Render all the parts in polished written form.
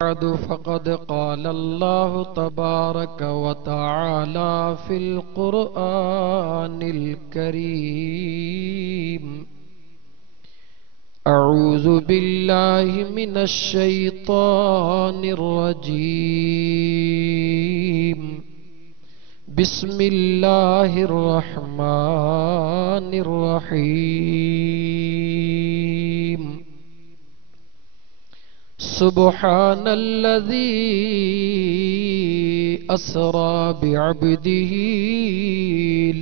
بعد فقد قال الله تبارك وتعالى في القرآن الكريم: أعوذ بالله من الشيطان الرجيم. بسم الله الرحمن الرحيم. سبحان الذي أسرى بعبده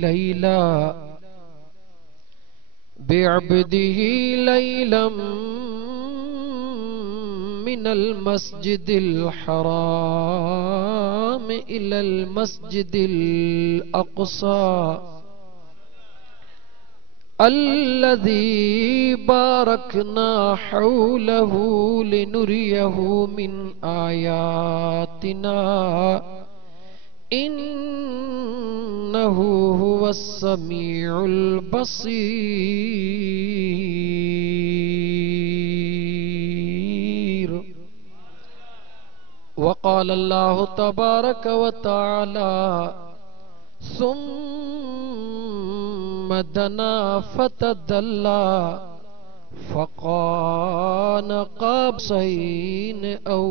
ليلا من المسجد الحرام إلى المسجد الأقصى الذي باركنا حوله لنريه من آياتنا إنه هو السميع البصير. وقال الله تبارك وتعالى: ثم دنا فتدلى فقال قاب قوسين أو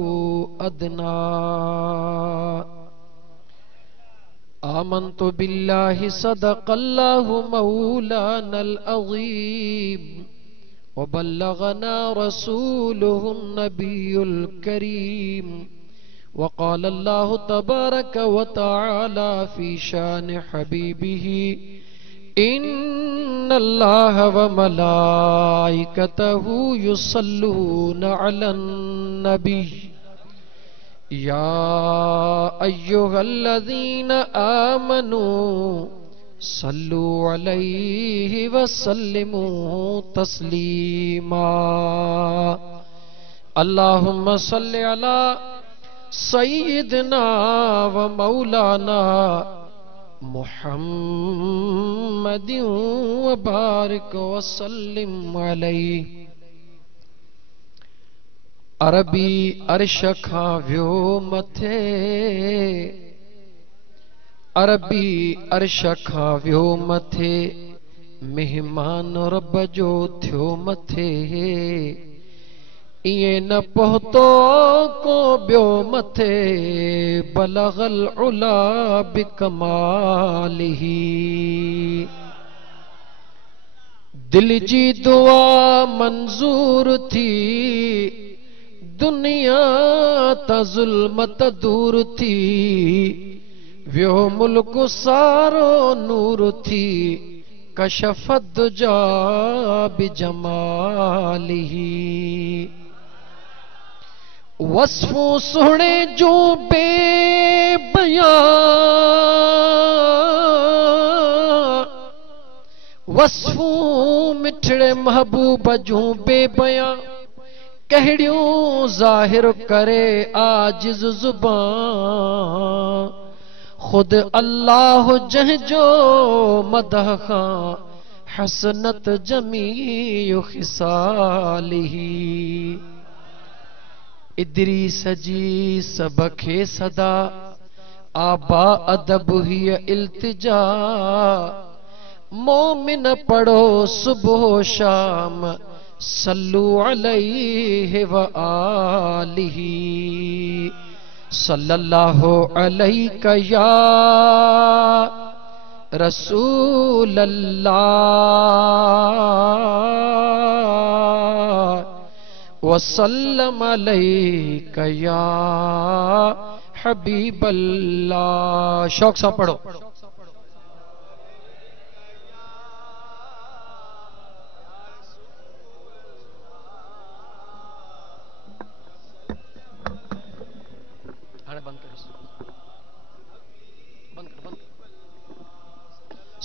أدنى. آمنت بالله صدق الله مولانا العظيم وبلغنا رسوله النبي الكريم. وقال الله تبارك وتعالى في شان حبيبه: إن الله وملائكته يصلون على النبي يا أيها الذين آمنوا صلوا عليه وسلموا تسليما. اللهم صل على سيدنا ومولانا محمد وبارك وسلم عليه. अरबी अर्श खां वियो मथे, अरबी अर्श खां वियो मथे, मेहमान रब जो थियो मथे। इएं न पहुतो को ॿियो मथे, बलगल उला बिकमालिही। दिल जी दुआ मंजूर थी, दुनिया त ज़ुल्मत दूर थी, वियो मुल्क सारो नूर थी, कशफत दुजा बिजमालिही। वस्फू सोहणे जो बेबयां, वस्फू मिठड़े महबूब जूं बेबयां, कहिड़ियूं ज़ाहिर करे आजिज़ ज़ुबान। खुद अल्लाह जंहिंजो मदह खां हसनत जमीउ खिसालिही। इदरीस जी सब खे सदा आबा अदब हिय इल्तिजा। मोमिन पढ़ो सुबह शाम सल्लु अलैहि व आलिही। सल्लल्लाहु अलैका या रसूल अल्लाह वसल्लम अलैका या हबीब अल्लाह। शौक सा पढ़ो।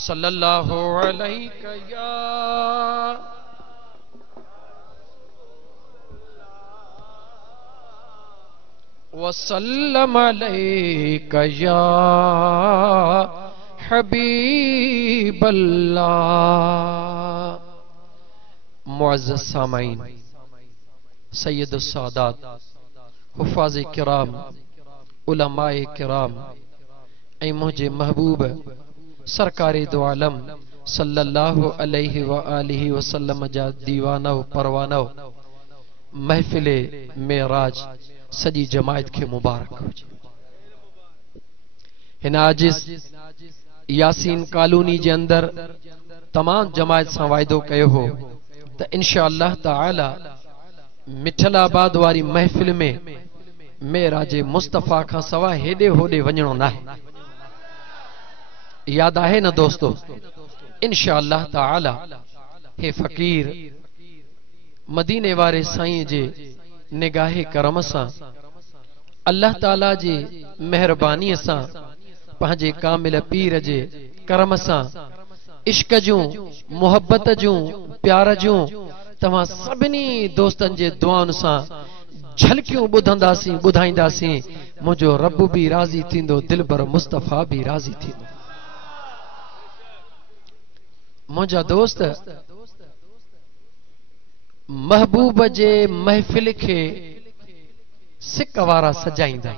सल्लल्लाहु अलैका या वसल्लम अलैका या हबीब अल्लाह। मुअज़्ज़ज़ सामाईन, सैयद सादात हुफ़ाज़ किराम, उलमाए किराम ऐं मुझे महबूब सरकारे दो आलम सल्लल्लाहु अलैहि व आलिहि वसल्लम जा दीवानो परवानो महफिले मेराज सजी जमायत के मुबारक हुजे। हिन आजिज़ यासीन कॉलोनी जे अंदर तमाम जमायत सां वाइदो कयो हो त इंशाअल्लाह ताला मिठलाबाद वारी महफिल में मेराज मुस्तफ़ा का सवा हेडे होडे वञणो नाहे। याद आहे न दोस्तों? इंशाअल्लाह ताला हे फकीर मदीने वारे साईं जे निगाहे करम सां अल्लाह ताला जी मेहरबानी सां पंहिंजे कामिल पीर जे करम सां इश्क जूं मोहब्बत जूं प्यार जूं तव्हां सभिनी दोस्तन जे दुआउनि सां झलकियूं ॿुधंदासीं ॿुधाईंदासीं। मुंहिंजो रब भी राज़ी थींदो, दिलबर मुस्तफ़ा भी राज़ी थींदो। मुंहिंजा दोस्त महबूब जे महफिल के सिक वारा सजाईंदा।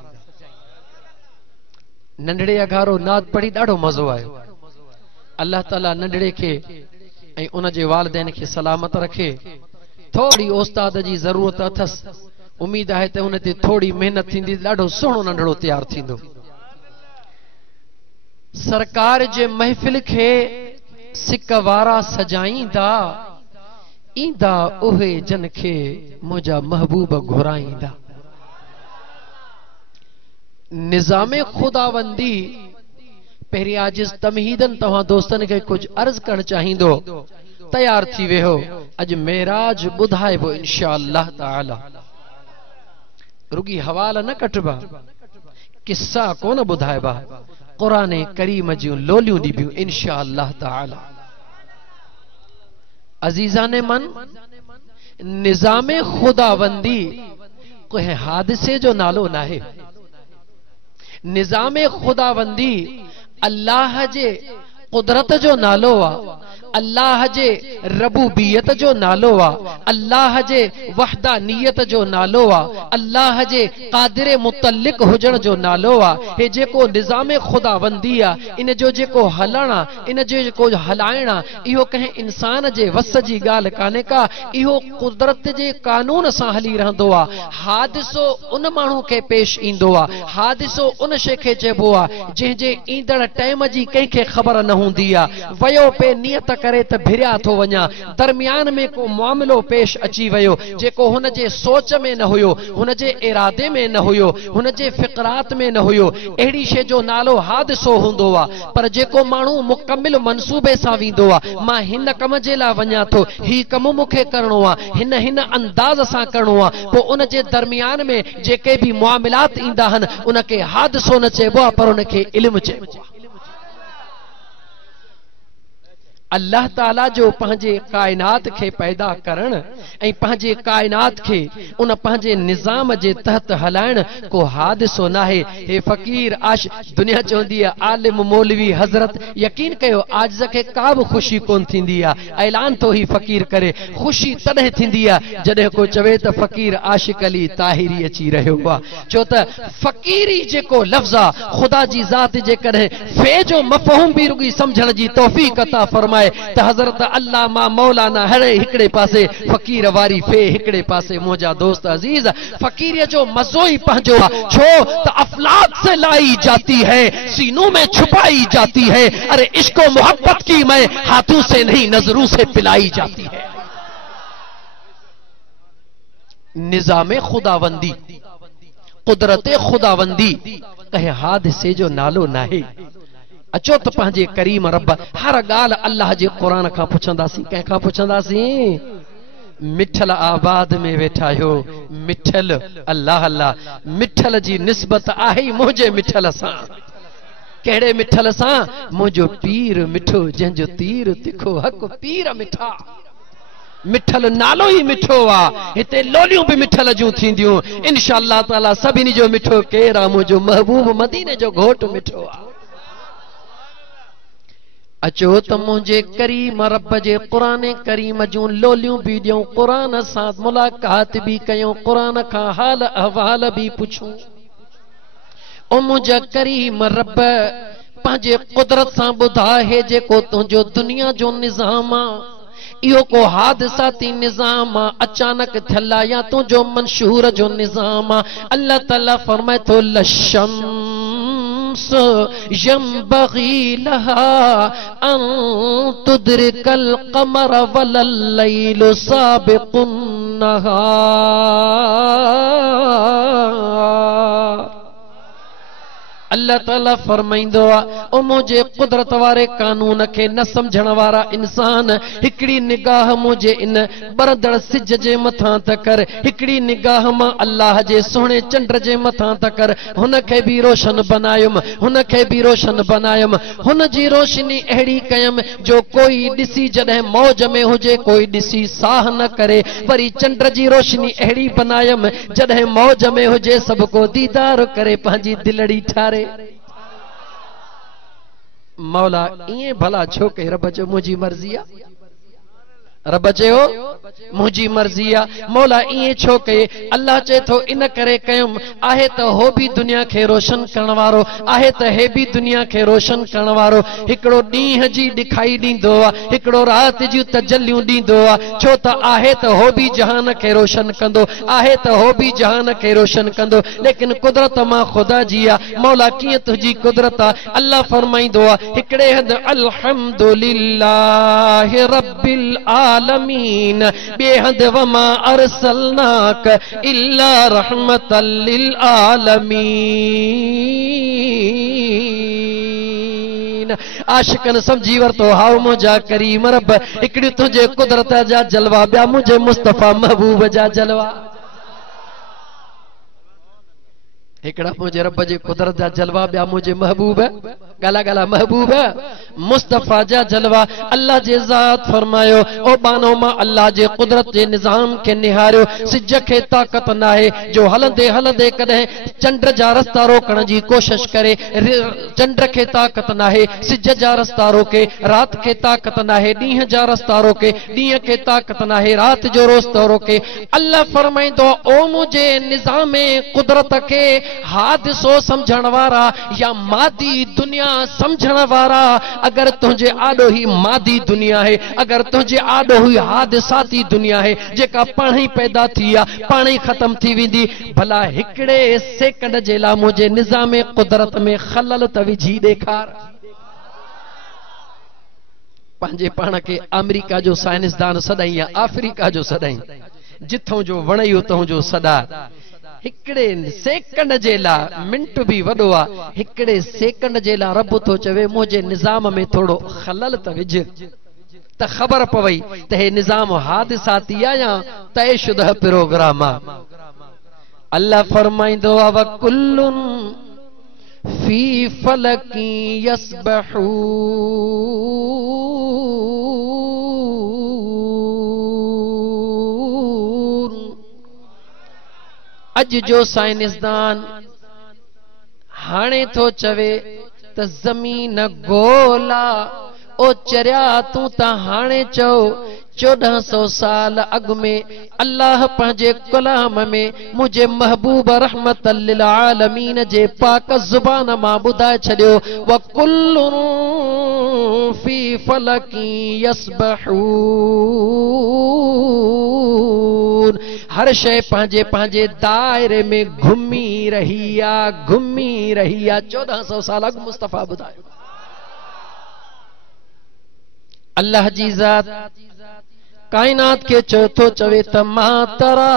नंढड़े अघारो नाद पढ़ी ॾाढो मज़ो आयो। अल्लाह ताला नंढड़े के ऐं उन जे वालिदैन के सलामत रखे। थोड़ी उस्ताद जी ज़रूरत अथस, उम्मीद है त उन ते थोड़ी मेहनत थींदी, ॾाढो सुहिणो नंढड़ो तैयार थींदो। सरकार जे महफिल के सिक वारा सजाईंदा, ईंदा उहे जन खे मुंहिंजा महबूब घुराईंदा। निज़ामे खुदावंदी पहिरीं आजिज़ तमहीदन तव्हां दोस्तन के कुछ अर्ज करण चाहींदो, तैयार थी वेहो। अज मेराज ॿुधाइबो इंशाअल्लाह ताला। रुगी हवाला न कटबा, किस्सा कोन ॿुधाइबा, क़ुरान करीम जूं लोलियूं ॾिबियूं इंशाअल्लाह ताला। अजीज़ाने मन, निज़ामे खुदावंदी कोई हादिसे जो नालो नाहे। निज़ामे खुदावंदी अल्लाह जे कुदरत जो नालो आ, अल्लाह जे रबूबियत जो नालो आ, अल्लाह जे वहदानियत जो नालो आ, अल्लाह जे कादिर मुतल्लिक हुजण जो नालो आ। हे जेको निज़ामे खुदावंदी आ, इन जो जेको हलणा, इन जो जेको हलाइणा, इहो कंहिं इंसान जे वस जी ॻाल्हि कान्हे का। इहो कुदरत जे कानून सां हली रहंदो आ। हादिसो उन माण्हू खे पेश ईंदो आ, हादिसो उन शइ खे चइबो आ जंहिंजे ईंदड़ टाइम जी कंहिंखे ख़बर न हूंदी आ। वयो पे नियत करे त भिरिया थो वञा, दरमियान में को मामिलो पेश अची वियो जेको हुन जे सोच में न हुयो, हुन जे इरादे में न हुयो, हुन जे फिक़रात में न हुयो, अहिड़ी शइ जो नालो हादिसो हूंदो आ। पर जेको माण्हू मुकमिल मनसूबे सां वेंदो आ, मां हिन कम जे लाइ वञा थो, ही कम मूंखे करणो आ, हिन हिन अंदाज़ सां करणो आ, पोइ उन जे दरमियान में जेके भी मामलात ईंदा आहिनि उनखे हादिसो न चइबो आहे, पर उनखे इल्मु चइबो आहे। अल्लाह ताला जो पंहिंजे कायनात के पैदा करण ऐं पंहिंजे कायनात के उन पंहिंजे निज़ाम जे तहत हलाइण को हादिसो नाहे। हे फ़कीर आश दुनिया चवंदी आहे आलिम मौलवी हज़रत, यकीन कयो आजिज़ खे का बि ख़ुशी कोन थींदी आहे। ऐलान तो ही फ़कीर करे, ख़ुशी तॾहिं थींदी आहे जॾहिं को चवे त फ़कीर आशिक़ अली ताहिरी अची रहियो आहे। छो त फ़कीरी जेको लफ़्ज़ आहे, ख़ुदा जी ज़ात जेकॾहिं फे जो मफ़हूम बि रुगी सम्झण जी तौफ़ीक़ अता फरमाए त हज़रत अल्लामा मौलाना हरे हिकड़े पासे, फ़कीर वारी फे हिकड़े पासे। मुंहिंजा दोस्त अजीज, फ़कीर जो मज़ो ही पंहिंजो आहे। छो त अफलाक से लाई जाती है, सीनों में छुपाई जाती है। अरे इश्को मोहब्बत की मैं हाथों से नहीं नजरों से पिलाई जाती है। निज़ामे खुदावंदी, कुदरत खुदावंदी कहे हादिसे जो नालो नाहे। अचो त पंहिंजे करीम रब हर ॻाल्हि अल्लाह जे क़ुरान खां पुछंदासीं। कंहिंखां पुछंदासीं? मिठल आबाद में वेठा आहियो, मिठल अल्लाह अल्लाह, मिठल जी निस्बत आहे मुंहिंजे मिठल सां। कहिड़े मिठल सां? मुंहिंजो पीर मिठो, जंहिंजो तीर तिखो, हक़ पीर मिठा। मिठल नालो ही मिठो आ। हिते लोलियूं भी मिठल जूं थींदियूं इंशाअल्लाह ताला। सभिनी जो मिठो केरु आहे? मुंहिंजो महबूब मदीने जो घोट मिठो आ। अचो त मुझे करीम रब जे कुरान करीम जूं लोलियूं भी ॾियूं, कुरान सां मुलाकात भी कयूं, कुरान खां हाल अहवाल भी पुछूं। ओ मुझा करीम रब पंहिंजे कुदरत सां ॿुधाए जेको तुंहिंजो दुनिया जो निज़ाम आ इहो को हादसाती निज़ाम आ, अचानक थियल आ या तुंहिंजो मंशूर जो निज़ाम आ। अल्लाह ताला फरमाए थो लशम्स यंबगी लहा अन तुदरिकल क़मर वलल लैलु साबिकुन नहार। अल्लाह ताला फरमाइंदो आ ओ मुझे कुदरत वारे कानून के न समझण वारा इंसान हिकड़ी निगाह मुझे इन बरदड़ सिज जे मथां त कर, हिकड़ी निगाह मां अल्लाह जे सोहणे चंड जे मथां त कर। हुन खे भी रोशन बनायुम, हुन खे भी रोशन बनायुम, हुन जी रोशनी अहिड़ी कयम जो कोई ॾिसी जॾहिं मौज में हुजे कोई ॾिसी साह न करे। वरी चंड जी रोशनी अहिड़ी बनायम जॾहिं मौज में हुजे सभु को दीदार करे पंहिंजी दिलड़ी ठारे। मौला इए भला छो के रब जो मुझी मर्जी आ, रब चयो मुझी मर्जी आ। मौला इए छो के अल्लाह चे थो इन करे कयुम आहे त हो भी दुनिया के रोशन करण वारो आहे त हे भी दुनिया के रोशन करण वारो। हिकड़ो ॾींहं जी ॾिखाई ॾींदो आ, हिकड़ो रात जी तजल्लियूं ॾींदो आ, छो त आहे त हो भी जहान के रोशन कंदो, आहे त हो भी जहान के रोशन कंदो। लेकिन कुदरत मां खुदा जी आ। मौला कीअं तुझी कुदरत आ? अल्लाह फरमाइंदो आ हिकड़े हंध अल्हम्दुलिल्लाहि रब्बिल आलमीन, बेहद वमा अरसलनाक इल्ला रहमतल लिल आलमीन। आशिकन समझी वरतो हाउ मुझा करीम रब हिकड़ी तुझे कुदरत जा जलवा, ॿिया मुझे मुस्तफा महबूब जा जलवा। हिकड़ा मुझे रब जे कुदरत जा जलवा, ॿिया मुझे महबूब गाला गाला महबूब मुस्तफा जा जलवा। अल्लाह जे ज़ात फरमायो ओ बानो मां अल्लाह जे कुदरत जे निज़ाम के निहारियो। सिज के ताकत नाहे जो हलंदे हलंदे कदे चंड जा रस्ता रोकण जी कोशिश करे, चंड के ताकत नाहे सिज जा रस्ता रोके, रात के ताकत नाहे ॾींहं जा रस्ता रोके, ॾींहं के ताकत नाहे रात जो रस्तो रोके। अल्लाह फरमाइंदो ओ मुझे निज़ामे कुदरत के हादिसो समझण वारा या मादी दुनिया समझण वारा, अगर तुझे आडो ही मादी दुनिया है, अगर तुझे आडो ही हादिसाती दुनिया है जेका पाण ही पैदा थी आ पाण ही खत्म थी वेंदी, भला हिकड़े सेकंड जे ला मुझे निज़ामे कुदरत में खलल त विझी ॾेखार। पंहिंजे पाण के अमेरिका जो साइंसदान सदाई या अफ्रीका जो सदाई, जिथों जो वणई उतों जो सदा हिकड़े सेकंड जे ला, मिंट भी वडो आ, हिकड़े सेकंड जे ला रब तो चवे मुझे निज़ाम में थोड़ो खलल त विझ त खबर पवई त हे निज़ाम हादिसाती आ या तयशुदा प्रोग्राम आ। अल्लाह फरमाइंदो आ वकुल्लुन फी फलकी यसबहून। अज जो साइंसदान हाणे तो चवे त जमीन गोला ओ चरिया तू त हाणे चो 1400 साल अग में अल्लाह पंहिंजे कलाम में मुझे महबूब रहमत लिल आलमीन जे पाक जुबान मां ॿुधाए छॾियो वकुल्लुन फी फलकी यसबहून। हर शय पंहिंजे पंहिंजे दायरे में घुमी रही आ, घुमी रही आ। 1400 साल अग मुस्तफा ॿुधायो। अल्लाह जी ज़ात कायनात के चौथो चवे त मा तरा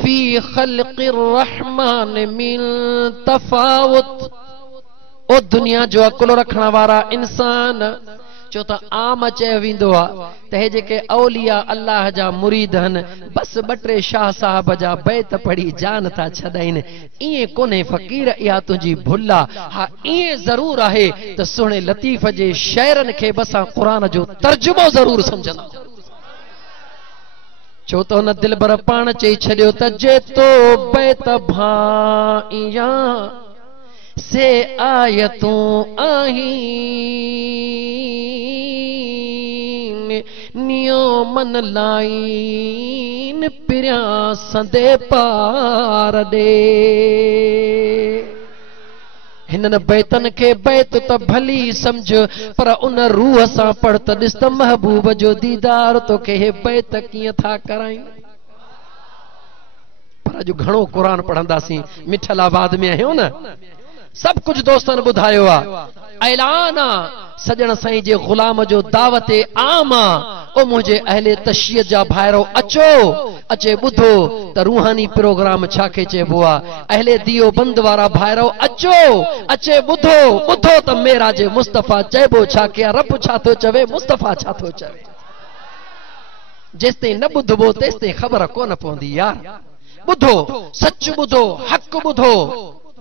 फी खल्क़िर रहमान मिन तफावुत। ओ दुनिया जो अकुल रखण वारा इंसान चो त आम चयो वेंदो आ त हे जेके औलिया अल्लाह जा मुरीद हन बस 2-3 शाह साहब जा बैत पढ़ी जान था छॾाइन, इए कोने फ़कीर इहा तुंहिंजी भुल आ। हा इए ज़रूर आहे त सुहिणे लतीफ़ जे शेरन खे बसां क़ुरान जो तर्जुमो ज़रूर समझंदा, छो त हुन दिलबर पाण चई छॾियो त जेतो बैत भाइया से आयतूं आहीन नियो मन लाइन पिरिया संदे पार दे। हिनन बैतन के बैत तो भली समझ पर उन रूह सां पढ़ त ॾिस त महबूब जो दीदार तो के हे बैत कीअं था कराई। पर अॼु घणो क़ुरान पढ़ंदासीं, मिठल आबाद में आहियूं न, सब कुछ दोस्तन ॿुधायो आ, ऐलान आ सजण साईं जे ग़ुलाम जो दावत आम आ। ओ मुझे अहले तशय्युद जा भाइरो अचो, अचे ॿुधो त रूहानी प्रोग्राम छाखे चइबो आ। अहले दियो बंद वारा भाइरो अचो, अचे ॿुधो, ॿुधो त मेरा जे मुस्तफ़ा चइबो छा के रब छा थो चवे, मुस्तफ़ा छा थो चवे। जेसिताईं न ॿुधबो तेसिताईं ख़बर कोन पवंदी यार। ॿुधो, सच ॿुधो, हक़ ॿुधो,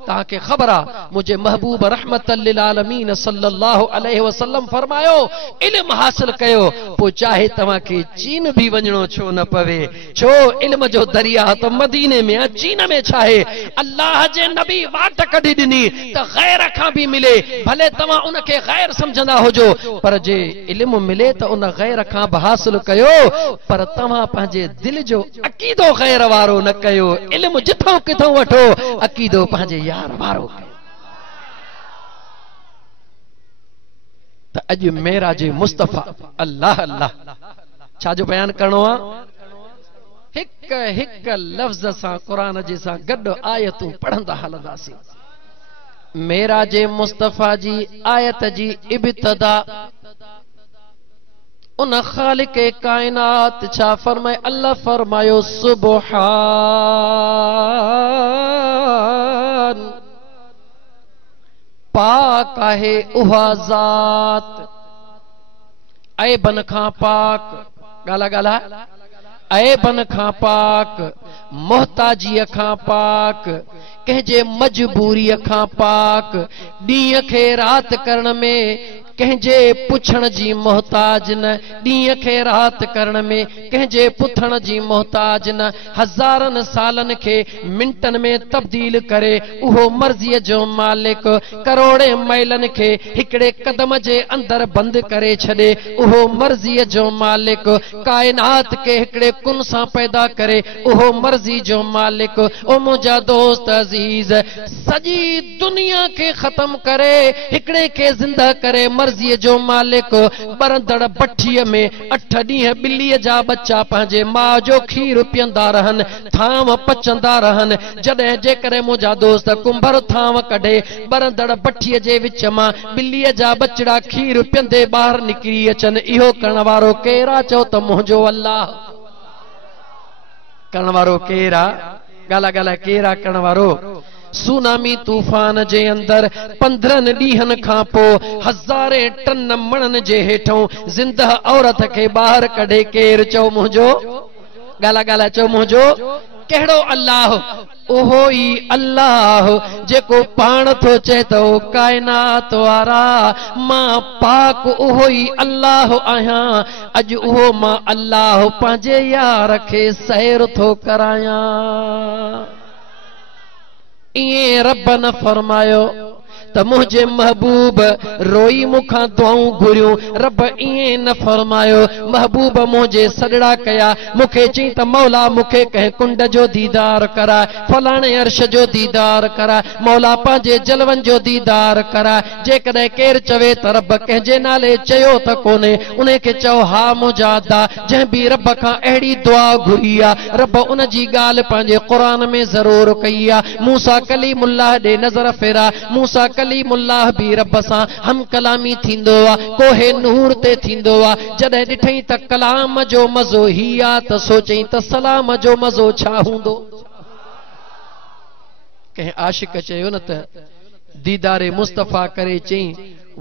ताके ख़बर आ मुझे महबूब रहमतल लिल आलमीन सल्लल्लाहु अलैहि वसल्लम फरमायो इल्म हासिल कयो, पो चाहे तव्हां के चीन भी वञणो छो न पवे। छो इल्म जो दरिया तो मदीने में, चीन में छाहे। अल्लाह जे नबी वाट कढी ॾिनी त गैर खां भी मिले, भले तव्हां उनके गैर समझंदा हुजो, पर जे इल्म मिले त उन गैर खां भी हासिल कयो, पर तव्हां पंहिंजे दिल जो अकीदो गैर वारो न कयो। इल्म जिथों किथों वठो, अकीदो पंहिंजे यार वारो। त अज मेरा जे मुस्तफ़ा अल्लाह अल्लाह छा जो बयान करणो आ। हिक हिक लफ्ज़ सां क़ुरान जे सां गॾु आयतूं पढ़ंदा हलंदासीं। मेरा जे मुस्तफ़ा जी आयत जी इब्तिदा उन खालिक कायनात छा फरमाए। अल्लाह फरमायो सुबहान, पाक आहे उहा ज़ात, ऐबन खां पाक, गाला गाला ऐबन खां पाक, मोहताजीअ खां पाक, कंहिंजे मजबूरीअ खां पाक, ॾींहं खे राति करण में कंहिंजे पुछण जी मोहताज न, ॾींहं खे राति करण में कंहिंजे पुछण जी मोहताज न, हज़ारनि सालनि खे मिंटनि में तब्दील करे उहो मर्ज़ीअ जो मालिक, करोड़े मैलनि खे हिकिड़े कदम जे अंदर बंदि करे छॾे उहो मर्ज़ीअ जो मालिक, कायनात के हिकिड़े कुन सां पैदा करे उहो मर्ज़ी जो मालिक। ओ मुंहिंजा दोस्त अज़ीज़, सॼी दुनिया खे ख़त्म करे हिकिड़े खे ज़िंदा करे मर्ज़ीअ जो मालिक, बरंदड़ भठीअ में 8 ॾींहं ॿिलीअ जा बच्चा पंहिंजे माउ जो खीर पीअंदा रहनि, थांव पचंदा रहनि। जॾहिं जेकॾहिं मुंहिंजा दोस्त कुंभर थांव कढे बरंदड़ भठीअ जे विच मां ॿिलीअ जा बचड़ा खीर पीअंदे ॿाहिरि निकिरी अचनि, इहो करण वारो केरु आहे? चओ त मुंहिंजो अल्लाह। करण वारो केरु आहे? ॻाल्हा ॻाल्हा केरु आहे करण वारो? सुनामी तूफान जे अंदर 15 ॾींहंनि खां पोइ हज़ारे टन मणनि जे हेठों ज़िंदह औरत खे ॿाहिरि कढे केरु? चओ मुंहिंजो। ॻाल्हा ॻाल्हा चओ मुंहिंजो। कहिड़ो अल्लाह? ओहो ई अल्लाह जेको पाण थो चए त ओ कायनात वारा मां पाक उहो ई अल्लाह आहियां। अॼु उहो मां अल्लाह पंहिंजे यार खे सैर थो करायां। इएं रब न फरमायो त मुंहिंजे महबूब रोई मूंखां दुआऊं घुरियूं। रब ईअं न फरमायो महबूब मुंहिंजे सॾड़ा कया, मूंखे चई त मौला मूंखे कंहिं कुंड जो दीदार कराए, फलाणे अर्श जो दीदार कराए, मौला पंहिंजे जलवनि जो दीदार कराए। जेकॾहिं केरु चवे त रब कंहिंजे नाले चयो त कोन्हे, उन खे चओ हा मुजादा। जंहिं बि रब खां अहिड़ी दुआ घुरी आहे रब उन जी ॻाल्हि पंहिंजे क़ुरान में ज़रूर कई आहे। मूसा कलीमुल्लाह ॾे नज़र फेरा, मूसा कलीमुल्लाह भी रब सां हम कलामी थींदो आ, कोहे नूर ते थींदो आ। जॾहिं ॾिठई त कलाम जो मज़ो ही आ त सोचई त सलाम जो मज़ो छा हूंदो। कंहिं आशिक चयो न त दीदारे मुस्तफ़ा करे चई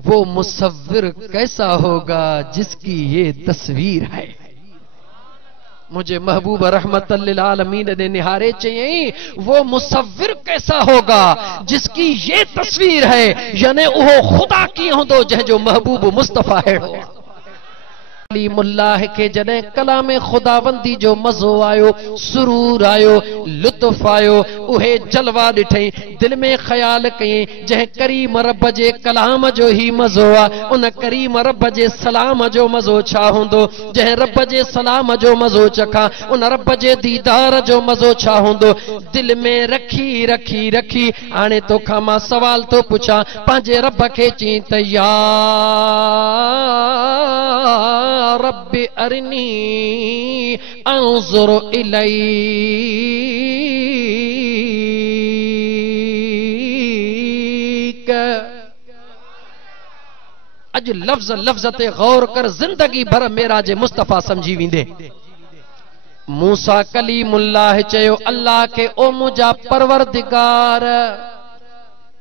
वो मुसव्विर कैसा होगा जिसकी ये तस्वीर है। मुझे महबूब रहमतल लिल आलमीन ने निहारे चई वो मुसव्विर कैसा होगा जिसकी ये तस्वीर है, यानी वो खुदा की होंदो जंहिंजो महबूब मुस्तफ़ा है। कलीमुल्लाह के जॾहिं कलाम खुदाबंदी जो मज़ो आयो, सुरूर आयो, लुत्फ आयो, उहे जलवा ॾिठई, दिल में ख्याल कयई जंहिं करीम रब जे कलाम जो ही मज़ो आ, उन करीम रब जे सलाम जो मज़ो छा हूंदो, जंहिं रब जे सलाम जो मज़ो चखा उन रब जे दीदार जो मज़ो छा हूंदो। दिल में रखी रखी रखी हाणे तोखां मां सवाल तो पुछां, पंहिंजे रब खे चई त या रब्बि अरनी अंज़ुर इलैक। अज लफ्ज़ लफ्ज़ ते गौर कर, जिंदगी भर मेरा जे मुस्तफ़ा समझी वेंदे। मूसा कलीमुल्लाह चयो अल्लाह के ओ मुंहिंजा परवरदिगार,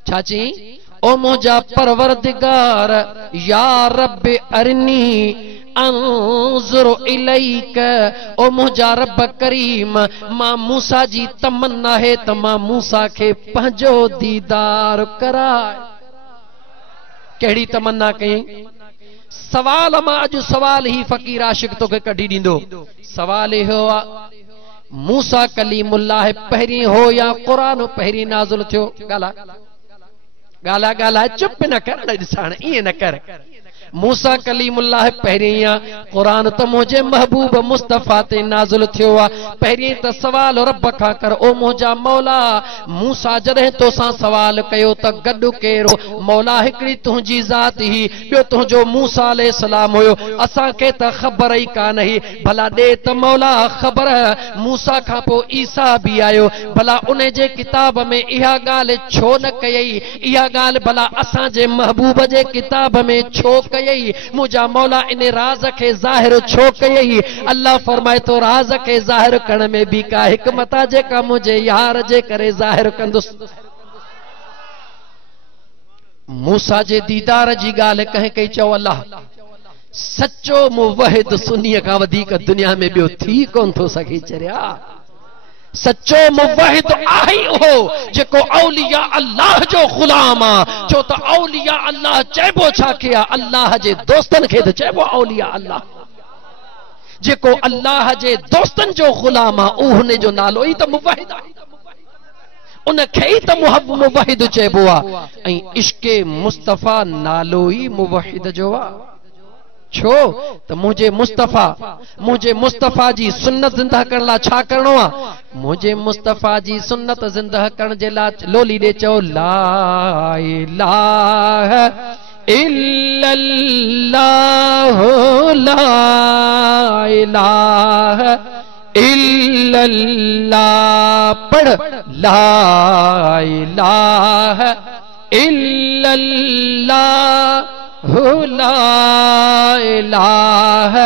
छाची ओ मुंहिंजा परवरदिगार, या रब्बि अरनी अंज़ुर इलैक, ओ मुंहिंजा रब करीम, मां मूसा जी तमन्ना है त मां मूसा खे पंहिंजो दीदार कराए। कहिड़ी तमन्ना कई? सवाल मां अॼु सवाल ही फ़कीर आशिक तोखे कढी ॾींदो। सवाल इहो आहे, मूसा कलीमुल्लाह पहिरीं हो या क़ुरान पहिरीं नाज़िल थियो? ॻाल्हा ॻाल्हा ॻाल्हा, चुप न कर, ॾिसाण ईअं न कर। मूसा कलीमुल्लाह पहिरीं आ, क़ुरान त मुंहिंजे महबूब मुस्तफ़ा ते नाज़िल थियो आहे। पहिरीं त सवाल रब खां कर, ओ मुंहिंजा मौला, मूसा जॾहिं तोसां सवाल कयो त गॾु केरो? मौला हिकिड़ी तुंहिंजी ज़ात ही, ॿियो तुंहिंजो मूसा अलैहिस्सलाम हुयो, असांखे त ख़बर ई कान हुई। भला ॾे त मौला ख़बर, मूसा खां पोइ ईसा बि आयो, भला उन जे किताब में इहा ॻाल्हि छो न कयई? इहा ॻाल्हि भला असांजे महबूब जे किताब में छो कयई? मुंहिंजा मौला इन राज़ खे ज़ाहिर छो कयई? अल्लाह फरमाए तो राज़ खे ज़ाहिर करण में भी का हिकमत आहे जेका मुंहिंजे यार जे करे ज़ाहिर कंदुसि। मूसा जे दीदार जी ॻाल्हि कंहिं कई, चओ अल्लाह सचो मुवहिद सुन्नीअ खां वधीक दुनिया में ॿियो थी कोन थो सघे। चरिया सच्चो मुवहिद आहे उहो जेको औलिया अल्लाह जो ग़ुलाम आहे। छो त औलिया अल्लाह चइबो छा खे आहे? अल्लाह जे दोस्तनि खे त चइबो औलिया अल्लाह। जेको अल्लाह जे दोस्तनि जो ग़ुलाम आहे उहो हुन जो नालो ई त मुवहिद आहे, उन खे ई त मुवहिद चइबो आहे। ऐं इश्क़े मुस्तफ़ा नालो ई मुवहिद जो आहे। छो त मुंहिंजे मुस्तफ़ा जी सुन्नत ज़िंदा करण लाइ छा करणो आहे? मुंहिंजे मुस्तफ़ा जी सुन्नत ज़िंदा करण जे लाइ लोली ॾे चओ ला इलाहा इल्लल्लाह, ला इलाहा इल्लल्लाह। पढ़ ला इलाहा इल्लल्लाह, ला इलाहा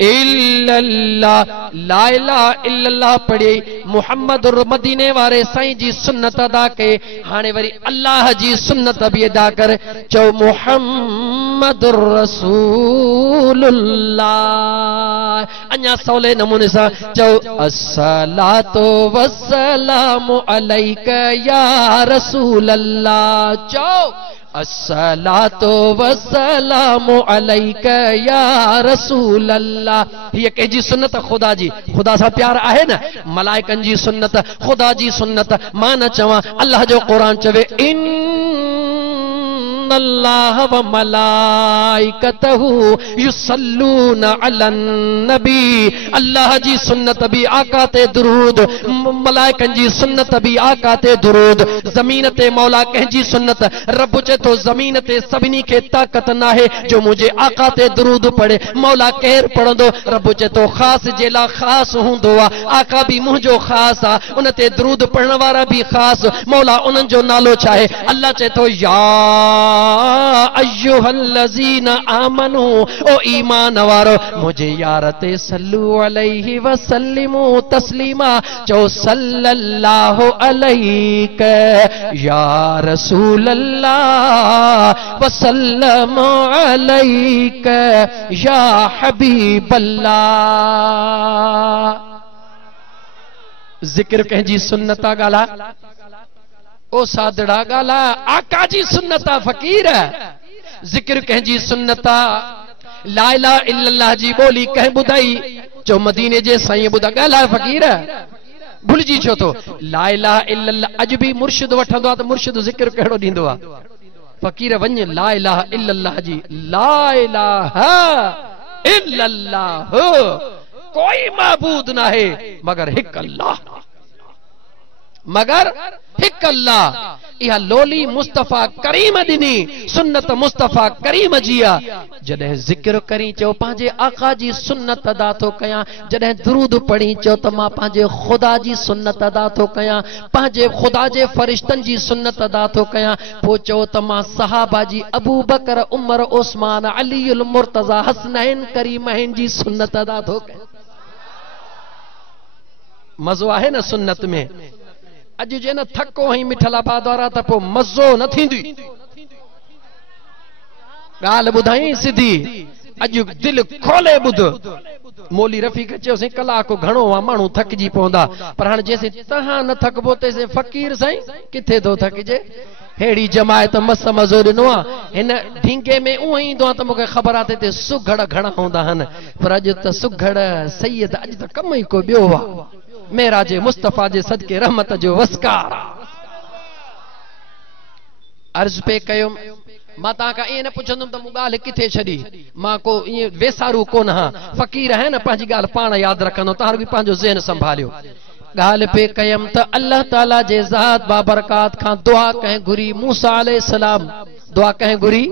इल्लल्लाह। ला इलाहा इल्लल्लाह पढ़ी मुहम्मदुर मदीने वारे साईं जी सुन्नत अदा कई। हाणे वरी अल्लाह जी सुन्नत भी अदा कर, चओ मुहम्मदुर रसूलुल्लाह। अञा सवले नमूने सां चओ अस्सलातु वस्सलामु अलैका या रसूलल्लाह। चओ अस्सलातु वस्सलामु अलैका या रसूल अल्लाह। ये कंहिंजी सुन्नत? खुदा जी। खुदा सां प्यार आहे न? मलाइकनि जी सुन्नत, खुदा जी सुन्नत। मां न चवां, अल्लाह जो क़ुरान चवे अल्लाह व मलाइकतहू युसल्लूना अलन नबी। अल्लाह जी सुन्नत भी आका ते दुरूद, मलाइकनि जी सुन्नत भी आका ते दुरूद। ज़मीन ते मौला कंहिंजी सुन्नत? रब चए तो ज़मीन ते सभिनी खे ताक़त न आहे जो मुंहिंजे आका ते दुरूद पढ़े। मौला केरु पढ़ंदो? रब चए तो ख़ासि जे लाइ ख़ासि हूंदो आहे। आका भी मुंहिंजो ख़ासि आहे, उन ते दुरूद पढ़ण वारा भी ख़ासि। मौला उन्हनि जो नालो छा आहे? अल्लाह चए तो या अय्युहल्लज़ीना आमनू, ओ ईमान वारो मुझे यार ते सल्लू अलैहि वसल्लिमू तस्लीमा। चो सल्लल्लाहु अलैका या रसूल अल्लाह वसल्लमु अलैका या हबीब अल्लाह। जिक्र कंहिंजी सुन्नत ॻाल्हा, ओ सादड़ा ॻाल्हा आका जी सुन्नत फ़कीर। जिक्र कंहिंजी सुन्नत, ला इलाहा इल्लल्लाह जी बोली कह बुधाई जो मदीने जे साईं बुधा ॻाल्हाए फ़कीर भुलिजी छो तो ला इलाहा इल्लल्लाह अज भी मुर्शिद वठंदो त मुर्शिद ज़िक्र कहिड़ो ॾींदो आहे फ़कीर वञ ला इलाहा इल्लल्लाह जी ला इलाहा इल्लल्लाह कोई माबूद ना है मगर हिक अल्लाह मगर हिक अल्लाह इहा लोली मुस्तफा करीम दिनी सुन्नत मुस्तफा करीम जिया जॾहिं ज़िक्र करी चो पंहिंजे आका जी सुन्नत अदा थो कयां जॾहिं दुरूद पढ़ी चो त मां पंहिंजे खुदा जी सुन्नत अदा थो कयां पंहिंजे खुदा जे फरिश्तनि जी सुन्नत अदा थो कयां पोइ चओ त मां सहाबा जी अबू बकर उमर उस्मान अली उल मुर्तज़ा हसनैन करीमैन जी सुन्नत अदा थो कयां मज़ो आहे न सुन्नत में अज जे न थको हई मिठलाबाद वारा त पोइ मज़ो न थींदी ॻाल्हि ॿुधाई सिधी अज दिल खोले ॿुध मोली रफ़ीक चयोसीं कलाक घणो आहे माण्हू थकिजी पवंदा पर हाणे जेसीं तव्हां न थकबो तेसीं फ़कीर साईं किथे थो थकिजे हेड़ी जमायत मस मज़ो ॾिनो आहे हिन ढींगे में उहो ईंदो आहे त मूंखे ख़बर आहे त हिते सुघड़ घणा हूंदा आहिनि पर अॼु त सुघड़ सैयद अॼु त कम ई को ॿियो आहे मेरा जे मुस्तफा जे सदके रहमत जो वस्कार अर्ज पे कयो मां तव्हांखां ईअं न पुछंदुमि त मूं ॻाल्हि किथे छॾी मां को ईअं वेसारू कोन हा फ़कीर है न पंहिंजी ॻाल्हि पाण यादि रखंदो तव्हां बि पंहिंजो ज़हन संभालियो ॻाल्हि पे कयमि त अल्लाह ताला जे ज़ात बाबरकात खां दुआ कंहिं घुरी मूसा अलैहिस्सलाम दुआ कंहिं घुरी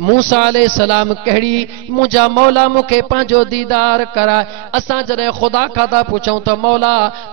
मूसा अलैहिस्सलाम कहिड़ी मुंहिंजा मौला मूंखे पंहिंजो दीदार कराए असां जॾहिं ख़ुदा खां था पुछूं त मौला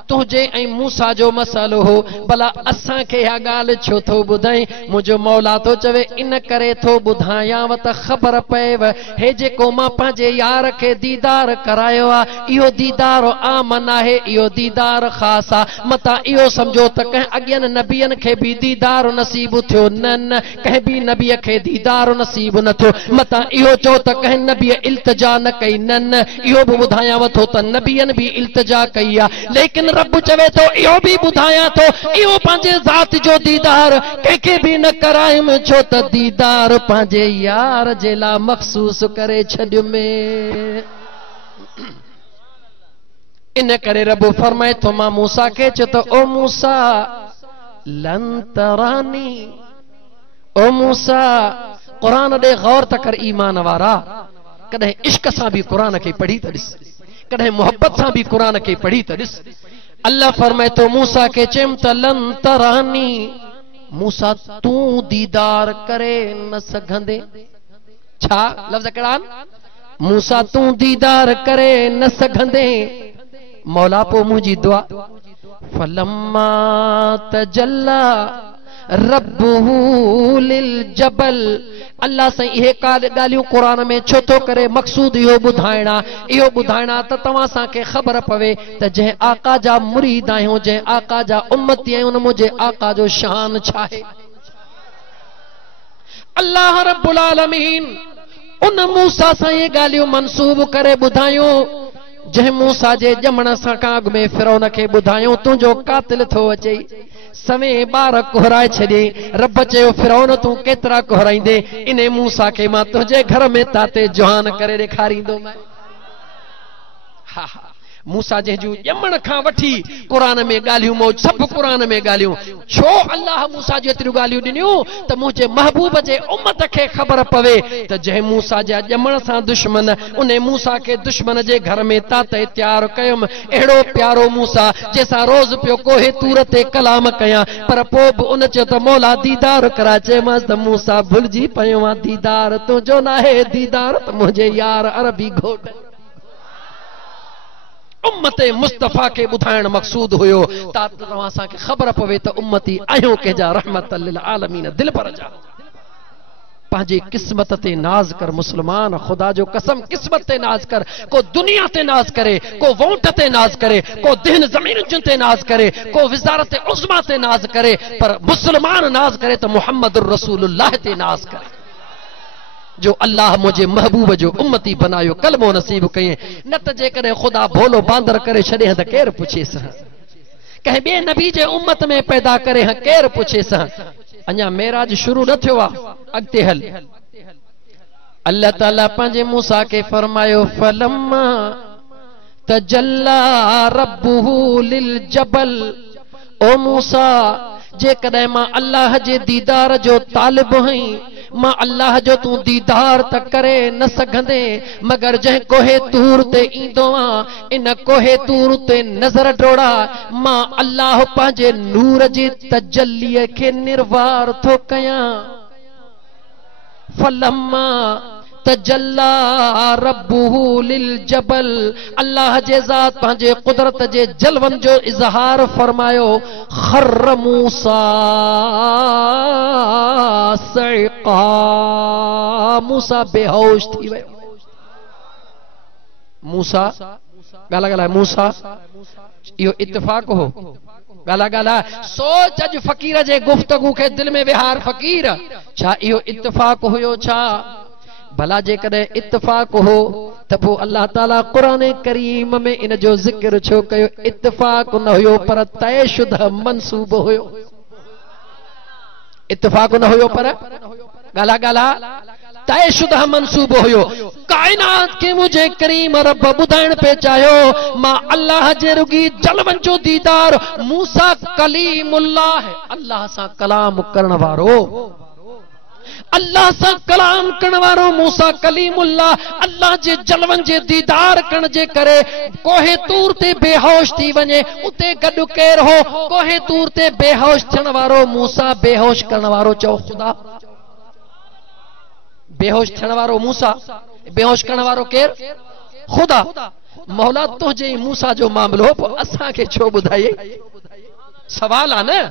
तुंहिंजे ऐं मूसा जो मसइलो हो भला असांखे इहा ॻाल्हि छो थो ॿुधाई मुंहिंजो मौला थो चवे इन करे थो ॿुधायांव त ख़बर पएव हे जेको मां पंहिंजे यार खे दीदार करायो आहे इहो दीदार आम न आहे इहो दीदार ख़ासि आहे मतां इहो सम्झो त कंहिं अॻियनि नबियनि खे बि दीदार नसीब थियो न कंहिं बि नबीअ खे दीदार नसीब न थियो मतां इहो चओ त कंहिं नबीअ इल्तिजा न कई न इहो बि ॿुधायांव थो त नबियनि बि इल्तिजा कई आहे लेकिन रब चवे थो इहो बि ॿुधायां थो इहो पंहिंजे ज़ात जो दीदार कंहिंखे बि न करायुमि छो त दीदार पंहिंजे यार जे लाइ मख़सूस करे छॾियुमि इन करे रब फरमाए थो मां मूसा खे चयो त ओ मूसा लन तरानी ओ मूसा कुरान ॾे गौर त कर ईमान वारा कॾहिं इश्क सां बि कुरान खे पढ़ी त ॾिस कॾहिं मोहब्बत सां बि कुरान खे पढ़ी त ॾिस अल्लाह फरमाए थो मूसा खे चयमि त लन तरानी मूसा तूं दीदार करे न सघंदे छा लफ़्ज़ कहिड़ा आहिनि मूसा तूं दीदार करे न सघंदे मौला पोइ मुंहिंजी दुआ फलम्मा तजल्ला रब्बुहु लिल जबल अल्लाह साईं इहे ॻाल्हियूं क़ुरान में छो थो करे मक़सूद इहो ॿुधाइणा त तव्हां सां ख़बर पवे त जंहिं आका जा मुरीद आहियूं जंहिं आका जा उम्मती आहियूं उन मुंहिंजे आका जो शान छा आहे अल्लाह रब्बुल आलमीन उन मूसा सां इहे ॻाल्हियूं मंसूब करे ॿुधायूं जंहिं मूसा जे ॼमण सां खां अॻु में फिरौन खे ॿुधायूं तुंहिंजो कातिल थो अचे सवे ॿार कोहराए छॾे रब चयो फिरौन तूं केतिरा कोहराईंदे इन मूसा खे मां तुंहिंजे घर में ताते जवान करे ॾेखारींदुमि हा हा मूसा जंहिंजूं ॼमण खां वठी क़ुरान में ॻाल्हियूं मौज सभु क़ुरान में ॻाल्हियूं छो अल्लाह मूसा जूं एतिरियूं ॻाल्हियूं ॾिनियूं त मुंहिंजे महबूब जे उम्मत खे ख़बर पवे त जंहिं मूसा जा ॼमण सां दुश्मन उन मूसा खे दुश्मन जे घर में ताते तयारु कयुमि अहिड़ो प्यारो मूसा जंहिंसां रोज़ पियो कोहे तूर ते कलाम कयां पर पोइ बि उन चयो त मौला दीदार करा चयोमांसि त मूसा भुलिजी पियो आहे दीदार तुंहिंजो न आहे दीदार त मुंहिंजे यार अरबी घोट उम्मत मुस्तफा के ॿुधाइण मक़सूद हुयो ताकि तव्हां सां ख़बर पवे त उम्मती आहियूं कंहिंजा रहमत लिल आलमीन दिल पर जा पंहिंजी क़िस्मत ते नाज़ कर मुस्लमान खुदा जो कसम क़िस्मत ते नाज़ कर को दुनिया ते नाज़ करे को वोट ते नाज़ करे को दिन ज़मीन ते नाज़ करे को विज़ारत उज़्मा ते नाज़ करे पर मुस्लमान नाज़ करे तो मुहम्मद रसूलुल्लाह ते नाज़ करे जो अल्लाह मुझे महबूब जो उम्मती बनायो कलमो नसीब कये न त जेकॾहिं खुदा भोलो बांदर करे छॾे त केरु पुछेस कंहिं ॿिए नबी जे उम्मत में पैदा करे केरु पुछेस अञा मेराज शुरू न थियो आहे अॻिते हल अल्लाह ताला पंहिंजे मूसा के फरमायो फलम्मा तजल्ला रब्बुहु लिल जबल, ओ मूसा जेकॾहिं मां अल्लाह जे दीदार जो तालिब हई, मां अल्लाह जो तू दीदार त करे न सघंदे मगर जंहिं कोहे तूर ते ईंदो आं, इन कोहे तूर ते नज़र डोड़ा मां अल्लाह पंहिंजे नूर जी तजल्लीअ खे निर्वार थो कयां। फलम्मा तजल्ला रब्बुहु लिल जबल, अल्लाह जे ज़ात पंहिंजे कुदरत जे जलवन जो इज़हार फरमायो। खर्र मूसा सइक़ा, मूसा बेहोश थी वियो। मूसा गाला गाला मूसा, इहो इत्तिफ़ाक़ हो। गाला गाला सोच अज फकीर जे गुफ्तगू के दिल में विहार फकीर, छा इहो इत्तिफ़ाक़ हुयो? छा भला जेकॾहिं इत्तिफ़ाक़ हो त पोइ अल्लाह ताला क़ुरान करीम में इन जो ज़िक्र छो कयो? इत्तिफ़ाक़ न हुयो पर तयशुदा मंसूब हुयो। इत्तिफ़ाक़ न हुयो पर गाला गाला तयशुदा मंसूब हुयो। कायनात के मुझे करीम रब बुधाइण पे चाहियो मां अल्लाह जे रुगी जलवन जो दीदार। मूसा कलीमुल्लाह है, अल्लाह सा कलाम करण वारो, अल्लाह सा कलाम करण वारो मूसा कलीमुल्लाह, अल्लाह जे जलवन जे दीदार करण जे करे कोहे तूर ते बेहोश थी वने। उते गडु केर हो? कोहे तूर ते बेहोश थियण वारो मूसा, बेहोश करण वारो चओ खुदा। बेहोश थियण वारो मूसा, बेहोश करण वारो केर? खुदा। मौला तुझे मूसा जो मामलो पोइ असां खे छो ॿुधाई? सवाल आहे न,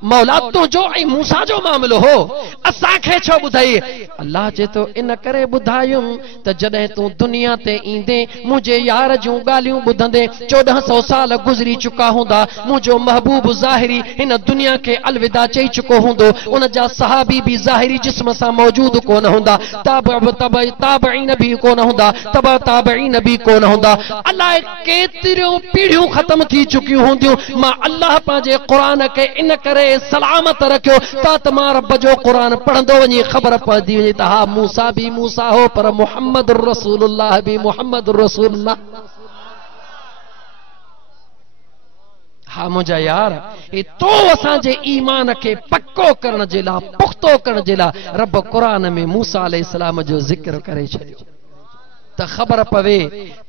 मौला तुझो ऐं मूसा जो मामलो हो, असां खे छो ॿुधाई? अल्लाह जे तो इन करे ॿुधायुम त जॾहिं तूं दुनिया ते ईंदे मुंहिंजे यार जूं ॻाल्हियूं ॿुधंदे 1400 साल गुज़री चुका हूंदा, मुंहिंजो महबूब ज़ाहिरी हिन दुनिया खे अलविदा चई चुको हूंदो, उन जा सहाबी भी ज़ाहिरी जिस्म सां मौजूद कोन हूंदा, ताबईन भी कोन हूंदा, ताबईन भी कोन हूंदा, अलाए केतिरियूं पीढ़ियूं ख़त्म थी चुकियूं हूंदियूं। मां अल्लाह पंहिंजे क़ुरान खे इन करे सलामत रखियो त मां रब जो क़ुरान पढ़ंदो वञी ख़बर पवंदी वञे त हा मूसा भी मूसा हो पर मुहम्मद रसूलुल्लाह भी मुहम्मद रसूलुल्लाह। हा मुंहिंजा यार, तो असांजे ईमान खे पक्को करण जे लाइ, पुख्तो करण जे लाइ रब क़ुरान में मूसा अलैहिस्सलाम जो ज़िक्र करे छॾियो त ख़बर पवे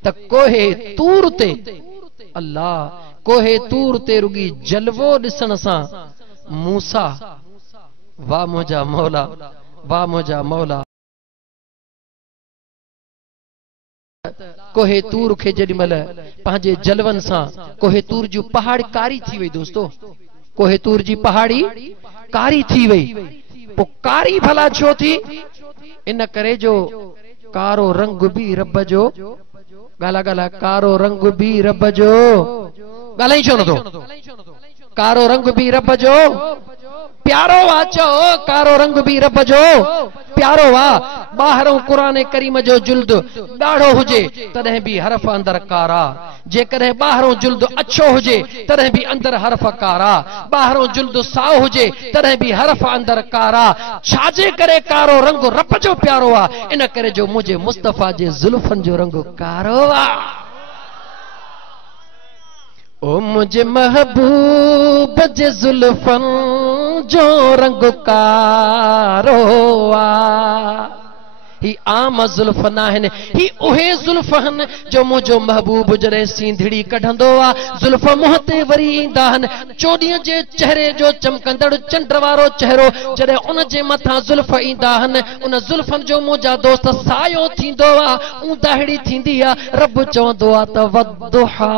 त कोहे तूर ते, अल्लाह कोहे तूर ते रुगी जलवो ॾिसण सां मूसा, वाह मुंहिंजा मौला, वाह मुंहिंजा मौला, कोहे तूर खे जेॾी महिल पंहिंजे जलवन सां कोहे तूर जूं पहाड़ी कारी थी वई। दोस्तो कोहे तूर जी पहाड़ी कारी थी वई, पोइ कारी भला छो थी? इन करे जो कारो रंग भी रब जो, गाला गाला कारो रंग भी रब जो, ॻाल्हाई छो नथो? कारो रंग भी रब जो प्यारो आ, चो कारो रंग भी रब जो प्यारो आ। ॿाहिरों क़ुरान करीम जो जुल्द ॻाढ़ो हुजे तॾहिं भी हरफ अंदर कारा, जेकॾहिं ॿाहिरों जुल्द अछो हुजे तॾहिं भी अंदर हरफ कारा, ॿाहिरों जुल्द साओ हुजे तॾहिं भी हरफ अंदर कारा। छाजे करे कारो रंग रब जो प्यारो आ? इन करे जो मुंहिंजे मुस्तफ़ा जे ज़ुल्फन जो रंग कारो आ। ओ मुझे महबूब जे ज़ुल्फन जो रंग कारो आ। ही आम ज़ुल्फ नाहिन, ही उहे ज़ुल्फ हन जो मुंहिंजो महबूब जॾहिं सींधड़ी कढंदो आ ज़ुल्फ मुंह ते वरी ईंदा हन। चोॾीअ जे चेहरे जो चमकंदड़ चंड वारो चेहरो जॾहिं उन जे मथां ज़ुल्फ ईंदा हन, उन ज़ुल्फनि जो मुंहिंजा दोस्त सायो थींदो आ, ऊंदाहिड़ी थींदी आ। रब चवंदो आ त वद्दुहा,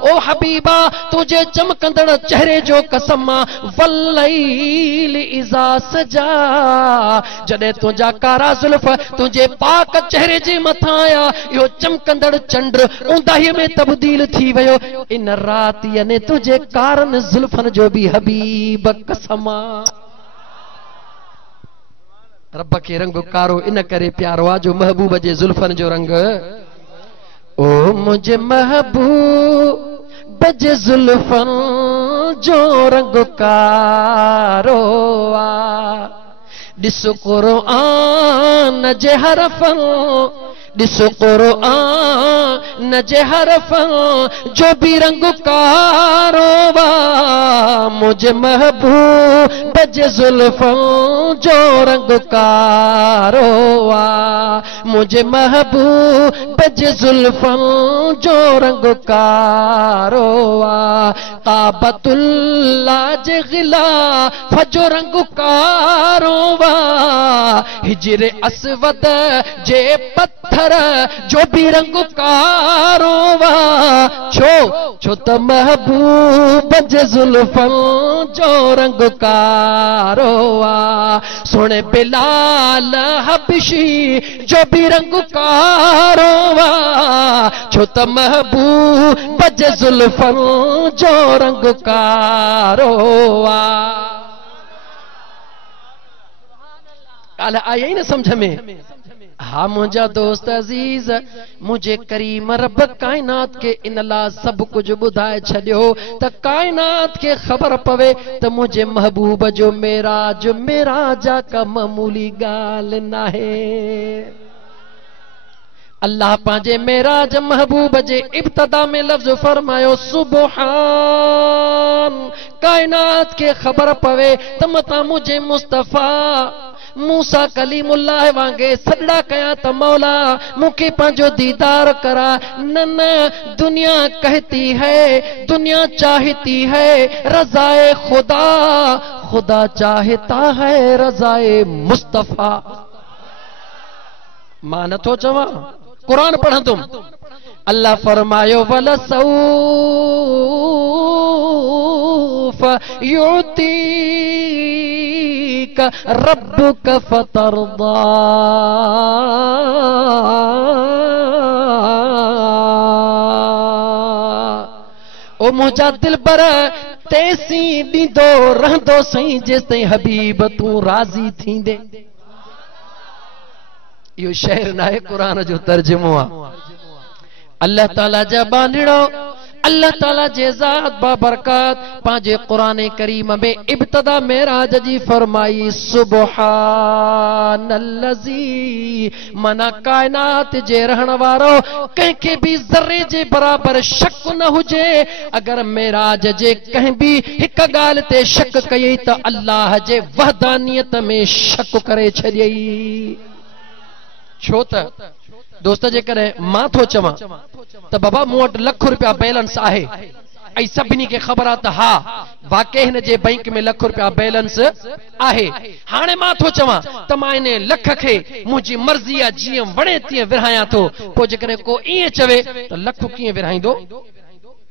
ओ हबीबा तुंहिंजे चमकंदड़ चेहरे जो कसम आ, वल्लैल इज़ा सजा, जॾहिं तुंहिंजा कारा ज़ुल्फ तुंहिंजे पाक चेहरे जे मथां आया, इहो चमकंदड़ चंड ऊंदाहीअ में तब्दील थी वियो। इन राति यानी तुंहिंजे कारन ज़ुल्फन जो भी हबीब कसम आ। रब खे रंग कारो इन करे प्यारो आ जो महबूब जे ज़ुल्फन जो रंग। ओ मुंहिंजे महबूब जे ज़ुल्फन जो रंग कारो आ, ॾिस क़ुरआन जे हरफ़न ॾिसो क़ुरआन जे हरफ़न जो भी रंग कारो वा मुझे महबूब जे ज़ुल्फ़न जो रंग कारो वा मुझे महबूब जे ज़ुल्फ़न जो रंग कारो वा काबतुल्लाह जे ग़िलाफ़ जो रंग कारो वा हिजर अस्वद जे पत्थर जो भी रंग कारो वा छो त महबूब जे ज़ुल्फ़न जो रंग कारो वा सुने बिलाल हबशी जो भी रंग कारो वा छो त महबूब जे ज़ुल्फ़न जो रंग कारो वा। ॻाल्हि आई न समझ में? हाँ मुझा दोस्त अजीज मुझे करीम रब कायनात के इन ला सब कुछ बुधाए छड़ियो त कायनात के खबर पवे त मुझे महबूब जो मेरा जा का मामूली गाल नाहे। अल्लाह पांजे मेराज महबूब जे इब्तदा में लफ्ज फरमायो सुबहान कायनात के खबर पवे त मता मुझे मुस्तफा मूसा कलीमुल्लाह वांगे सजड़ा कया त मौला मुके पांजो दीदार करा। न दुनिया कहती है दुनिया चाहती है रजाए खुदा खुदा चाहता है रजाए मुस्तफा। मां नथो चवां कुरान पढ़ंदुम अल्लाह फरमायो वल सऊफ युती रब्बुक फतरदा ओ मुझा दिल पर तेसी दीदो रहंदो सही जेस ताईं हबीब तू राजी थींदे। यो शेर ना है कुरान जो तर्जुमो आ। अल्लाह ताला जा बांधड़ो अल्लाह ताला जे ज़ात बाबरकत पांजे कुरान करीम में इब्तदा मेराज जी फरमाई सुबहानल्लज़ी मना कायनात जे रहण वारो कंहिंखे भी ज़र्रे जे बराबर शक न हुजे। अगर मेराज जे कंहिं भी हिक ॻाल्हि ते शक कई त अल्लाह जे वहदानियत में शक करे छॾियई। छो त दोस्त जे करे मां थो चवां त बाबा मूं वटि लख रुपया बैलेंस आहे ऐं सभिनी खे ख़बर आहे त हा वाकई हिन जे बैंक में लख रुपया बैलेंस आहे। हाणे मां थो चवां त मां इन लख खे मुंहिंजी मर्ज़ी आहे जीअं वणे तीअं विरहायां थो। पोइ जेकॾहिं को ईअं चवे त लख कीअं विरहाईंदो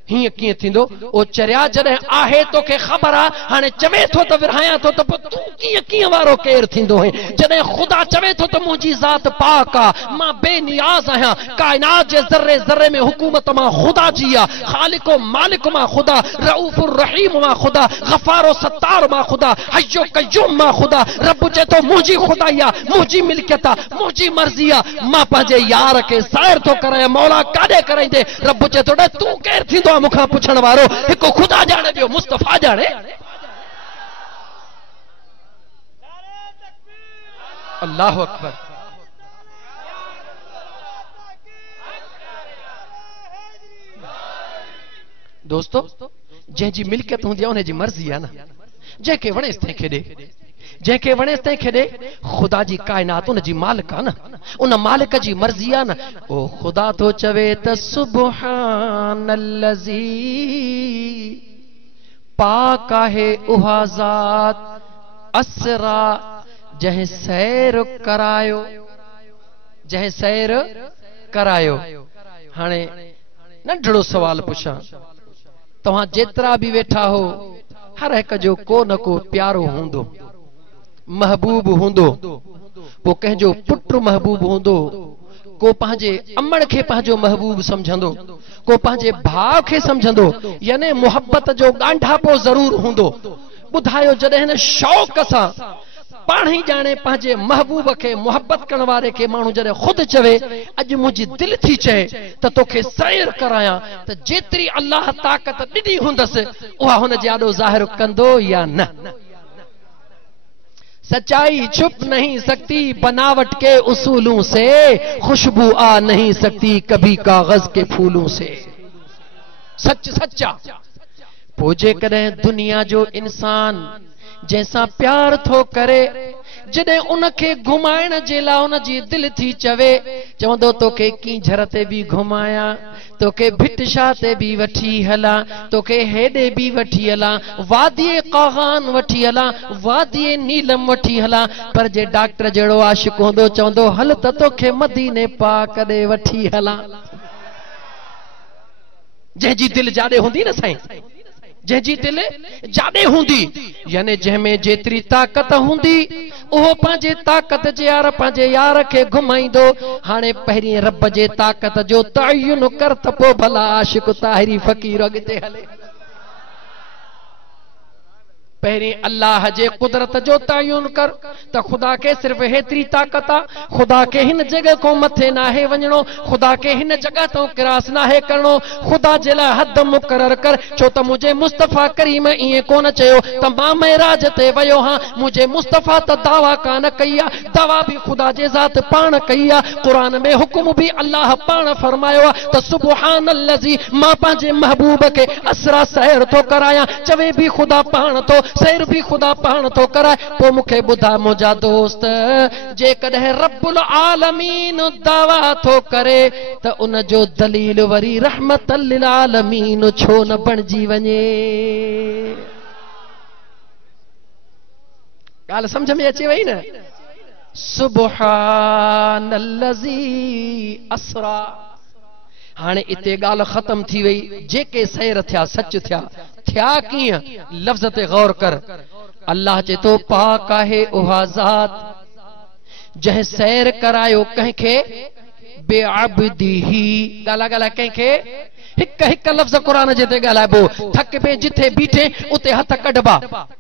हीअं कीअं थींदो? ओ चरिया जॾहिं आहे तोखे ख़बर आहे हाणे चवे थो त विरहायां थो त पोइ तूं कीअं वारो केरु थींदो है? जॾहिं ख़ुदा चवे थो त मुंहिंजी ज़ात पाक आहे मां बेनियाज़ आहियां कायनात जे ज़र्रे ज़र्रे में हुकूमत मां ख़ुदा जी आहे ख़ालिको मालिक मां ख़ुदा रऊफ़ुर रहीम मां ख़ुदा गफ़ारो सत्तार मां ख़ुदा हय्यो क़य्यूम मां ख़ुदा। रब चए थो मुंहिंजी ख़ुदाई आहे मुंहिंजी मिल्कियत आहे मुंहिंजी मर्ज़ी आहे मां पंहिंजे यार खे ज़ाहिर थो करायां मौला काॾे कराईंदे? रब चए थो तूं केरु थींदो मुखा पुछण वारो? हिकु ख़ुदा जाने ॿियो मुस्तफ़ा जाने। अल्लाहु अकबर। दोस्तों जंहिंजी मिल्कियत हूंदी आहे उनजी मर्ज़ी आहे न। जंहिंखे वणेसि तंहिंखे ॾे जंहिंखे वणेसि तंहिंखे ॾे। ख़ुदा जी कायनात उनजी मालिक आहे न उन मालिक जी मर्ज़ी आहे न। ओ ख़ुदा तो चवे त सुबहानल्लज़ी पाक आहे उहा ज़ात असरा जंहिं सैर करायो। हाणे नंढड़ो सवाल पुछां तव्हां जेतिरा भी वेठा हो हर हिक जो को न को प्यारो हूंदो महबूब हूंदो। पोइ कंहिंजो पुट महबूब हूंदो को पंहिंजे अमड़ खे पंहिंजो महबूब समझंदो को पंहिंजे भाउ खे समझंदो यानी मोहब्बत जो ॻांढापो ज़रूर हूंदो। ॿुधायो जॾहिं हिन शौक़ सां पाण ही ॼाणे पंहिंजे महबूब खे मोहब्बत करण वारे खे माण्हू जॾहिं ख़ुदि चवे अॼु मुंहिंजी दिलि थी चए त तोखे सैर करायां त जेतिरी अल्लाह ताक़त ॾिनी हूंदसि उहा हुन जे आॾो ज़ाहिर कंदो या न? सच्चाई छुप नहीं सकती बनावट के उसूलों से, खुशबू आ नहीं सकती कभी कागज के फूलों से। सच सच्चा पोजे करें दुनिया जो इंसान जैसा प्यार थो करे, जॾहिं उनखे घुमाइण जे लाइ उन जी दिलि थी चवे, चवंदो तोखे कीझर ते बि घुमाया, तोखे भिटशा ते बि वठी हला, तोखे हेॾे बि वठी हला, वादीअ कागान वठी हला, वादीअ नीलम वठी हला। पर जे डॉक्टर जहिड़ो आशिक हूंदो चवंदो हल त तोखे मदीने पाक ॾे वठी हला। जंहिंजी दिलि जाॾे हूंदी न साईं, जंहिंजी दिलि जाॾे हूंदी, यानी जंहिंमें जेतिरी ताक़त हूंदी उहो पंहिंजे ताक़त जे यार पंहिंजे यार खे घुमाईंदो। हाणे पहिरीं रब जे ताक़त जो तयन कर त पोइ भला आशिक ताहिरी फ़क़ीर अॻिते हले। पहिरीं अल्लाह जे कुदरत जो तयन कर त खुदा के सिर्फ हेतरी ताक़त आ, खुदा के हिन जगह को मथे नाहे वञणो, खुदा के हिन जगह तो क्रॉस नाहे करणो, खुदा जे लाइ हद मुक़रर कर। छो त मुझे मुस्तफ़ा करीम इएं कोन चयो त मां मेराज ते वयो हां, मुझे मुस्तफ़ा त दावा कान कई आ, दावा भी खुदा जे ज़ात पाण कई आ। कुरान में हुक्म भी अल्लाह पाण फरमायो आ त सुब्हानल्लज़ी, मां पंहिंजे महबूब के असरा सैर तो कराया, चवे भी खुदा पाण तो, सैर भी खुदा पाण तो कराए। पो मूंखे ॿुधा मुंहिंजा दोस्त, जेकॾहिं रब्बुल आलमीन दावा थो करे त उन जो दलील वरी रहमतल लिल आलमीन छो न बणजी वञे। ॻाल्हि समझ में अचे वई न? सुब्हानल्लज़ी असरा। हाणे इते ॻाल्हि ख़त्म थी वई। जेके सैर थिया सच थिया, थिया कीअं? लफ़्ज़ ते गौर कर। अल्लाह चए थो पाक आहे उहा ज़ात जंहिं सैर करायो कंहिंखे बेअब्दिही। ॻाल्हि ॻाल्हि कंहिंखे हिक हिक लफ़्ज़ क़ुरान जे ते ॻाल्हाइबो। थक पे जिथे बीठे उते हथ कढबा,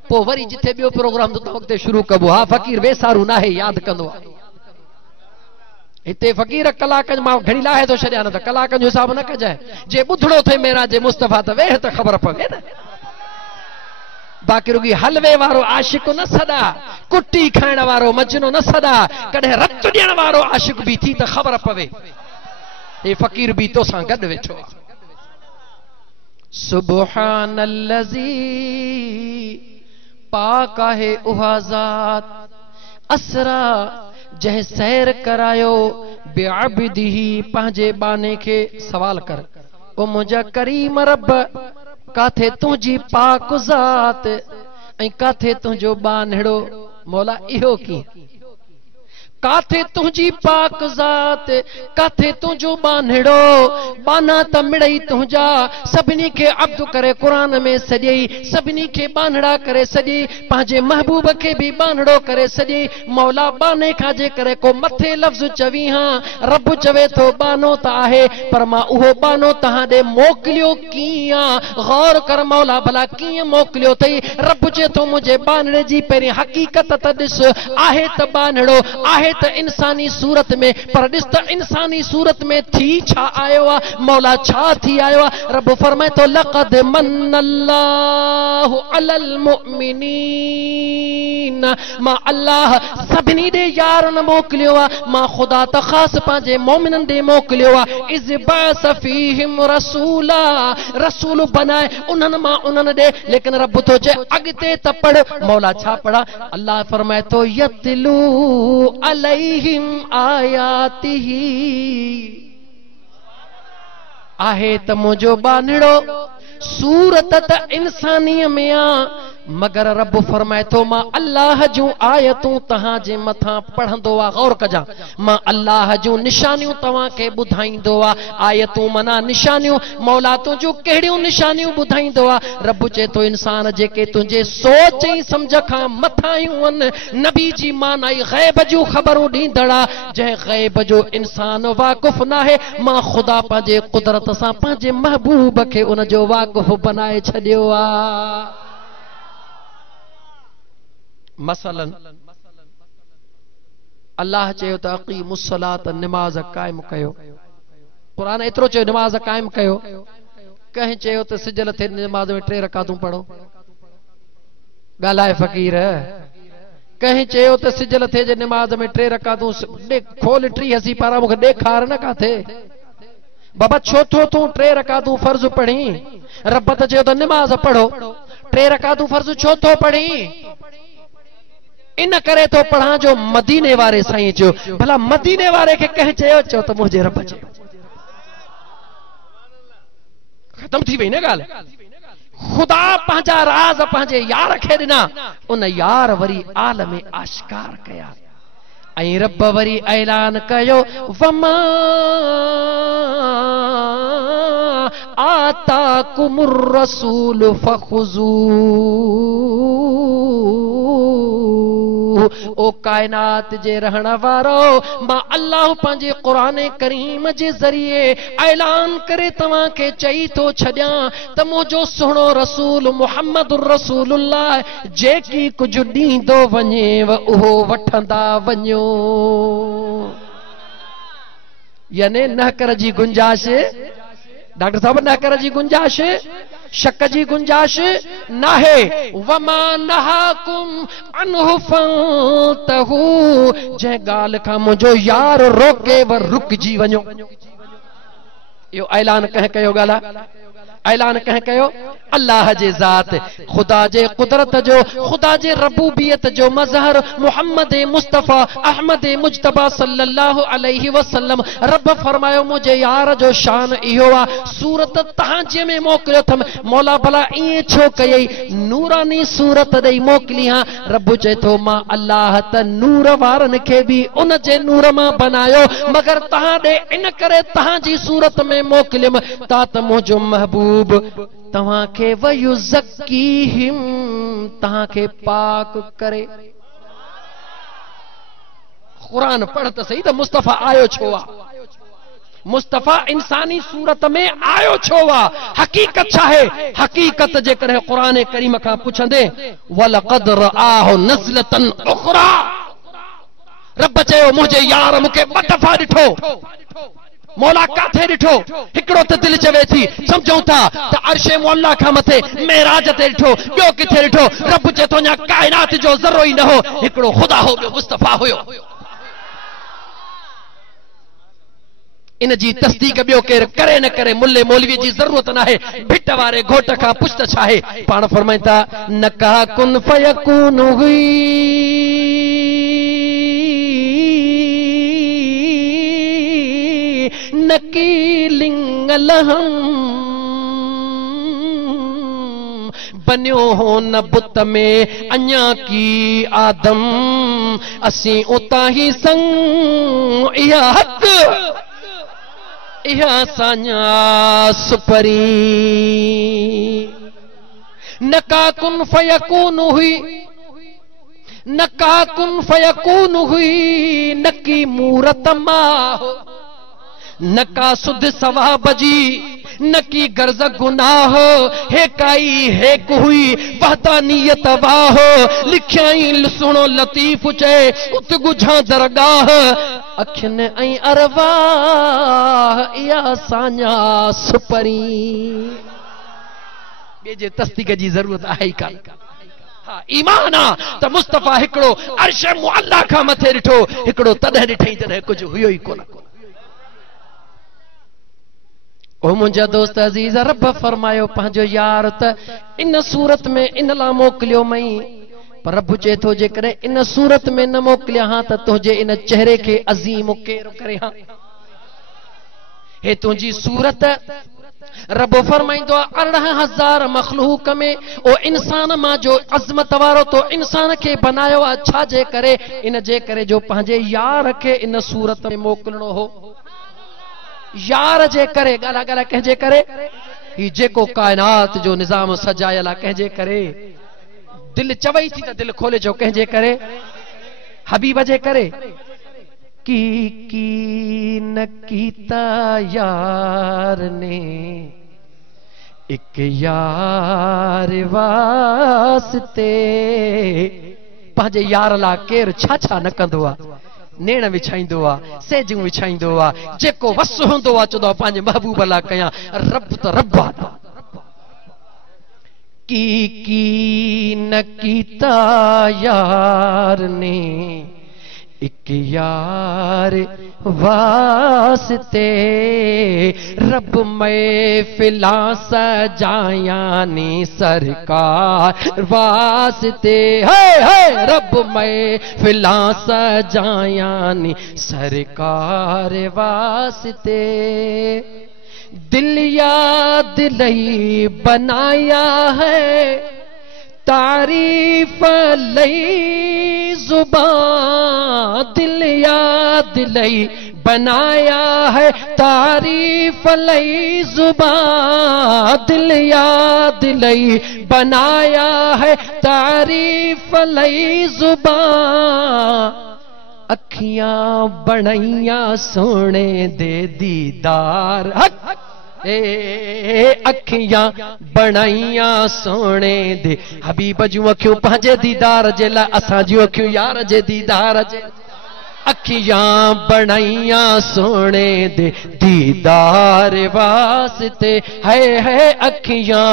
पोइ वरी जिथे ॿियो प्रोग्राम तो उते शुरू कबो। हा फ़क़ीर बेसारू नाहे, यादि कंदो आहे। हिते फ़क़ीर कलाकनि मां घड़ी लाहे थो छॾिया, न त कलाकनि जो हिसाब न कजाए। जे ॿुधणो थिए मेरा जे मुस्तफ़ा त वेह त ख़बर पवे न। बाक़ी रुगी हलवे वारो आशिक न सदा, कुटी खाइण वारो मजनो न सदा, कॾहिं रत ॾियण वारो आशिक भी थी त ख़बर पवे हे फ़क़ीर भी तो सां गॾु वेठो आहे। सुब्हानल्लज़ी, पाक आहे उहा ज़ात असरा जंहिं सैर करायो बेअब्दिही पंहिंजे बाने खे। सवाल कर ओ मुंहिंजा करीम रब, काथे तुंहिंजी पाक ज़ात ऐं काथे तुंहिंजो बानड़ो। मौला इहो कीअं? काथे तुंहिंजी पाक ज़ात, काथे तुंहिंजो बानड़ो। बाना त मिड़ई तुंहिंजा, सभिनी खे अब्द करे कुरान में सॼई, सभिनी खे बानड़ा करे सॼई, पंहिंजे महबूब खे भी बानड़ो करे सॼई। मौला बाने खां जे करे को मथे लफ़्ज़ चवी हां, रब चवे थो बानो त आहे, पर मां उहो बानो तहां ॾे मोकिलियो कीअं? गौर कर मौला भला कीअं मोकिलियो अथई? रब चए थो मुंहिंजे बानड़े जी पहिरीं हक़ीक़त त ॾिस, आहे त बानड़ो, आहे त इंसानी सूरत में, पर ॾिस त इंसानी सूरत में थी छा आयो आहे? मौला छा थी आयो आहे? रब फरमाए थो लक़द मन्नल्लाहु अलल मुमिनीन, मां अल्लाह सभिनी ॾे यार न मोकिलियो आहे, मां ख़ुदा त ख़ासि पंहिंजे मोमिननि ॾे मोकिलियो आहे। इज़ बअस फीहिम रसूला, रसूल बनाए उन्हनि मां उन्हनि ॾे। लेकिन रब थो चए अॻिते त पढ़। मौला छा पढ़ा? अल्लाह फरमाए थो यतलू अलैहिम आयातिही, आहे त मुंहिंजो बानड़ो सूरत त इंसानीअ में आ, मगर रब फरमाए थो मां अल्लाह जूं आयतूं तहां जे मथां पढ़ंदो आ। गौर कजा, मां अल्लाह जूं निशानियूं तव्हां खे ॿुधाईंदो आ। आयतूं मना निशानियूं। मौला तुंहिंजूं कहिड़ियूं निशानियूं ॿुधाईंदो आ? रब चए थो इंसान जेके तुंहिंजे सोच ऐं सम्झ खां मथां आहिनि। नबी जी मानाई ग़ैब जूं ख़बरूं ॾींदड़, जंहिं ग़ैब जो इंसान वाक़ुफ़ नाहे, मां ख़ुदा पंहिंजे कुदरत सां पंहिंजे महबूब खे उन जो वाक़ुफ़ बनाए छॾियो आ। मसलन अल्लाह चयो त अक़ीमुस्सलात, नमाज़ क़ाइम कयो। कुरान एतिरो चयो नमाज़ क़ाइम कयो। कंहिं चयो त सिजल थे नमाज़ में 3 रकातूं पढ़ो। ॻाल्हाए फ़क़ीर, कहीं चयो त सिजल थे जे नमाज में 3 रकातूं खोल 3 हसी पारा मुखे ॾेखार न काथे बाबा छो थो तूं 3 रकातूं फर्ज पढ़ी रब त चयो त नमाज पढ़ो 3 रकातूं फर्ज छो थो पढ़ी इन करे तो पढ़ा जो मदीने वारे साईं चयो भला मदीने वारे के कह चयो चयो त मुझे रब चयो खत्म थी वई न गाल खुदा पंहिंजा राज पंहिंजे यार खे ॾिना उन यार वरी आलम आश्कार कया ऐं रब वरी ऐलान कयो वमा आताकुमुर रसूल फखुजू ओ कायनात जे रहण वारो मां अल्लाह पंहिंजे क़ुरान करीम जे ज़रिए ऐलान करे तव्हां खे चई थो छॾियां त मुंहिंजो सुहिणो रसूल मुहम्मद रसूलुल्लाह जेकी कुझु ॾींदो वञेव उहो वठंदा वञो यानी नहकर जी गुंजाइश डॉक्टर साहब नहकर जी गुंजाइश शक जी गुंजाइश नाहे वमा नहाकुम अनहु फंतहू जे गाल खां मुंहिंजो यार रोके व रुकजी वञो यो ऐलान कह कयो गाला ऐलान कह कयो अल्लाह जे ज़ात खुदा जे कुदरत जो खुदा जे रबूबियत जो मज़हर मुहम्मद मुस्तफ़ा अहमद मुज्तबा सल्लल्लाहु अलैहि वसल्लम रब फरमायो मुझे यार जो शान इहो आ सूरत तहां में मोकिलियो थम मौला भला इए छो कयई नूरानी सूरत ॾेई मोकिली हां रब चए थो मां अल्लाह त नूर वारनि खे बि उन जे नूर मां बनायो मगर तहां ॾे इन करे तहां जी सूरत में मोकिलियम ता त मुंहिंजो महबूब तव्हां खे वयुज़क्कीहिम तव्हां खे पाक करे कुरान पढ़ त सही त मुस्तफ़ा आयो छो आहे मुस्तफ़ा इंसानी सूरत में आयो छो आहे हकीकत छा आहे हकीकत जेकॾहिं क़ुरान करीम खां पुछंदे वलक़द रआहु नज़लतन उख़रा रब चयो मुंहिंजे यार मूंखे ॿ दफ़ा ॾिठो मौला काथे ॾिठो हिकिड़ो त दिलि चवे थी सम्झूं था त अर्शे मुअल्ला खां मथे मेराज ते ॾिठो ॿियो किथे ॾिठो रब चए थो अञा काइनात जो ज़रो ई न हो हिकिड़ो ख़ुदा हो ॿियो मुस्तफ़ा हुयो इन जी तस्दीक ॿियो केरु करे न करे मुल्ले मौलवी जी ज़रूरत नाहे भिट वारे घोट खां पुछ त छा आहे पाण फरमाइनि था नका कुन फयकून हुई नकीलिंगलहम बनियो हो न बुत में अञा की आदम असी उतां ही संग इहा हक इहा साञा सुपरी नका कुन फयकून हुई नका कुन फयकून हुई नकी मूरत मां नका सुध सवाब जी नकी गर्ज गुनाह हे काई हेक हुई वहदानियत वाह लिखियाई सुनो लतीफ चए उत गुझा दरगाह अखिन ऐं अरवाह इहा साञा सुपरी ॿिए जे तस्दीक जी ज़रूरत आहे ई कान हा ईमान आ त मुस्तफ़ा हिकिड़ो अर्श मुअल्ला खां मथे ॾिठो हिकिड़ो तॾहिं ॾिठई जॾहिं कुझु हुयो ई कोन ओ मुंहिंजा दोस्त अज़ीज़ रब फरमायो पंहिंजो यार त इन सूरत में इन लाइ मोकिलियो मई पर रब चए थो जेकॾहिं इन सूरत में न मोकिलिया हा त तुंहिंजे इन चेहरे खे अज़ीम केरु करे हा हे तुंहिंजी सूरत रब फरमाईंदो आहे 18,000 मखलूक में ओ इंसान मां जो अज़मत वारो तो इंसान खे बनायो आहे छा जे करे इन जे करे जो पंहिंजे यार खे इन सूरत में मोकिलणो हो यार जे करे गाला गाला कंहिंजे करे ही जेको कायनात जो निज़ाम सजायल आहे कंहिंजे करे दिल चवई थी त दिल खोले जो कंहिंजे करे हबीब जे करे की न कीता यार ने एक यार वास्ते पंहिंजे यार लाइ केरु छा छा न कंदो आहे नेण विछाईंदो आहे सेजूं विछाईंदो आहे जेको वस हूंदो आहे चवंदो आहे पंहिंजे महबूब लाइ कयां रब त रब आहे की न कीता यार ने एक यार वास्ते रब महफिलां सजायानी सरकार वास्ते है रब महफिलां सजायानी सरकार वास्ते दिल याद लई बनाया है तारीफ लई जुबान दिल याद लई बनाया है तारीफ लई जुबान दिल याद लई बनाया है तारीफ लई जुबान अखियां बनैया सोने दे दीदार अखियां बनैया सोने दे हबीब जूं अखियूं पंहिंजे दीदार जे लाइ असां जूं अखियूं यार जे दीदार जे अखियां बनैया सोने दे दीदार वास्ते है अखियां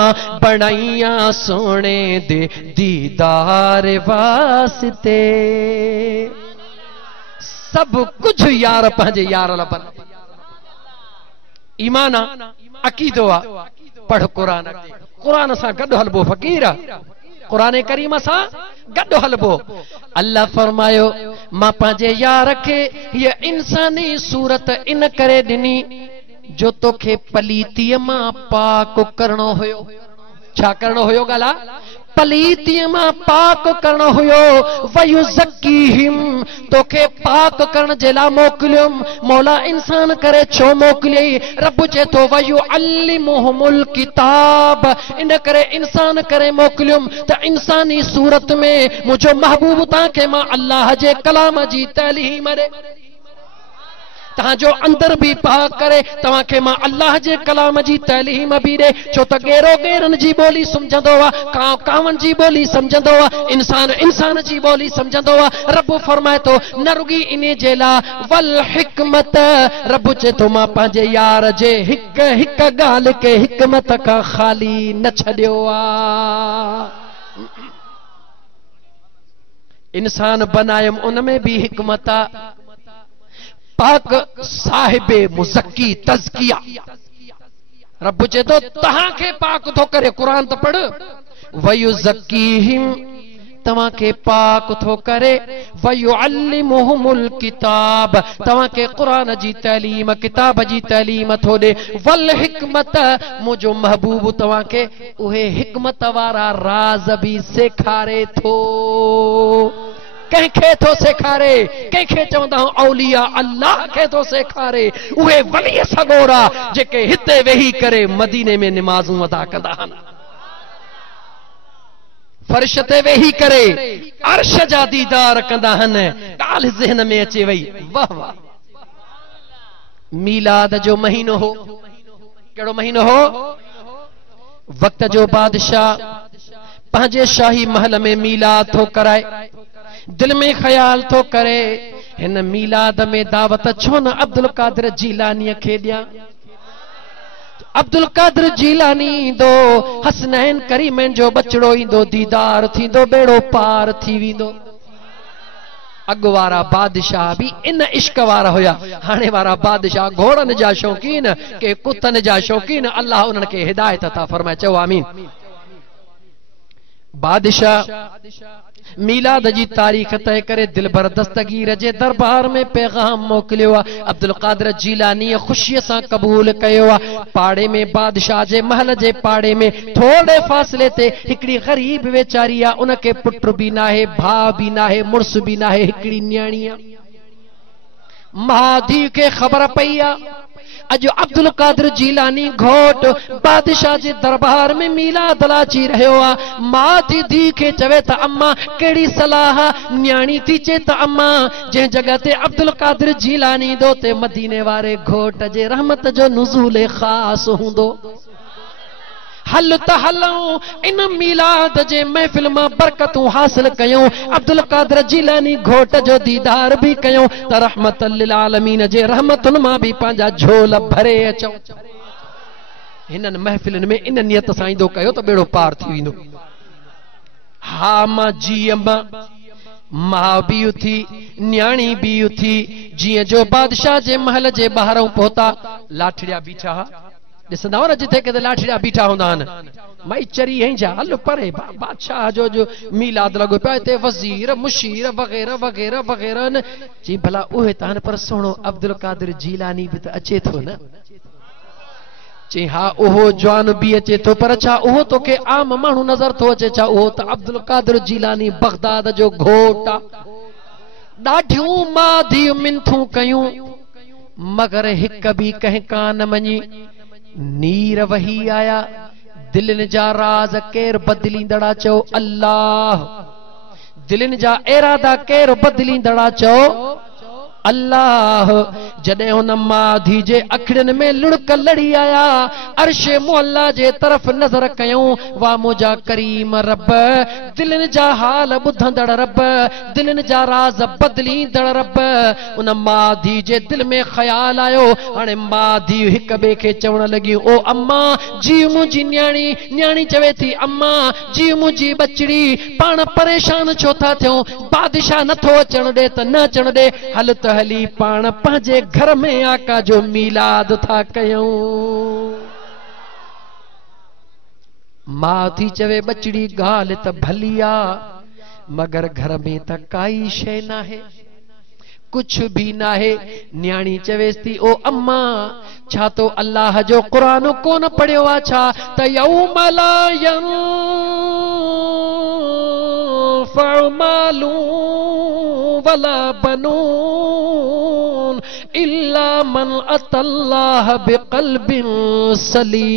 बनैया सोने दे दीदार वास्ते सब कुछ यार पंहिंजे यार लाइ बन ईमान अकीदो आ पढ़ कुरान कुरान सां गॾु हलबो फ़कीर कुरान करीम सां गॾु हलबो अल्लाह फरमायो मां पंहिंजे यार खे हीअ इंसानी सूरत इन करे ॾिनी जो तोखे पलीतीअ मां पाक करणो हुयो छा करणो हुयो ॻाल्हा पलीतीअ मां पाक करणो हुयो वयुज़क्कीहिम तोखे पाक करण जे लाइ मोकिलियुमि मौला इंसान करे छो मोकिलियई रब चए थो वयुअल्लिमुहुमुल किताब इन करे इंसान करे मोकिलियुमि त इंसानी सूरत में मुंहिंजो महबूब तव्हांखे मां अल्लाह जे कलाम जी तइलीम ॾे तव्हांजो अंदर भी पाक करे तव्हांखे मां अल्लाह जे कलाम जी तइलीम भी ॾे छो त गेरो गेरनि जी ॿोली सम्झंदो आहे कांव कांवनि जी ॿोली सम्झंदो आहे इंसान इंसान जी ॿोली सम्झंदो आहे रब फरमाए थो न रुगी इन जे लाइ वल हिकमत रब चए थो मां पंहिंजे यार जे हिक हिक ॻाल्हि खे हिकमत खां ख़ाली न छॾियो आहे इंसान बनायमि उन में भी हिकमत आहे पाक साहिबे मुज़क्की तज़किया रब चए थो तव्हांखे पाक थो करे कुरान त पढ़ वयुज़क्कीहिम तव्हांखे पाक थो करे वयुअल्लिमुहुमुल किताब तव्हांखे कुरान जी तइलीम किताब जी तइलीम थो ॾे वल हिकमत मुंहिंजो महबूब तव्हांखे उहे हिकमत वारा राज़ भी सेखारे थो कंहिंखे थो सेखारे कंहिंखे चवंदा औलिया अल्लाह खे थो सेखारे उहे वली सगोरा जेके हिते वेही करे मदीने में निमाज़ूं अदा कंदा आहिनि फर्श ते वेही करे अर्श जा दीदार कंदा आहिनि ॻाल्हि ज़हन में अचे वई वाह वाह मीलाद जो महीनो हो कहिड़ो महीनो हो वक्त जो बादशाह पंहिंजे शाही महल में मीलाद थो कराए दिल में ख्याल थो करे हिन मीलाद में दावत छो न अब्दुल कादिर जीलानी खे ॾियां अब्दुल कादिर जीलानी ईंदो हसनैन करीमैन जो बचड़ो ईंदो दीदार थींदो बेड़ो पार थी वेंदो अॻु वारा बादशाह भी इन इश्क वारा हुया हाणे वारा बादशाह घोड़नि जा शौक़ीन के कुतनि जा शौक़ीन अल्लाह उन्हनि खे हिदायत था फरमाए चओ आमीन बादशाह मीलाद जी तारीख़ तय करे दिलबर दस्तगीर जे दरबार में पैगाम मोकिलियो आहे अब्दुल कादिर जीलानी ख़ुशीअ सां क़बूल कयो आहे पाड़े में बादशाह जे महल जे पाड़े में थोड़े फ़ासिले ते हिकिड़ी ग़रीब वेचारी आहे उनखे पुट भी नाहे भाउ भी नाहे मुड़ुस भी नाहे हिकिड़ी न्याणी आहे महादी खे ख़बर पई आहे अज अब्दुल कादिर जीलानी घोट बादशाह जे दरबार में मीलाद लाची रहियो आहे मां थी धी खे चवे त अम्मा कहिड़ी सलाह न्याणी थी चए त अम्मा जंहिं जगह ते अब्दुल कादिर जीलानी ईंदो ते मदीने वारे घोट जे रहमत जो नुज़ूल ख़ास हूंदो हल त हलूं इन मीलाद जे महफ़िल मां बरकतूं हासिल कयूं अब्दुल कादिर जीलानी घोट जो दीदार भी कयूं त रहमत लिल आलमीन जे रहमतुनि मां भी पंहिंजा झोल भरे अचूं हिनन महफिलन में इन नियत सां ईंदो कयो त बेड़ो पार थी वेंदो। हा मां जीअम मां भी उथी न्याणी भी उथी जीअं जो बादशाह जे महल जे ॿाहिरां पहुता लाठड़िया बीठा ॾिसंदा हो न जिथे किथे लाठड़िया बीठा हूंदा आहिनि माई चरी हई जा हल परे बादशाह जो मीलाद लॻो पियो हिते वज़ीर मुशीर वग़ैरह वग़ैरह वग़ैरह न जी भला उहे त आहिनि पर सुहिणो अब्दुल कादिर जीलानी बि त अचे थो न चई हा उहो जवान भी अचे थो पर छा उहो तोखे आम माण्हू नज़र थो अचे छा उहो त अब्दुल कादिर जीलानी बगदाद जो घोट आहे ॾाढियूं माधियूं मिनथूं कयूं मगर हिक बि कंहिं कान मञी नीर वही आया दिलनि जा राज केर बदलींदड़ा चओ अल्लाह दिलनि जा इरादा केर बदलींदड़ा चओ अल्लाह जॾहिं हुन माधी जे अखिड़ियुनि में लुड़क लड़ी आया अर्श मुअल्ला जे तरफ़ नज़र कयूं वाह मुंहिंजा करीम रब दिलनि जा हाल ॿुधंदड़ रब दिलनि जा राज बदलींदड़ रब उन माधी जे दिल में ख़्याल आयो हाणे माधी हिक ॿिए खे चवण लॻी ओ अम्मा जी मुंहिंजी न्याणी चवे थी अम्मा जी मुंहिंजी बचड़ी पाण परेशान छो था थियूं बादशाह नथो अचण ॾे त न अचण ॾे हल त हली पाण पंहिंजे घर में आका जो मीलाद था कयूं मां थी चवे बचड़ी ॻाल्हि त भली आहे मगर घर में त काई शइ नाहे कुछ भी नाहे न्याणी चवेसि थी ओ अम्मा छा तो अल्लाह जो क़ुरान कोन पढ़ियो आहे छा त यौम ला यंफ़उ मालून वला बनून इल्ला मन अतल्लाह बिक़ल्बिन सलीम।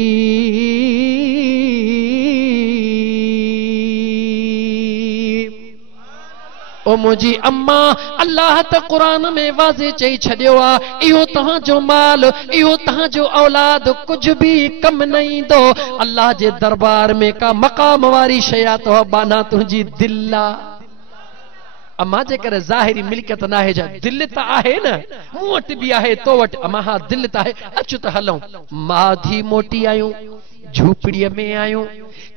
ओ मुझी अम्मा अल्लाह त कुरान में वाज़े चई छडियो आ इहो तहां जो माल इहो तहां जो औलाद कुछ भी कम न ईंदो अल्लाह जे दरबार में का मकाम वारी शइ आ तो बाना तुंहिंजी दिल आ अम्मा जे करे ज़ाहिरी मिल्कियत न आहे दिल त आहे न मूं वटि बि आहे तो वटि अम्मा हा दिल त आहे अच त हलूं माधी मोटी आयूं झूपड़ीअ में आयूं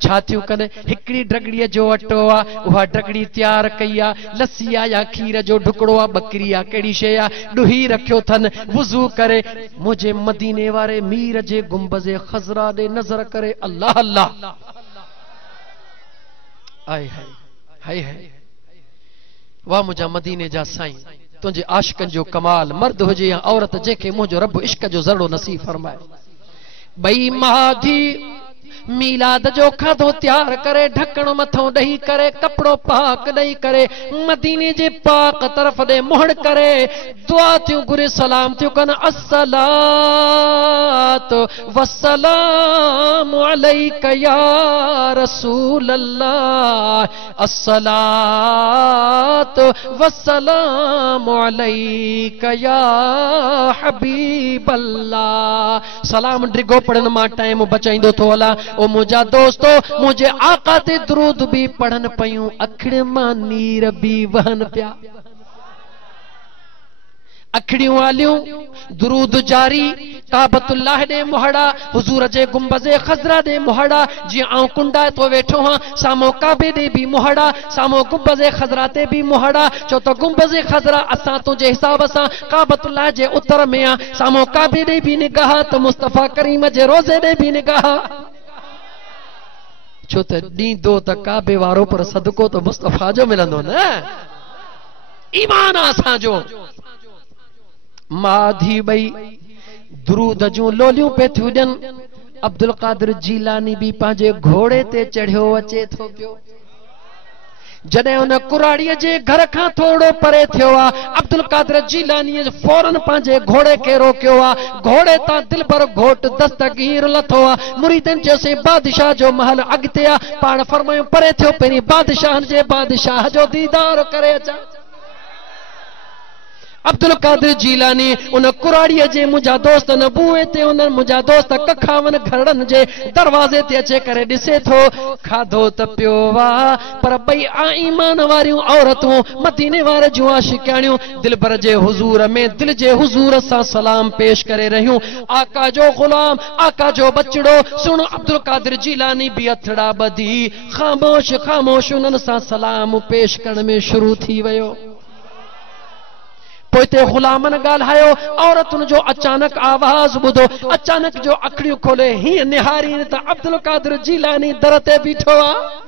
छा थियूं कनि हिकिड़ी ड्रगड़ीअ जो अटो आहे उहा ड्रगड़ी तैयार कई आहे लस्सी आहे या खीर जो ढुकड़ो आहे बकरी आहे कहिड़ी शइ आहे ॾुही रखियो अथनि वुज़ू करे मुंहिंजे मदीने वारे मीर जे गुंबज़े ख़ज़रा ॾे नज़र करे अल्लाह अल्लाह आए हाय हाय हाय वाह मुंहिंजा मदीने जा साईं तुंहिंजे आशिकनि जो कमाल मर्द हुजे या औरत जंहिंखे मुंहिंजो रब इश्क जो ज़रो नसीब फरमाए बई माधी मीलाद जो खाधो तैयार करे ढकण मथों ॾही करे कपड़ो पाक ॾही करे मदीने जे पाक तरफ़ ॾे मुहड़ करे दुआ थियूं घुरे सलाम थियूं कनि अस्सलात वस्सलाम अलैका या रसूल अल्लाह अस्सलात वस्सलाम अलैका या हबीब अल्लाह सलाम ड्रिगो पढ़न मां टाइम बचाईंदो थो हला ओ मुझा दोस्तो मुझे आका ते दुरूद भी पढ़न पयूं अखिड़ मां नीर भी वहन पिया अखड़ियों वालियों दुरूद जारी काबतुल्लाह दे मुहड़ा हुजूर जे गुंबज़े खज़रा दे मुहड़ा जी आऊं कुंडा तो वेठो हां सामो काबे दे भी मुहड़ा सामो गुंबज़े खज़रा ते भी मुहड़ा छो तो गुंबज़े खज़रा असां तुझे हिसाब सां काबतुल्लाह जे उत्तर में आ सामो काबे दे भी निगाह तो मुस्तफा करीम जे रोज़े दे भी निगाह छो त ॾींदो त काबे वारो पर सदको तो मुस्तफा जो मिलंदो न ईमान असांजो माधी बई दुरूद जूं लोलियूं पे थियूं ॾियनि अब्दुल कादिर जीलानी भी पंहिंजे घोड़े ते चढ़ियो अचे थो पियो जॾहिं उन कुराड़ीअ जे घर खां थोड़ो परे थियो आहे अब्दुल कादिर जीलानी फौरन पंहिंजे घोड़े खे रोकियो आहे घोड़े तां दिलबर घोट दस्तगीर लथो आहे मुरीदनि चयोसीं बादशाह जो महल अॻिते आहे पाण फरमायूं परे थियो पहिरीं बादशाह जे बादशाह जो दीदार करे अचां अब्दुल कादिर जीलानी उन कुराड़ीअ जे मुंहिंजा दोस्त न बूए ते उन मुंहिंजा दोस्त कखावन घरनि जे दरवाज़े ते अचे करे ॾिसे थो खाधो त पियो वाह पर ॿई ईमान वारियूं औरतूं मदीने वारे जूं आशिकाणियूं दिलबर जे हुज़ूर में दिल जे हुज़ूर सां सलाम पेश करे रहियूं आका जो गुलाम आका जो बचड़ो सुन अब्दुल कादिर जीलानी भी अथड़ा ॿधी ख़ामोश ख़ामोश उन्हनि सां सलाम पेश करण में शुरू थी वियो पोइते गुलामन ॻाल्हायो औरतुनि जो अचानक आवाज़ ॿुधो अचानक जो अखड़ियूं खोले हीअं निहारीनि त अब्दुल कादिर जीलानी दर ते बीठो आहे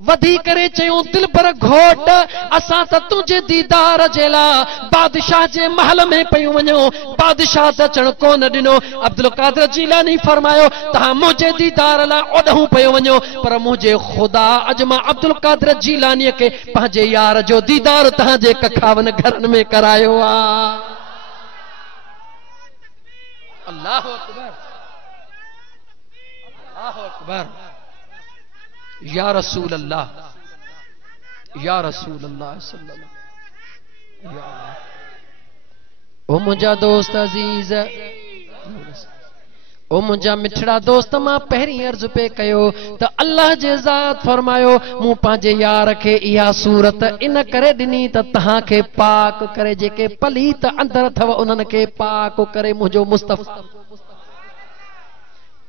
वधी करे चयूं दिलबर घोट असां त तुंहिंजे दीदार जे लाइ बादशाह जे महल में पयूं वञूं बादशाह त अचण कोन ॾिनो अब्दुल कादिर जीलानी फरमायो तव्हां मुंहिंजे दीदार लाइ ओॾहूं पयो वञो पर मुंहिंजे ख़ुदा अॼु मां अब्दुल कादिर जीलानीअ खे पंहिंजे यार जो दीदार तव्हांजे कखावन घरनि में करायो आहे अल्लाहु अकबर अल्लाहु अकबर या रसूल अल्लाह सल्लल्लाहु ओ मुंहिंजा दोस्त अजीज ओ मुंहिंजा मिठड़ा दोस्त मां पहिरीं अर्ज़ पे कयो त अल्लाह जे ज़ात फरमायो मूं पंहिंजे यार खे इहा सूरत इन करे ॾिनी त तव्हांखे पाक करे जेके पलीत अंदर अथव उन्हनि खे पाक करे मुंहिंजो मुस्तफ़ा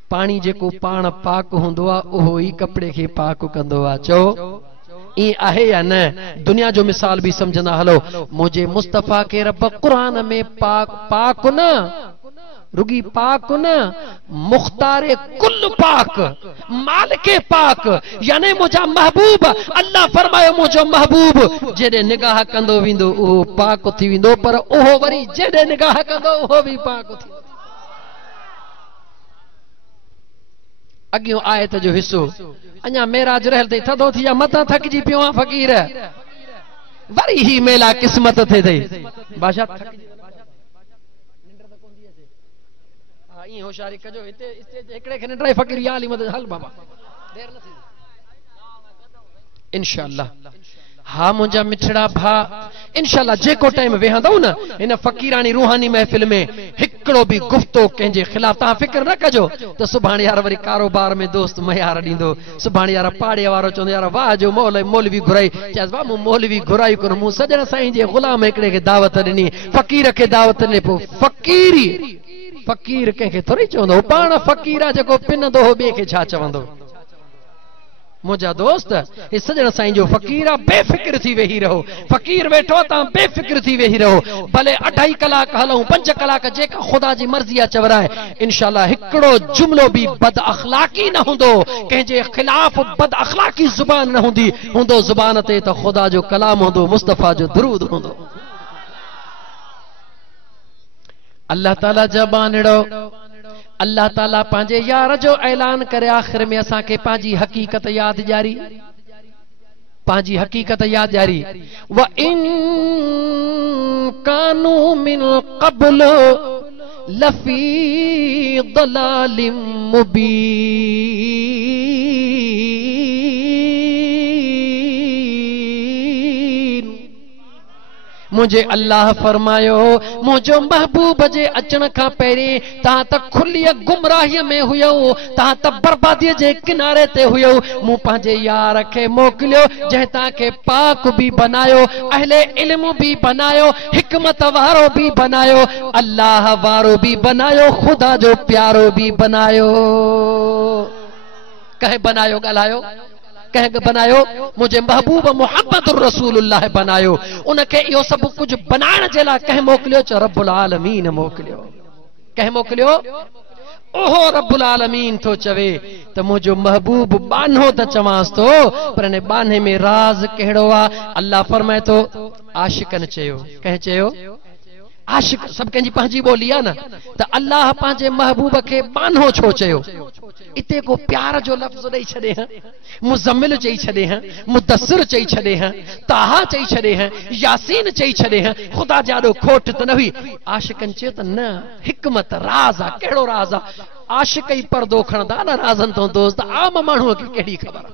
पानी जेको पाण पाक हूंदो आहे उहो ई कपिड़े खे पाक कंदो आहे चओ ई आहे या न दुनिया जो मिसाल भी समझंदा हलो मुझे मुस्तफा के रब कुरान में पाक पाक न रुगी पाक न मुख्तारे कुल पाक मालिके पाक यानी मुझा महबूब अल्लाह फरमायो मुझो महबूब जेडे निगाह कंदो विंदो उहो पाक थी विंदो पर उहो वरी जेडे निगाह कंदो उहो भी पाक थी अगियो आयत जो हिस्सो अञा मेराज रहल ते थदो थी मता थकजी पियो आ फकीर वरी ही मेला किस्मत थे थई बादशाह थक निंड त कोन थी अचे हां ई होशियारी कजो हिते स्टेज एकड़े खे निंड फकीर या अली मदद हल बाबा देर न थी इंशाअल्लाह हाँ मुंहिंजा मिठड़ा भा इंशाअल्लाह जेको टाइम वेहंदो न इन फकीरानी रूहानी महफिल में हिकड़ो भी गुफ्तो कंहिंजे खिलाफ तव्हां फिक्र न कजो त सुभाणे यार वरी कारोबार में दोस्त मयार ॾींदो सुभाणे यार पाड़े वारो चवंदो यार वाह जो मौलवी घुराई चएसि वाह मूं मौलवी घुराई कोन मूं सजण साईं जे गुलाम हिकिड़े खे दावत ॾिनी फकीर खे दावत ॾिनी पोइ फकीर कंहिंखे थोरी चवंदो पाण फकीर आहे जेको पिनंदो हो ॿिए खे छा चवंदो मुझा दोस्त ये सजन साईं जो फकीर बेफिक्र थी वेही रहो फकीर वेठो ता बेफिक्र थी वेही रहो भले 2.5 कलाक हलूं 5 कलाक जेका खुदा जी मर्जी आ चवराए इंशाअल्लाह हिकड़ो जुमलो भी बद अखलाकी न हुंदो कहे खिलाफ बद अखलाकी जुबान न हुंदी हुंदो जुबान ते तो खुदा जो कलाम हुंदो मुस्तफा जो दुरूद हुंदो अल्लाह ताला जबानड़ो अल्लाह ताला पांजे यार जो ऐलान करे आखिर में असा के पांजी हकीकत याद जारी व इन कानू मिन क़ब्ल लफी दलालिम मुबीन मुझे अल्लाह फरमायो मुझो महबूब जे अचण का पहिरीं तव्हां त खुली गुमराही में हुयो तव्हां त बर्बादी जे किनारे ते हुयो मूं पंहिंजे यार खे मोकिलियो जंहिं तव्हांखे पाक भी बनायो अहले इल्म भी बनायो हिकमत वारो भी बनायो अल्लाह वारो भी बनायो खुदा जो प्यारो भी बनायो कहे बनायो ॻाल्हायो कह बनायो मुझे महबूब मुहम्मद रसूलुल्लाह बनायो उनके यो सब कुछ बनाने जे ला कह मोकलियो च रब्बुल आलमीन मोकलियो कह मोकलियो ओहो रब्बुल आलमीन तो चवे तो मुझो महबूब बानो त चवास तो पर ने बाने में राज केड़ो आ अल्लाह फरमाए तो आशिकन चयो कह चयो आशिक सब कंजी पंहिंजी बोली आ न त अल्लाह पंहिंजे महबूब के बानो छो चयो इते को प्यार जो लफ्ज ॾेई छॾे हैं मुज़म्मिल चई छॾे हैं मुदस्सिर चई छॾे हैं ताहा चई छॾे हैं यासीन चई छॾे हैं खुदा जाॾो खोट त न हुई आशिकन चयो त न हिकमत राज आ कहिड़ो राज आ आशिक ई पर्दो खणंदा न राज़न तो दोस्त आम माण्हूअ खे कहिड़ी ख़बर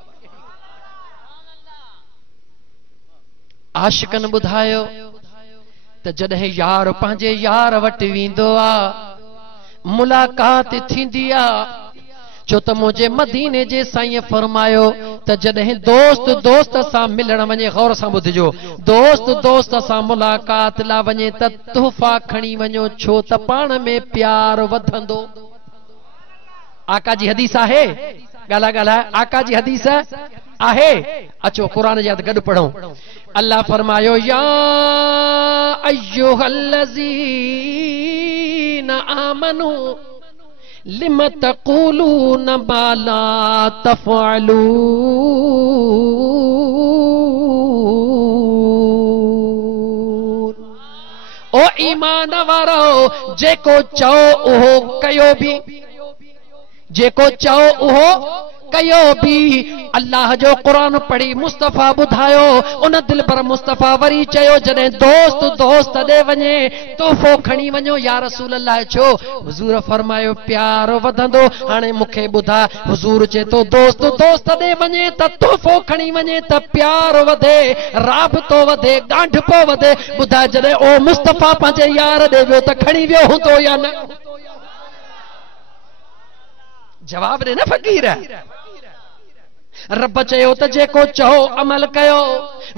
आशिकन बुधायो त जॾहिं यार पंहिंजे यार वटि वेंदो आ मुलाकात थींदी आ छो त मुझे मदीने जे साईं फरमायो त जॾहिं दोस्त दोस्त सां मिलण वञे, गौर सां ॿुधिजो, दोस्त दोस्त सां मुलाकात ला वञे त तोहफ़ा खणी वञो छो त पाण में प्यार वधंदो। आका जी हदीस आहे, ॻाल्हा ॻाल्हाए, आका जी हदीस आहे। अचो कुरान जा गॾु पढ़ूं। अल्लाह फरमायो या अय्युहल्लज़ीना आमनू लिम तक़ूलून मा ला तफ़अलून। ओ ईमान वारो जेको चओ उहो कयो भी, जेको चओ उहो कयो भी। अल्लाह जो कुरान पढ़ी मुस्तफ़ा बुधायो, उन दिल पर मुस्तफ़ा वरी चयो जॾहिं दोस्त दोस्त ॾे वञे तोहफ़ो खणी वञो। या रसूल अल्लाह छो? हुजूर फरमायो प्यार वधंदो। हाणे मूंखे ॿुधा, हुजूर चए तो दोस्त दोस्त ॾे वञे त तोहफ़ो खणी वञे त प्यार वधे, राबतो वधे, ॻांढपो वधे। ॿुधा जॾहिं ओ मुस्तफ़ा पंहिंजे यार ॾे वियो त खणी वियो हूंदो या न? जवाब ॾे न फ़कीर। रब चयो त जेको चओ अमल कयो।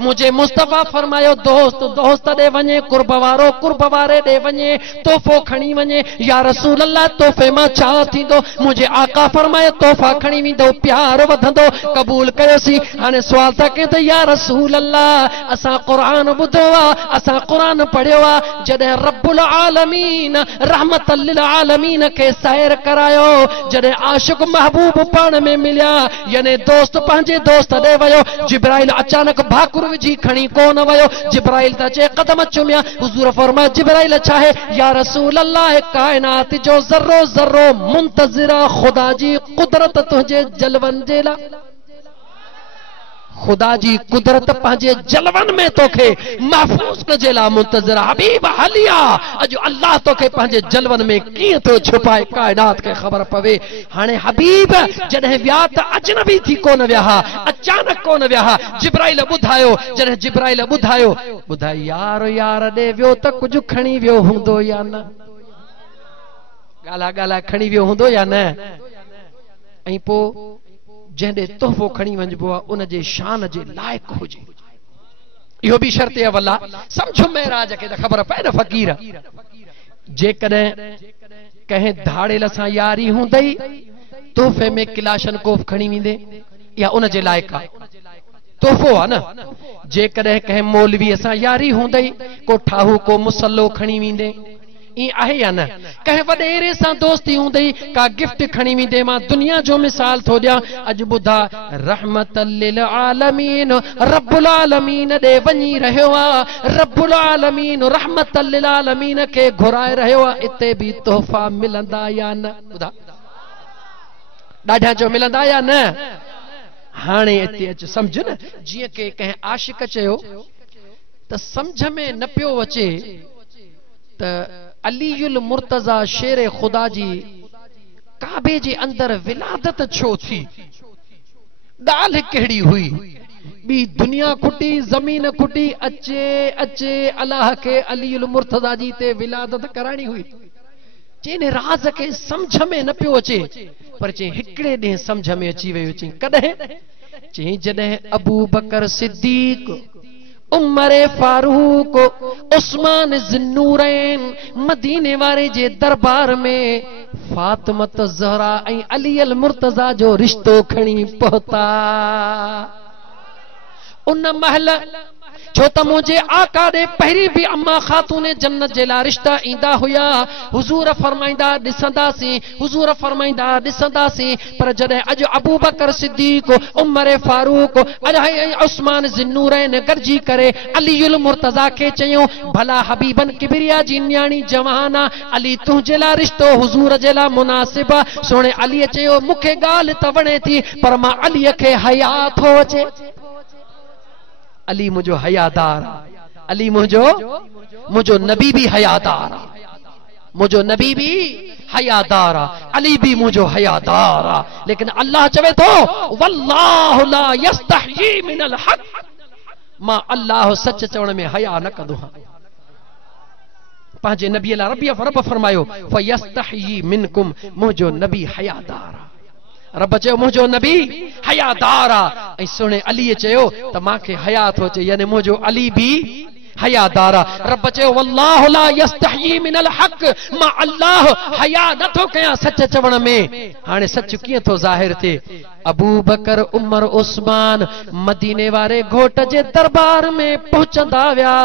मुझे मुस्तफ़ा फरमायो दोस्त दोस्त ॾे वञे, कुर्ब वारो कुर्ब वारे ॾे वञे, तोहफ़ो खणी वञे। या रसूल अल्लाह तोहफ़े मां छा थींदो? मुझे आका फरमायो तोहफ़ा खणी वेंदो, प्यार वधंदो। क़बूल कयोसीं। हाणे सुवाल था कयूं त या रसूल अल्लाह असां क़ुरान ॿुधो आहे, असां क़ुरान पढ़ियो आहे, जॾहिं रब्बुल आलमीन रहमतल लिल आलमीन खे सैर करायो, जॾहिं आशिक़ महबूब पाण में मिलिया, यानी दोस्त पंहिंजे दोस्त ॾे वियो, जिब्राइल अचानक भाकुर विझी खणी कोन वियो। जिब्राइल त चए कदम चुमिया। हुजूर फरमाया जिब्राइल छा है? या रसूल अल्लाह कायनात जो ज़र्रो ज़र्रो मुंतज़िरा ख़ुदा जी कुदरत तुंहिंजे जलवन जे लाइ। खुदा जी कुदरत पंहिंजे जलवन में तोखे महफूज़ कजे ला मुंतज़िर। हबीब हलिया अॼु अल्लाह तोखे पंहिंजे जलवन में कीअं थो छुपाए, कायनात खे ख़बर पवे। हाणे हबीब जॾहिं विया त अजनबी थी कोन विया, अचानक कोन विया। जिब्राइल ॿुधायो, जॾहिं जिब्राइल ॿुधायो, ॿुधाई यार यार ॾे वियो त कुझु खणी वियो हूंदो या न? ॻाल्हा ॻाल्हा खणी वियो हूंदो या न? ऐं पोइ जंहिं तोहफ़ो खणी वञिबो आहे उन जे शान जे लाइक़ हुजे। इहो बि शर्त अवला। सम्झो मेराज खे त ख़बर पए न फ़कीर, जेकॾहिं कंहिं धाड़ेल सां यारी हूंदई तोहफ़े में किलाशन कोफ खणी वेंदे, या उन जे लाइक़ आहे, तोहफ़ो आहे न। जेकॾहिं कंहिं मौलवीअ सां यारी हूंदई को ठाहू को मुसलो खणी वेंदे, ई आहे या न? कंहिं वॾेरे सां दोस्ती हूंदई का गिफ्ट खणी वेंदे। मां दुनिया जो मिसाल थो ॾियां। अॼु ॿुधा रहमतल लिल आलमीन रब्बुल आलमीन ॾे वञी रहियो आहे, रब्बुल आलमीन रहमतल लिल आलमीन खे घुराए रहियो आहे। इते बि तोहफ़ा मिलंदा या न? ॿुधा ॾाढा जो मिलंदा या न? हाणे हिते अच सम्झ न। जीअं के कंहिं आशिक चयो त सम्झ में न पियो अचे त अलीयुल मुर्तज़ा शेर खुदा जी काबे जे अंदर विलादत छो थी? ॻाल्हि कहिड़ी हुई? ॿी दुनिया खुटी, ज़मीन खुटी, अचे अचे अलाह खे अलीयुल मुर्तज़ा जी ते विलादत कराइणी हुई। चईं राज़ खे सम्झ में न पियो अचे, पर चईं हिकिड़े ॾींहुं सम्झ में अची वियो। चईं कॾहिं? चईं जॾहिं अबू बकर सिद्दीक, उमर फारूक, उस्मान ज़ुन्नूरैन मदीने वारे जे दरबार में फातिमत ज़हरा ऐं अली अल मुर्तज़ा जो रिश्तो खणी पहुता। उन महल छो त मुझे आका दे पहिरीं भी अम्मा खातून जन्नत जे लाइ रिश्ता ईंदा हुया। हुजूर फरमाईंदा ॾिसंदासीं, हुजूर फरमाईंदा ॾिसंदासीं, पर जॾहिं अॼु अबू बकर सिद्दीक, उमर फारूक, उस्मान ज़ुन्नूरैन गॾिजी करे अलीयुल मुर्तज़ा खे चयूं भला हबीबन किबरिया जी न्याणी जवाना अली तुंहिंजे लाइ रिश्तो हुजूर जे लाइ मुनासिब आहे। सोणे अलीअ चयो मूंखे ॻाल्हि त वणे थी, पर मां अलीअ खे हया थो अचे। अली मुझो हयादार, अली मुझो नबी भी हयादार, मुझो नबी भी हयादार, अली भी मुझो हयादार। लेकिन अल्लाह चवे तो वल्लाहु ला यस्तही मिनल हक, मां अल्लाह सच चवण में हया न कंदो हां। पंहिंजे नबी ला रब फरमायो फयस्तही मिनकुम, मुंहिंजो नबी हयादार आ। रब चयो मुंहिंजो नबी हयादार आ। ऐं सुहिणे अलीअ चयो त मांखे हया थो अचे, यानी मुंहिंजो अली भी हयादार आ। रब चयो वल्लाहु ला यस्तही मिनल हक, मां अल्लाह हया नथो कयां सच चवण में। हाणे सच कीअं थो ज़ाहिर थिए? अबू बकर उमर उस्मान मदीने वारे घोट जे दरबार में पहुंचंदा विया।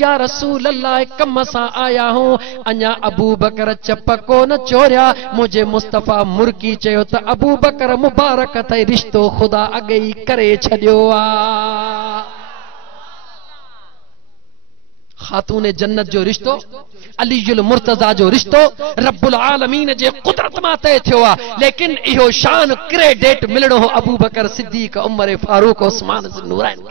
या रसूल अल्लाह, कम सां आया हूं। अञा अबू बकर चप कोन चोरिया, मुझे मुस्तफा मुर्की चयो त अबू बकर मुबारक अथई, रिश्तो खुदा अॻे ई करे छॾियो आ। खातून जन्नत जो रिश्तो, अलीजुल मुर्तजा जो रिश्तो रब्बुल आलमीन जे कुदरत मां तय थियो आ। लेकिन इहो शान क्रेडिट मिलणो हो अबू बकर सिद्दीक, उमर फारूक, उस्मान नुरैन।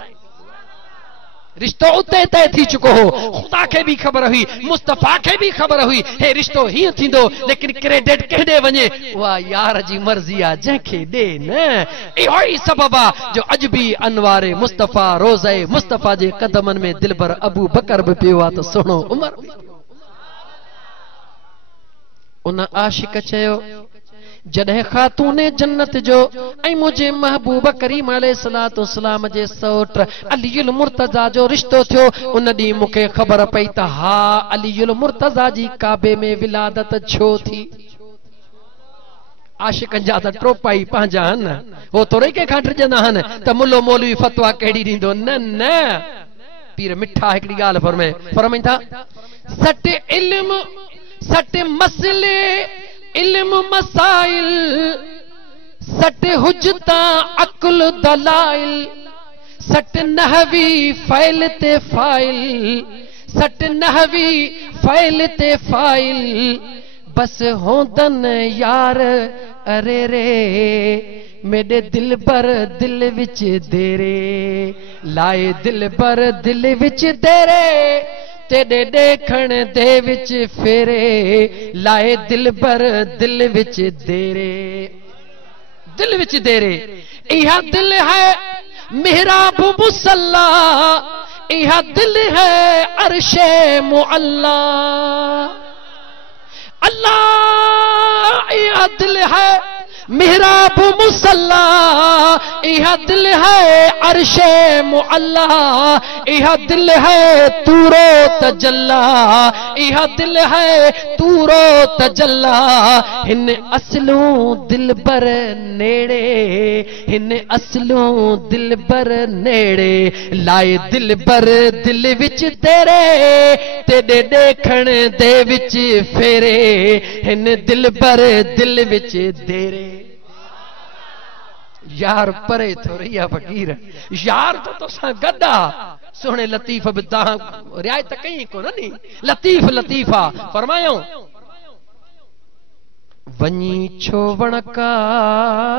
रिश्तो उते तय थी चुको हो। खुदा के भी खबर हुई, मुस्तफा के भी खबर हुई हे रिश्तो हीअं थींदो। लेकिन क्रेडिट केॾे वञे? उहा यार जी मर्ज़ी आ, जंहिंखे ॾे न। इहो ई सबब आ जो अॼु बि अनवारे मुस्तफा रोज़े मुस्तफा जे कदमनि में दिलबर अबू बकर बि पियो आ त सुहिणो उमर। उन आशिक चयो जॾहिं खातून जन्नत जो ऐं मुंहिंजे महबूब करीम अलैहिस्सलातु वस्सलाम जे सौट अलीयुल मुर्तजा जो रिश्तो थियो, उन ॾींहुं मूंखे ख़बर पई त हा अलीयुल मुर्तजा जी काबे में विलादत छो थी। आशिकनि जा त ट्रोपा ई पंहिंजा आहिनि, हो थोरे कंहिंखां डिॼंदा आहिनि त मुल्लो मौलवी फतवा कहिड़ी ॾींदो। न न, पीर मिठा हिकिड़ी ॻाल्हि फरमाइनि था, सट इल्म सट मसले इल्म मसाइल, सट हुजता अकुल दलाइल, सट नहवी फैल ते फाइल, सट नहवी फैल ते फाइल, बस होंदन यार अरे रे मेरे दिल पर दिल विच देरे, लाए दिल पर दिल विच देरे, तेरे देखण दे विच फेरे, लाए दिल पर दिल विच देरे, दिल विच देरे। इहा दिल है मेहराब मुसल्ला, इहा दिल है अर्शे मुअल्ला, अल्लाह इहा दिल है मेहराब मुसल्ला, इहा दिल है अर्शे मुअल्ला, इहा दिल है तूरो तजल्ला, इहा दिल है तूरो तजल्ला, हिन असलूं दिल बर नेड़े, हिन असलूं दिल बर नेड़े, लाए दिल बर दिल विच तेरे, तेरे देखण दे विच फेरे, हिन दिल बर दिल विच देरे। यार परे थोड़ी आ फकीर, यार तो तोसां गदा सोहणे लतीफ बि तव्हां रियायत कई कोन नी, लतीफ लतीफा फरमायो वञी छो वणकार,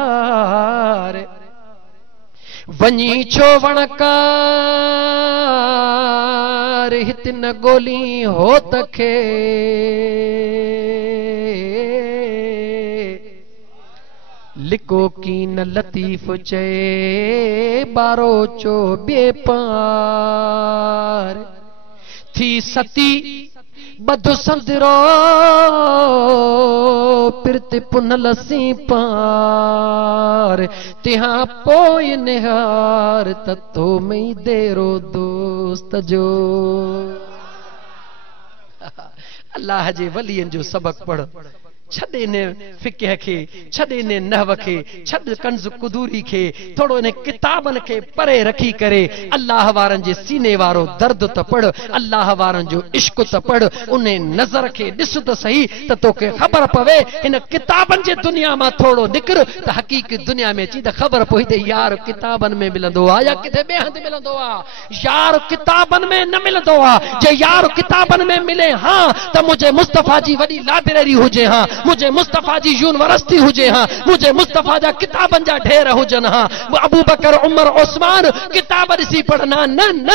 वञी छो वणकार, हित न गोली हो तखे, लिको की न लतीफ चे बारो चो बे पार, थी सती बद संदरो पिरत पुन लसी पार, तिहां पोइ निहार ततो मई देरो दोस्त जो। अल्लाह जे वलियन जो सबक पढ़, छॾे ने फिक़ह खे, छॾे ने नहव खे, छॾ कंज़ कुदूरी खे, थोड़ो इन किताबनि खे परे रखी करे अल्लाह वारनि जे सीने वारो दर्द त पढ़, अल्लाह वारनि जो इश्क त पढ़, उन नज़र खे ॾिस त सही त तोखे ख़बर पवे हिन किताबनि जे दुनिया मां थोड़ो निकिर त हक़ीक़ी दुनिया में अची त ख़बर पवंदी यार किताबनि में मिलंदो आहे या किथे ॿिए हंधि मिलंदो आहे। यार किताबनि में न मिलंदो आहे, जे यार किताबनि में मिले हा त मुंहिंजे मुस्तफ़ा जी वॾी लाइब्रेरी हुजे हा, मुझे मुस्तफा जी यूनिवर्सिटी हुजे हाँ, मुझे मुस्तफा जा किताबन जा ढेर हुजन हाँ। अबू बकर उमर उस्मान किताब ॾिसी पढ़ना न न,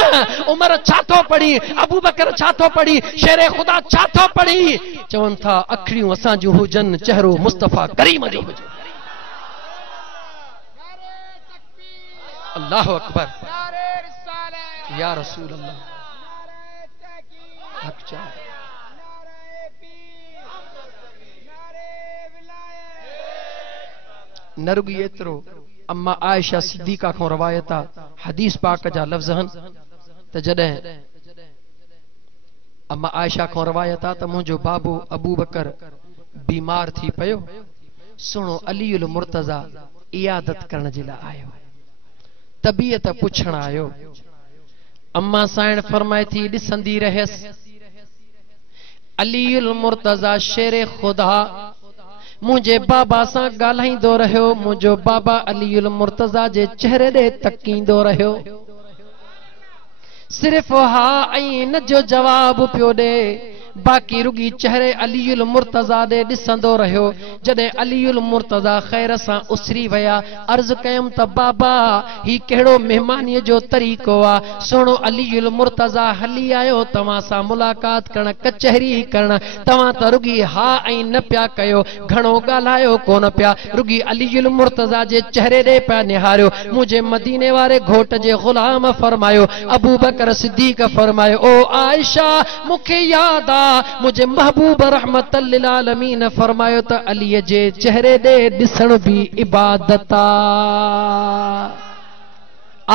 उमर छातो पढ़ी, अबू बकर छातो पढ़ी, शेरे खुदा छातो पढ़ी, चवन था अखड़ियूं असां जूं हुजन, चेहरो मुस्तफा करीम जो हुजे। अल्लाह अकबर। या रसूल अल्लाह हक चार नरुगी एतरो अम्मा आयशा सिद्दीका को रवायत हदीस पाक जा लफ्ज़ हन त जडे अम्मा आयशा को रवायत त मुझो बाबू अबू बकर बीमार थी पयो सुनो अलीउल मुर्तजा इयादत करण जे लाइ आयो तबीयत पुछण आयो अम्मा साइण फरमाए थी ॾिसंदी रहस अलीउल मुर्तजा शेरे खुदा मुझे बाबा सा गाल्हाईंदो रहियो मुझो बाबा अलीउल मुर्तजा जे चेहरे ॾे तकींदो रहियो सिर्फ हा ऐं न जो जवाब पियो ॾे बाकी रुगी चेहरे अलीउल मुर्तजा दे ॾिसंदो रहियो जडे अलीउल मुर्तजा खैर सां उसरी वया अर्ज कयम त बाबा ही केड़ो मेहमानी जो तरीको आ सुनो अलीउल मुर्तजा हली आयो तवां सां मुलाकात करण कचहरी करण तवां त रुगी हा ऐं न पिया कयो घणो ॻाल्हायो कोन पिया रुगी अलीउल मुर्तजा जे चेहरे ॾे पिया निहारियो मुझे मदीने वारे घोट जे गुलाम फरमायो अबू बकर सिद्दीक फरमायो ओ आयशा मुखे याद मुझे महबूब रहमतल लिल आलमीन फरमायो त अली जे चेहरे दे दिसण भी इबादत आ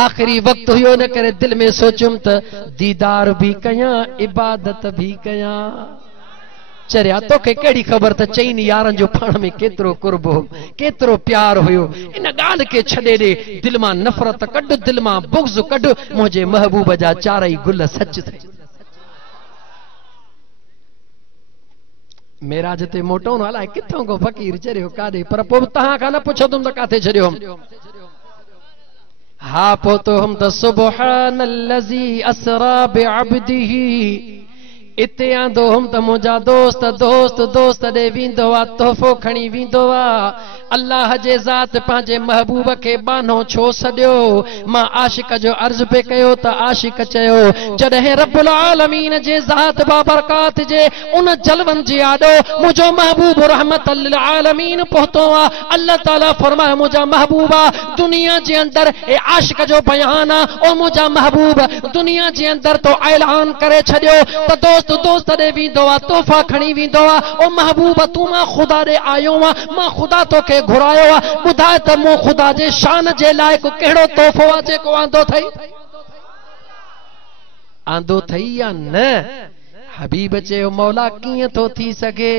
आखिरी वक्त हुयो न करे दिल में सोचुम त दीदार भी कया इबादत भी कया चरिया तोखे केड़ी खबर त चईन यारन जो पाण में केतरो कुर्ब हो केतरो प्यार हुयो इन गाल के छडे दे दिल मां नफरत कढ दिल मां बुग़्ज़ कढ मुझे महबूब जा चारई गुल सच थे मेरा जते मोटो न अलाए किथों को फकीर चरियो कादे पर पो तहां का न पुछो तुम त काथे छडियो हा पो तो हम त सुबहानल्लज़ी असरा बिअब्दिही इते आंदो हम त मुंहिंजा दोस्त दोस्त दोस्त ॾे वेंदो आहे तोहफ़ो खणी वेंदो आहे अल्लाह जे ज़ात पंहिंजे महबूब खे बानो छो सॾियो मां आशिक जो अर्ज़ पे कयो त आशिक चयो जॾहिं रब्बुल आलमीन जे ज़ात बाबरकात जे उन जलवन जे आॾो मुंहिंजो महबूब रहमतल लिल आलमीन पहुतो आहे अल्लाह ताला फरमायो मुंहिंजा महबूबा दुनिया जे अंदर ए आशिक जो बयान आहे ओ मुंहिंजा महबूब दुनिया जे अंदर तो ऐलान करे छॾियो त दोस्त दोस्त ॾे वेंदो आहे तोहफ़ा खणी वेंदो आहे ओ महबूब तूं मां ख़ुदा ॾे आयो आहियां मां ख़ुदा तोखे घुरायो आहे ॿुधाए त मूं ख़ुदा जे शान जे लाइक़ कहिड़ो तोहफ़ो आहे जेको आंदो अथई या न हबीब चयो मौला किए तो थी सके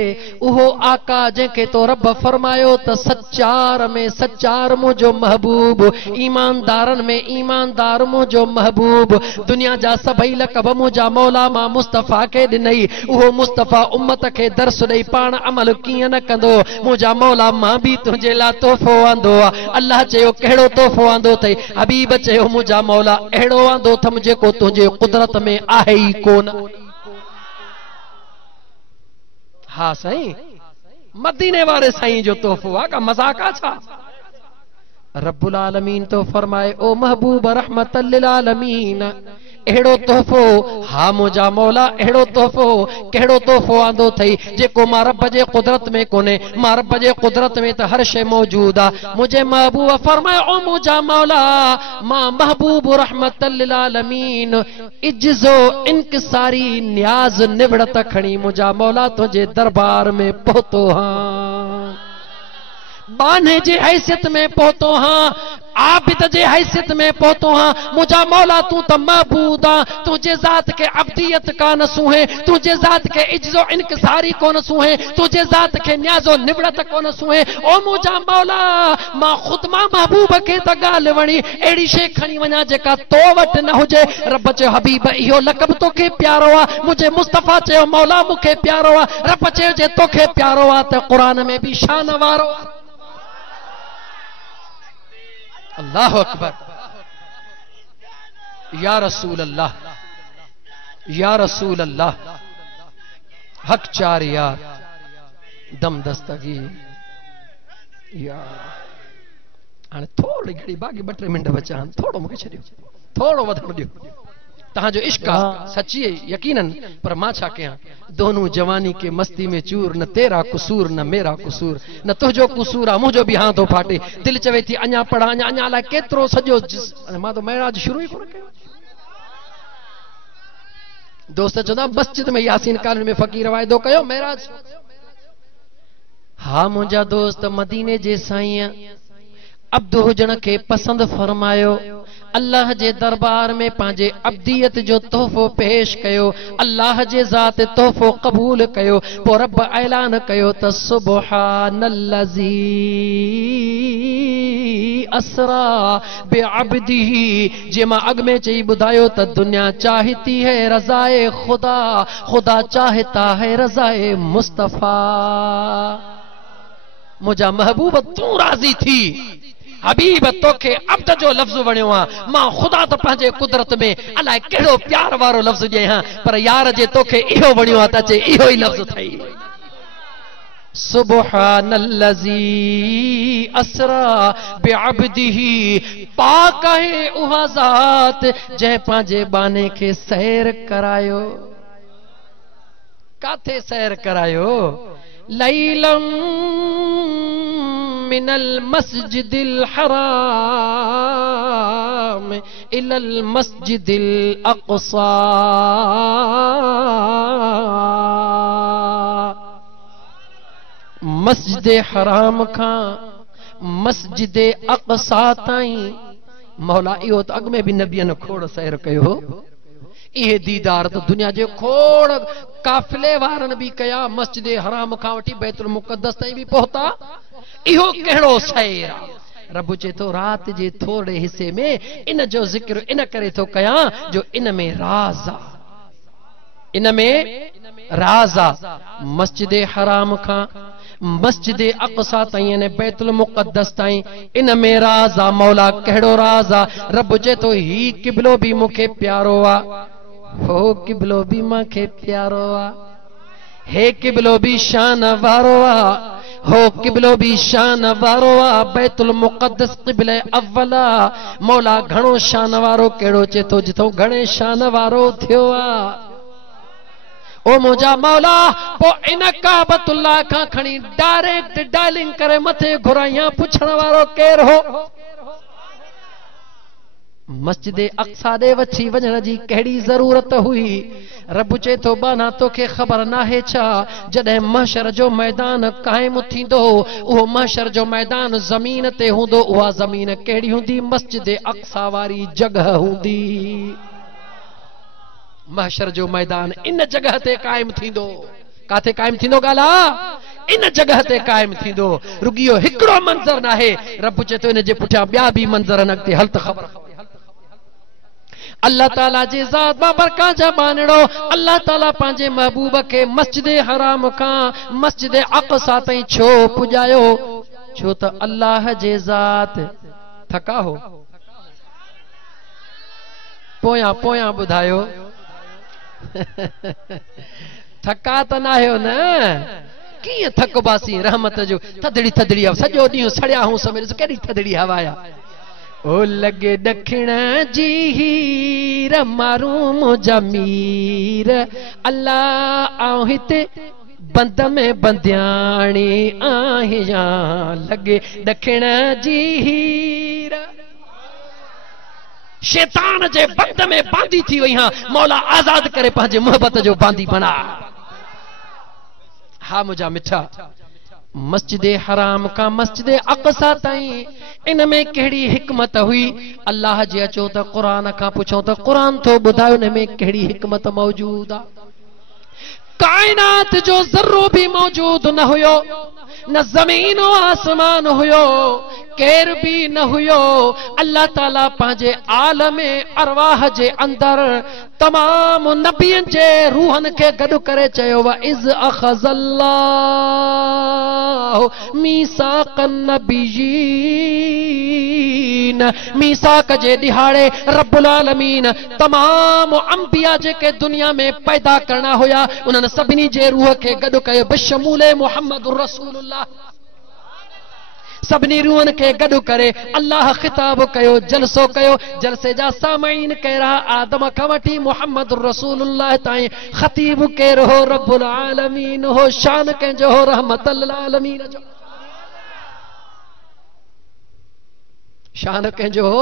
उहो आका जंहिंखे तो रब फरमायो त सच्चार में सच्चार मुंहिंजो महबूब ईमानदारन में ईमानदार मुंहिंजो महबूब दुनिया जा सभई लक़ब मुंहिंजा मौला मां मुस्तफ़ा खे ॾिनई उहो मुस्तफ़ा उम्मत खे दर्स ॾेई पाण अमल कीअं न कंदो मुंहिंजा मौला मां भी तुंहिंजे लाइ तोहफ़ो आंदो आहे अल्लाह चयो कहिड़ो तोहफ़ो आंदो अथई हबीब चयो मुंहिंजा मौला अहिड़ो आंदो अथमि जेको तुंहिंजे कुदरत में आहे ई कोन हाँ साईं मदीने वाले साईं जो तोहफ़ो आहे का मज़ाक आहे छा रब्बुल आलमीन तो फरमाए ओ महबूब रहमतल लिल आलमीन अहिड़ो तोहफ़ो हा मुंहिंजा मौला अहिड़ो तोहफ़ो कहिड़ो तोहफ़ो आंदो अथई जेको मां रब जे कुदरत में कोन्हे मां रब जे कुदरत में त हर शइ मौजूद आहे मुंहिंजे महबूब फरमाए ओ मुंहिंजा मौला मां महबूब रहमतल लिल आलमीन इज्ज़ो इनकिसारी न्याज़ निवड़त खणी मुंहिंजा मौला तुंहिंजे दरबार में पहुतो हां बाने जे हैसियत में पहुतो हां आबिद जे हैसियत में पहुतो हां मुंहिंजा मौला तूं त महबूद आ तुंहिंजे ज़ात खे अब्दियत कान सूहे तुंहिंजे ज़ात खे इज्ज़ो इनकिसारी कोन सूहे तुंहिंजे ज़ात खे न्याज़ो निवड़त कोन सूहे ओ मुंहिंजा मौला मां ख़ुद मां महबूब खे त ॻाल्हि वणी अहिड़ी शइ खणी वञा जेका तो वटि न हुजे रब चयो हबीब इहो लक़ब तोखे प्यारो आहे मुंहिंजे मुस्तफ़ा चयो मौला मूंखे प्यारो आहे रब चयो जे तोखे प्यारो आहे त क़ुरान में बि शान वारो आहे अल्लाह अकबर या रसूल अल्लाह हक चार यार दम दस्तगी यार हाणे थोड़ी घड़ी बाक़ी 2-3 मिनट बचा आहिनि थोड़ो मूंखे छॾियो थोड़ो वधण ॾियो तहांजो इश्क आहे सच्ची यकीनन पर मां छा कयां दोनों जवानी के मस्ती में चूर न तेरा कसूर न मेरा कसूर न तुझो कसूर आहे मुंहिंजो बि हां थो फाटे दिल चवे थी अञा पढ़ा अञा अञा लाइ केतिरो सॼो मां तो महराज शुरू ई कोन कयो दोस्त चवंदा मस्जिद में यासीन कान में फ़कीर वाइदो कयो महराज। हा मुंहिंजा दोस्त मदीने जे साईं अब्द हुजण के पसंद फरमायो, अल्लाह जे दरबार में पांजे अब्दियत जो तोहफो पेश कयो, अल्लाह जे ज़ात तोहफो कबूल कयो। पो रब ऐलान कयो त सुब्हानल्लज़ी असरा बेअब्दिही। जे मां अग में चई बुधायो त दुनिया चाहती है रज़ाए खुदा, खुदा चाहता है रज़ाए मुस्तफा। मुझा महबूब तू राजी थी, हबीब तोखे अब्द जो लफ्ज़ वणियो आहे। मां ख़ुदा त पंहिंजे कुदरत में अलाए कहिड़ो प्यार वारो लफ्ज़ ॾिए हां, पर यार जे तोखे इहो वणियो आहे त अचे इहो ई लफ्ज़ थई। सुब्हानल्लज़ी असरा बिअब्दिही। पाक है उहा ज़ात जंहिं पंहिंजे बाने खे सैर करायो। काथे सैर करायो? लैलम मिनल मस्जिदिल हराम इलल मस्जिदिल अक़सा। मस्जिद हराम खां मस्जिद अक़सा ताईं मौला इहो त अॻ में बि नबियन खोड़ सैर कयो। इहे दीदार तो दुनिया जे खोड़ काफ़िले वारनि भी कया, मस्जिद हराम खां वठी बैतुल मुक़द्दस ताईं भी पहुता। इहो कहिड़ो सैर आहे? रब चए थो रात जे थोड़े हिस्से में इन जो जिक्र इन करे थो कयां जो इन में राज आ, इन में राज आ। मस्जिद हराम खां मस्जिद अक़सा ताईं ने बैतुल मुक़द्दस ताईं इन में राज आ। मौला कहिड़ो राज आ? रब चए थो ही क़िबलो भी मूंखे प्यारो आ, हो क़िबलो भी मूंखे प्यारो आ, हे क़िबलो भी शान वारो आ, हो क़िबलो भी शान वारो आ। बैतुल मुक़द्दस क़िबले अव्वला। मौला घणो शान वारो कहिड़ो चए थो जिथो घणे शान वारो थियो आ। ओ मुंहिंजा मौला पो इन काबतुल्लाह खां खणी डायरेक्ट डायलिंग करे मथे घुराइयां पुछण वारो केर हो? मस्जिद अक़सा ॾे वठी वञण जी कहिड़ी ज़रूरत हुई? रब चए थो बाना तोखे ख़बर नाहे छा? जॾहिं महशर जो मैदान क़ाइम थींदो, उहो महशर जो मैदान ज़मीन ते हूंदो। उहा ज़मीन कहिड़ी हूंदी? मस्जिद अक़सा वारी जगह हूंदी। महशर जो मैदान इन जगह ते क़ाइम थींदो। काथे क़ाइम थींदो? ॻाल्हा इन जगह ते क़ाइम थींदो। रुगियो हिकिड़ो मंज़र नाहे, रब चए थो इन जे पुठियां ॿिया बि मंज़र आहिनि, अॻिते हल त ख़बर। अल्लाह ताला जे ज़ात बाबरका जा बानड़ो अल्लाह ताला पंहिंजे महबूब के मस्जिद हराम खां मस्जिद अक़सा ताईं छो पुॼायो? छो त अल्लाह जे ज़ात थका हो। पोयां पोयां ॿुधायो थका त न आहियो न? कीअं थकबासी? रहमत जो थदड़ी थदड़ी सॼो ॾींहुं सड़िया हूं समेर केॾी थदड़ी हवा आहे। ओ लगे दखिण जी हीर मारूम जमीर अल्लाह आऊं हिते बंद में बंदियाणी आहियां। लगे दखिण जी हीर शैतान जे बंद में बांदी थी वई हां। मौला आजाद करे पंहिंजे मोहब्बत जो बांदी बना। हा मुंहिंजा मिठा, मस्जिद हराम का मस्जिद अक़सा ताईं इन में कहिड़ी हिकमत हुई? अल्लाह जे अचो त क़ुरान खां पुछो त क़ुरान थो ॿुधायो इन में कहिड़ी हिकमत मौजूद आ। कायनात जो ज़र्रो भी मौजूद न हुयो, न ज़मीन व आसमान हुयो, केर भी न हुयो। अल्लाह ताला पंहिंजे आलम अरवाह जे अंदर तमाम नबियन जे रूहन के गॾु करे चयो व इज़ अख़ज़ल्लाहु मीसाक़न नबिय्यीन। मीसाक जे दिहाड़े रब्बुल आलमीन तमाम अंबिया जेके दुनिया में पैदा करना हुया उन्हनि सभिनी जे रूह के गॾु कयो बशमूले मुहम्मदुर रसूलुल्लाह। सभिनी रूहन के गॾु करे अल्लाह खिताब कयो, जलसो कयो। जलसे जा सामाईन कहिड़ा? आदम खां वठी मुहम्मदुर रसूलुल्लाह ताईं। खतीब केर हो? रब्बुल आलमीन हो। शान कंहिंजो हो? रहमतल लिल आलमीन जो। शान कंहिंजो हो?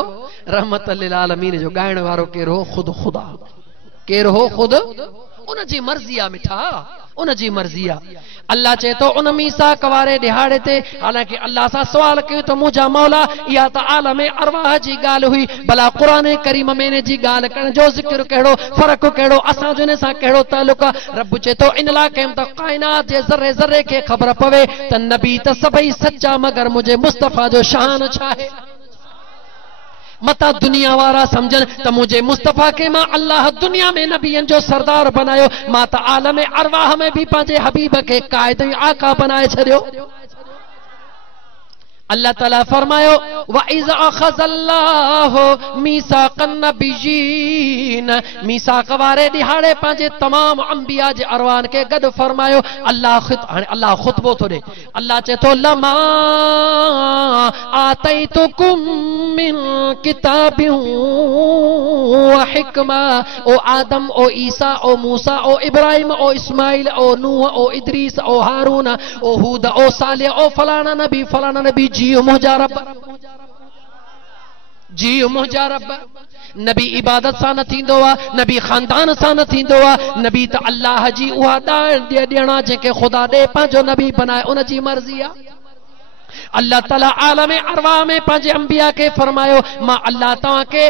रहमतल लिल आलमीन जो। ॻाइण वारो केर हो? ख़ुद खुदा। केर हो खुद उन जी मर्जी आ मिठा उन जी मर्जी आ अल्लाह चे तो उन मीसाक वारे दिहाड़े ते हालांकि अल्लाह सा सवाल कयो तो मुझा मौला या तो आलम अरवाह जी गाल हुई भला कुरान करीम में ने जी गाल करण जो जिक्र केड़ो फर्क केड़ो असा जो ने सा केड़ो ताल्लुक रब चे तो इन ला केम तो कायनात जे जर्रे जर्रे के खबर पवे त नबी त सबई सच्चा मगर मुझे मुस्तफा जो शान छाहे मता दुनिया वारा समझन त मुझे मुस्तफा के मां अल्लाह दुनिया में नबियन जो सरदार बनायो मां त आलम अरवाह में भी पांजे हबीब के कायद आका बनाए छड़ियो अल्लाह ताला फरमायो व इज़ अखज़ल्लाहु मीसाक़न नबिय्यीन मीसाक वारे दिहाड़े पांजे तमाम अंबिया जे अरवान के गड फरमायो अल्लाह खुतबो तो दे अल्लाह चे तो लमा आतैतुकुम मिन किताबिन व हिकमा ओ आदम ओ ईसा ओ मूसा ओ इब्राहिम ओ इस्माइल ओ नूह ओ इदरीस ओ हारून ओ हूद ओ सालेह ओ फलाना नबी जियो मुझा रब नबी इबादत सा न थींदो आ नबी खानदान सा न थींदो आ नबी त अल्लाह जी उहा ॾियणा जेके ख़ुदा ॾे पंहिंजो नबी बनाए उन जी मर्ज़ी आ अल्लाह ताला आलम अरवाह में पंहिंजे अंबिया के फरमायो मां अल्लाह तव्हां के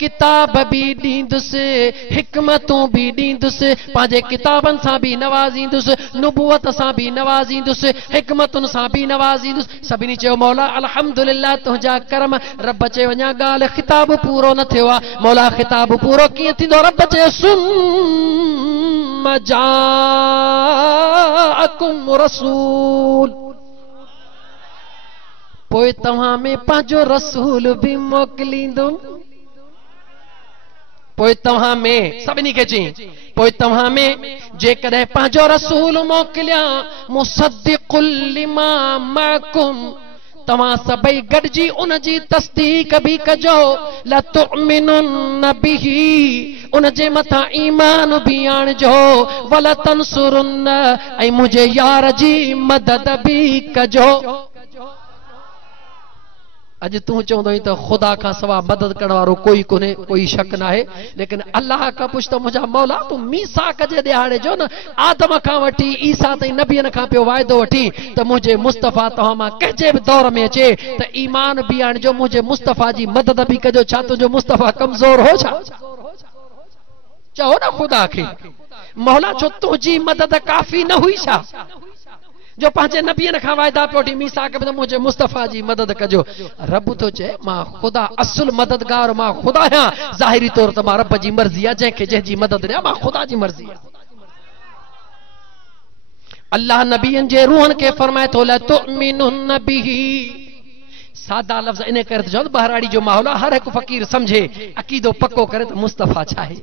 किताब भी दींदुसि हिकमतूं भी दींदुसि पंहिंजे किताबनि सां भी नवाज़ींदुसि नुबुवत सां भी नवाज़ींदुसि हिकमतुनि सां भी नवाज़ींदुसि सभिनी चयो मौला अल्हम्दुलिल्लाह तुंहिंजा करम रब चयो अञा ॻाल्हि खिताब पूरो न थियो आहे मौला खिताब पूरो कीअं थींदो रब चयो सुम्मा जाअकुम रसूल पोइ तव्हां में पंहिंजो रसूल भी मोकिलींदुमि पोइ तव्हां में सभिनी खे चई पोइ तव्हां में जेकॾहिं पंहिंजो रसूल मोकिलिया मुसद्दिकुल लिमा मअकुम तव्हां सभई गॾिजी उन जी तस्दीक भी कजो लतुमिनुन बिही उन जे मथां ईमान भी आणिजो वला तंसुरुन ऐं मुंहिंजे यार जी मदद भी कजो अज तू चवंदो त खुदा का सवा मदद करण वारो कोई कोने कोई शक ना है लेकिन अल्लाह का पुछ तो मुझा मौला तू मीसाक जे दिहाड़े जो न आदम का वठी ईसा ताईं नबियन का पियो वायदो वठी त मुझे मुस्तफा तव्हां मां कंहिंजे बि दौर में अचे त ईमान भी आणिजो मुझे मुस्तफा जी मदद भी कजो छा तुंहिंजो मुस्तफा कमज़ोर हो छा चओ न खुदा खे मौला छो तुंहिंजी मदद काफ़ी न हुई छा जो पंहिंजे नबियन खां वायदा पियो वठी मीसाक में मुझे मुस्तफा जी मदद कजो रब तो चए मां खुदा असुल मददगार मां खुदा आहियां ज़ाहिरी तौर ते मां रब जी मर्ज़ी आहे जंहिंखे जंहिंजी मदद ॾियां मां खुदा जी मर्ज़ी आहे अल्लाह नबियन जे रूहन के फरमाए थो लतुमिनुन बिही सादा लफ्ज़ इन करे चओ बहराड़ी जो माहौल हर हिकु फ़कीर समझे अकीदो पक्को करे त मुस्तफा छा आहे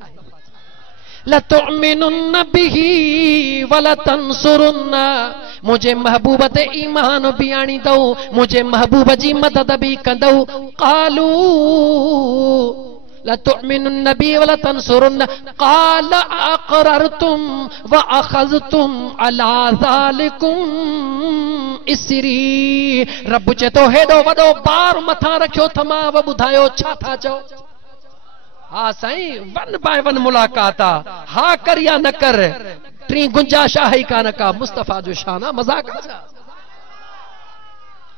लतुमिनुन बिही वलतंसुरुन मुझे महबूब ते ईमान भी आणींदो मुझे महबूब जी मदद भी कंदो कालू लतुमिनुन बिही वलतंसुरुन काल अक़ररतुम व अख़ज़तुम अला ज़ालिकुम इसरी रब चए थो हेॾो वॾो बार मथां रखियो त मां ॿुधायो छा था चओ हाँ साईं वन बाय वन मुलाकात आ हाँ कर या न कर टी गुंजाइश आहे कान का मुस्तफा जो शान मजाक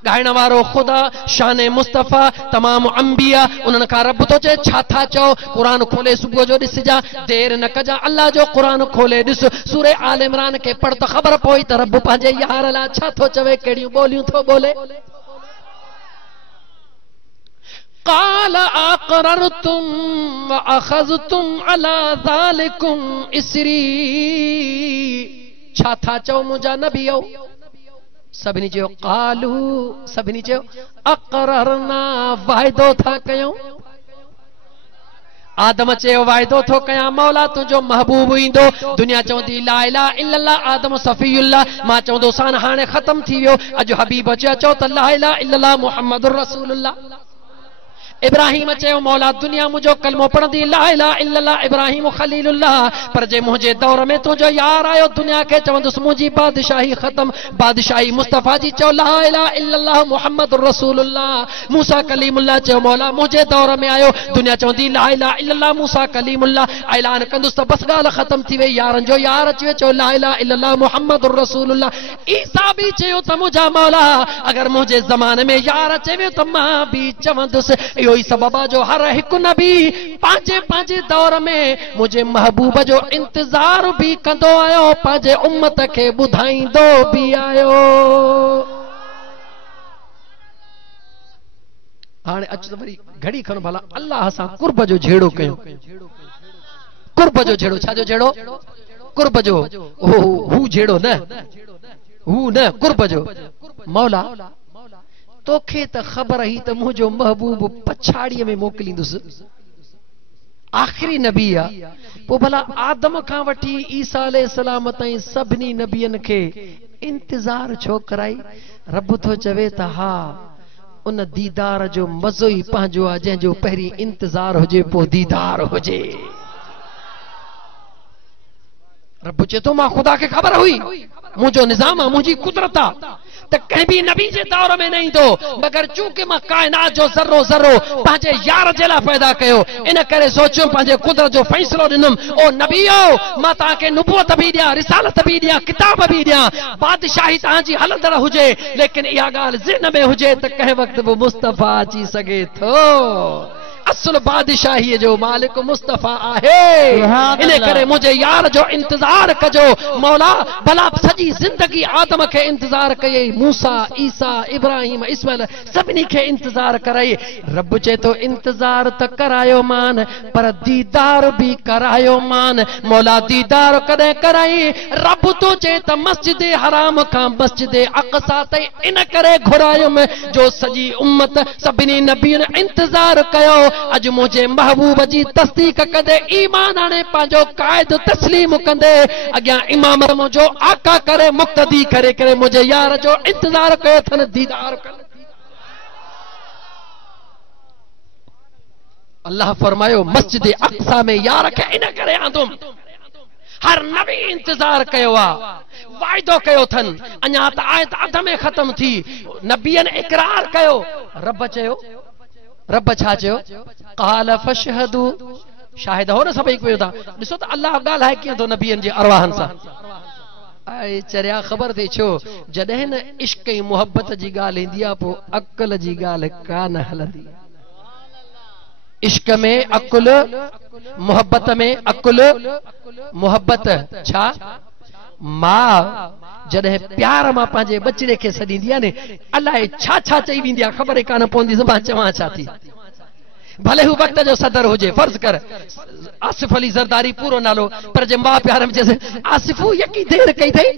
ॻाइण वारो ख़ुदा शान मुस्तफा तमाम अंबिया उन्हनि खां रब थो चए छा था चओ क़ुरान खोले सुबुह जो ॾिसजा देर न कजा अल्लाह जो क़ुरान खोले ॾिस सूरे आल इमरान के पढ़ त ख़बर पई त रब पंहिंजे यार लाइ छा थो चवे कहिड़ियूं ॿोलियूं थो ॿोले काल अक़ररतुम व अख़ज़तुम अला ज़ालिकुम इसरी छा था चओ मुंहिंजा नबियो सभिनी चयो कालू सभिनी चयो अक़ररना वाइदो था कयूं आदम चयो वाइदो थो कयां मौला तुंहिंजो महबूब ईंदो दुनिया चवंदी ला इलाहा इल्लल्लाह आदम सफ़ीउल्लाह मां चवंदो सान हाणे ख़त्म थी वियो अॼु हबीब चयो त ला इलाहा इल्लल्लाह मुहम्मदुर रसूलुल्लाह इब्राहिम चयो मौला दुनिया मुझो कलमो पढ़ंदी ला इलाहा इल्लल्लाह इब्राहिम खलीलुल्लाह, पर जे मुझे दौर में तुझो यार आयो दुनिया के चवंदुसि मुझी बादशाही खत्म, बादशाही मुस्तफा जी चयो ला इलाहा इल्लल्लाह मुहम्मदुर रसूलुल्लाह। मूसा कलीमुल्लाह चयो मौला मुझे दौर में आयो दुनिया चवंदी ला इलाहा इल्लल्लाह मूसा कलीमुल्लाह, ऐलान कंदुसि त बस ॻाल्हि ख़त्म थी वई, यारनि जो यार अची वियो चयो ला इलाहा इल्लल्लाह मुहम्मदुर रसूलुल्लाह। ईसा भी चयो त मुझा मौला अगर मुझे ज़माने में यार अचे वियो त मां भी चवंदुसि। इहो ई सबब जो हर हिकु नबी पंहिंजे पंहिंजे दौर में मुझे महबूब जो इंतजार भी कंदो आयो, पंहिंजे उम्मत खे ॿुधाईंदो भी आयो। हाणे अच त वरी घड़ी खणो भला अल्लाह सां कुर्ब जो झेड़ो कयो। कुर्ब जो झेड़ो, छा जो झेड़ो? कुर्ब जो। हू झेड़ो न, हू न, कुर्ब जो। मौला तोखे त ख़बर ही त मुंहिंजो महबूब पछाड़ीअ में मोकिलींदुसि, आख़िरी नबी आहे। पोइ भला आदम खां वठी ईसा अलैहिस्सलाम ताईं सभिनी नबियनि खे इंतज़ार छो कराई? रब थो चवे त हा उन दीदार जो मज़ो ई पंहिंजो आहे जंहिंजो पहिरीं इंतज़ार हुजे पोइ दीदार हुजे। रब चए थो मां ख़ुदा खे ख़बर हुई, मुंहिंजो निज़ाम आहे, मुंहिंजी कुदरत आहे त कंहिं बि नबी जे दौर में न ईंदो, मगर चूंकि मां काइनात जो ज़र्रो ज़र्रो पंहिंजे यार जे लाइ पैदा कयो, इन करे सोचियो पंहिंजे कुदरत जो फ़ैसिलो ॾिनुमि। ओ नबीओ मां तव्हांखे नुबुवत बि ॾियां, रिसालत बि ॾियां, किताब बि ॾियां, बादशाही तव्हांजी हलंदड़ हुजे, लेकिन इहा ॻाल्हि ज़हन में हुजे त कंहिं वक़्तु बि मुस्तफ़ा अची सघे थो। असुल बादशाही जो मालिक मुस्तफ़ा आहे, इन करे मुझे यार जो इंतजार कजो। मौला भला सजी जिंदगी आदम के इंतजार कये, मूसा ईसा इब्राहिम इस्माइल सभिनी के इंतजार कराई। रब चे तो इंतजार त करायो मान, पर दीदार भी करायो मान। मौला दीदार कदे कराई? रब तो चे त मस्जिद हराम का मस्जिद अक़सा ताईं इन करे घुरायो में जो सजी उम्मत सभिनी नबियन इंतजार कयो। अज मुझे महबूब जी तस्दीक कंदे ईमान आने पंहिंजो कायद तस्लीम कंदे अॻियां इमाम मुझो आका करे मुक्तदी करे करे मुझे यार जो इंतजार कयो थन, दीदार कर। अल्लाह फरमायो मस्जिद अक़सा में यार खे इन करे आंदुम, हर नबी इंतजार कयो आहे, वाइदो कयो थन, अञा त आयत अध में ख़त्म थी, नबियन इकरार कयो। रब चयो, रब छा चयो? क़ाल फशहदू, शाहिद हो न सभई पियो था। ॾिसो त अल्लाह ॻाल्हाए कीअं थो नबियनि जे अरवाहनि सां। ऐं चरिया ख़बर थी छो जॾहिं न इश्क ऐं मुहबत जी ॻाल्हि ईंदी आहे पोइ अक़ल जी ॻाल्हि कान हलंदी। इश्क में अकुल, मुहबत में अकुल, मुहबत छा? मां जॾहिं प्यार मां पंहिंजे बचड़े खे सॾींदी आहे न, अलाए छा छा चई वेंदी आहे, ख़बर ई कान पवंदी मां चवां छा थी। भले हू वक़्त जो सदर हुजे, फर्ज़ कर आसिफ अली ज़रदारी पूरो नालो, पर जे मां प्यार में चएसि आसिफू यकी देर कई अथई,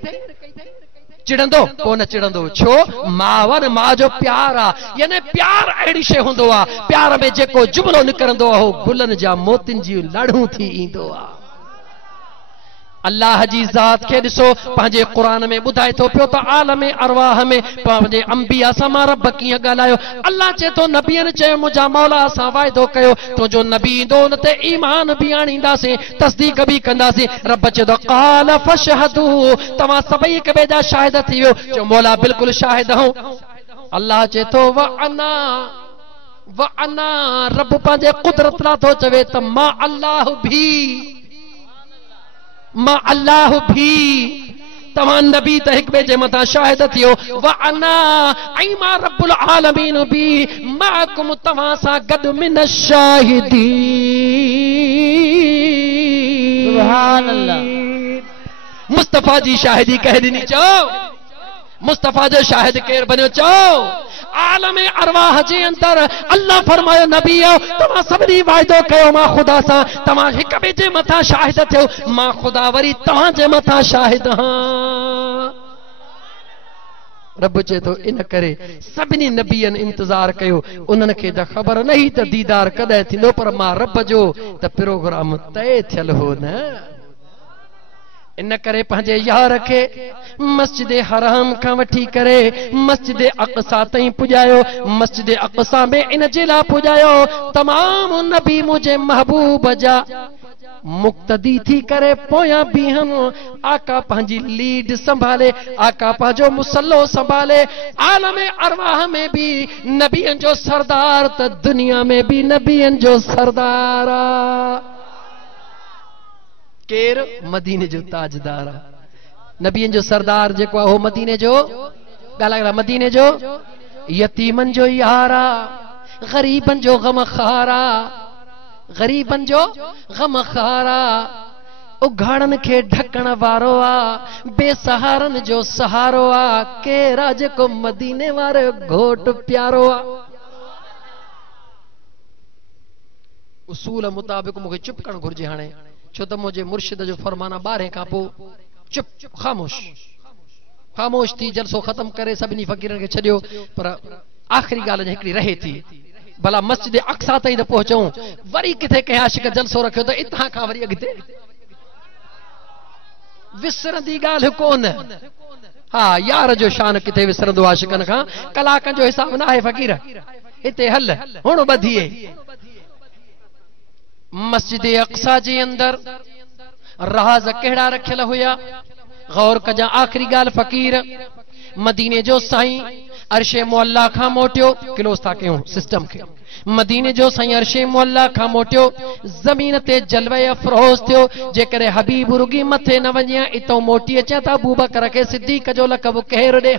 चिड़ंदो? कोन चिड़ंदो। छो? मां वन मां जो प्यार आहे। यानी प्यार अहिड़ी शइ हूंदो आहे, प्यार में जेको जुमिलो निकिरंदो आहे उहो गुलनि जा मोतियुनि जी लड़ूं थी ईंदो आहे। अल्लाह जी ज़ात खे ॾिसो पंहिंजे क़ुरान में ॿुधाए थो पियो त आलम अरवाह में पंहिंजे अंबिया सां मां रब कीअं ॻाल्हायो। अल्लाह चए थो नबियनि चयो मुंहिंजा मौला असां वाइदो कयो तुंहिंजो नबी ईंदो उन ते ईमान बि आणींदासीं, तस्दीक बि कंदासीं। रब चए थो क़ाल फशहदू, तव्हां सभई हिक ॿिए जा शाहिद थी वियो। चयो मौला बिल्कुलु शाहिद हूं। अल्लाह चए थो व अना रब पंहिंजे कुदरत लाइ थो चवे त मां अल्लाह भी, मां अल्लाह भी, तव्हां नबी त हिक ॿिए जे मथां शाहिद थियो। व अना ऐं मां रब्बुल आलमीन भी माकुम, तव्हां सां गॾु मिन शाहिदीन। सुभान अल्लाह। मुस्तफ़ा जी शाहिदी कह ॾिनी। चओ मुस्तफ़ा जो शाहिद केर बनियो? चओ आलम अरवाह जे अंदर अल्लाह फरमायो नबी आओ तव्हां सभिनी वाइदो कयो मां ख़ुदा सां, तव्हां हिक ॿिए जे मथां शाहिद थियो, मां ख़ुदा वरी तव्हां जे मथां शाहिद हां। रब चए थो इन करे सभिनी नबियनि इंतजार कयो, उन्हनि खे त ख़बर न हुई त दीदार कॾहिं थींदो, पर मां रब जो त प्रोग्राम तय थियल हो न। इन करे पंहिंजे यार खे मस्जिद हराम खां वठी करे मस्जिद अक़सा ताईं पुॼायो। मस्जिद अक़सा में इन जे लाइ पुॼायो तमाम नबी मुंहिंजे महबूब जा मुक्तदी थी करे पोयां बीहन। आका पंहिंजी लीड संभाले, आका पंहिंजो मुसल्लो संभाले। आलम अरवाह में भी नबियन जो सरदार त दुनिया में भी नबियन जो सरदार आ। केर? मदीने जो ताजदार आ। नबियन जो सरदार जेको हो मदीने जो ॻाल्हाए मदीने जो यतीमन जो यार आ, गरीबन जो गमखारा, गरीबन जो गमखारा, उघाड़न के ढकण वारो आ, बेसहारन जो सहारो आ। केरा जेको मदीने वारे घोट प्यारो आ। उसूल मुताबिक मुझे चुप करण घुर्जे हाणे, छो त मुझे मुर्शिद जो फरमाना 12 खां पोइ चुप खामोश खामोश थी जलसो खत्म करे सभिनी फ़कीरनि खे छॾियो। पर आख़िरी ॻाल्हि हिकिड़ी रहे थी, भला मस्जिद अक़सा ताईं त पहुचूं, वरी किथे कंहिं आशिक जलसो रखियो त इतां खां वरी अॻिते विसरंदी ॻाल्हि कोन। हा, यार जो शान किथे विसरंदो आशिकनि खां, कलाकनि जो हिसाब न आहे फ़कीर। हिते हल हुण ॿधिए। मस्जिद अक़सा जे अंदर राज कहिड़ा रखियल हुया? गौर कजा। आख़िरी ॻाल्हि फ़कीर मदीने जो साईं अर्शे मुअल्ला खां मोटियो। क्लोज था कयूं सिस्टम खे। मदीने जो साईं अर्शे मुअल्ला खां मोटियो, ज़मीन ते जलवे अफरोज़ थियो। जेकॾहिं हबीब रुगी मथे न वञे इतो मोटी अचे त अबू बकर खे सिद्दीक़ जो लक़ब केरु ॾे?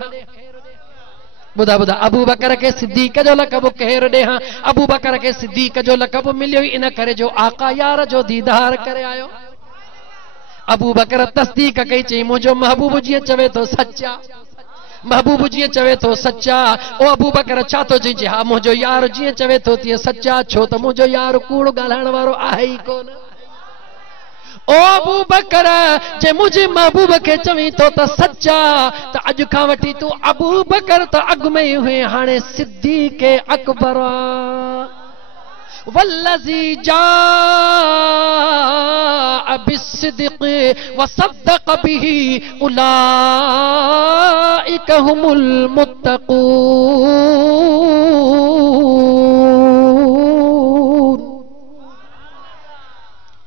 बुधा बुधा, अबू बकर के सिद्दीक़ जो लक़ब केरु ॾे? अबू बकर के सिद्दीक़ जो लक़ब मिलियो इन करे जो आका यार जो दीदार करे आयो। अबू बकर तस्दीक कई, चई मुंहिंजो महबूब जीअं चवे थो सच्चा, महबूब जीअं चवे थो सच्चा। ओ अबू बकर छा थो चई? हा, मुंहिंजो यार जीअं चवे थो तीअं सच्चा, छो त मुंहिंजो यार कूड़ ॻाल्हाइण वारो आहे ई कोन। ओ अबू बकर जे मुझे महबूब के चवी तो त सच्चा, त अज खां वठी तू अबू बकर त अग में ही हुए, हाणे सिद्दीक़ अकबर। वल्लज़ी जाअ बिस्सिद्क़ व सद्दक़ बिही उलाइक हुमुल मुत्तक़ून।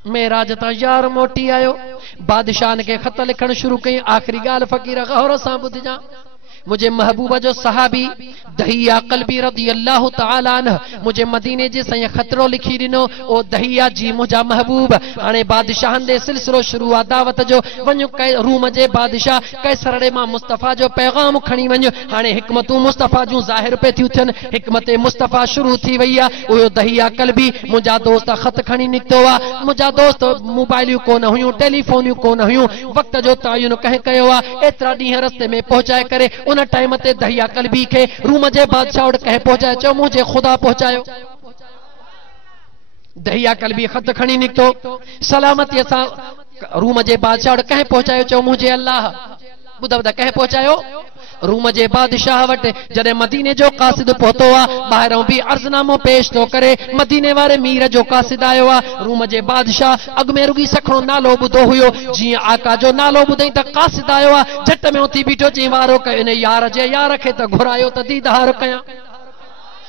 मेराज ता यार मोटी आयो, बादशाह के खत लिखण शुरू कई। आखिरी गाल फ़कीर गौर सां ॿुधजां। मुझे महबूबा जो सहाबी दहिया क़ल्बी रज़ी अल्लाह तआला अन्हु मुझे मदीने जे साईं खतरो लिखी दिनो। ओ दहिया जी मुझा महबूब। हाणे बादशाहन दे सिलसिलो शुरू आ दावत जो। वञो रूम जे बादशाह कैसर ॾे मां मुस्तफ़ा जो पैगाम खणी वञ। हाणे हिकमतूं मुस्तफ़ा जूं ज़ाहिर पे थियूं थियनि, हिकमत मुस्तफ़ा शुरू थी वई आहे। उहो दहिया क़ल्बी मुंहिंजा दोस्त खत खणी निकितो आहे। मुंहिंजा दोस्त मोबाइलियूं कोन हुयूं, टेलीफोनियूं कोन हुयूं, वक़्त जो तयन कंहिं कयो आहे। एतिरा ॾींहं रस्ते में पहुचाए करे उन टाइम ते दहिया क़ल्बी खे रूम जे बादशाह वटि कंहिं पहुचाए, चयो मुंहिंजे ख़ुदा पहुचायो। दहिया क़ल्बी खत खणी निकितो, सलामतीअ सां रूम जे बादशाह वटि कंहिं पहुचायो, चयो मुंहिंजे अल्लाह। ॿुधा ॿुधा कंहिं पहुचायो? रूम जे बादशाह वटि। जॾहिं मदीने जो कासिद पहुतो आहे, ॿाहिरों बि अर्ज़नामो पेश थो करे। मदीने वारे मीर जो कासिद आयो आहे। रूम जे बादशाह अॻु में रुगी सखणो नालो ॿुधो हुयो। जीअं आका जो नालो ॿुधई त कासिद आयो आहे। झट में उथी बीठो, चई वारो कयो इन यार जे यार खे त घुरायो त दीदार कयां।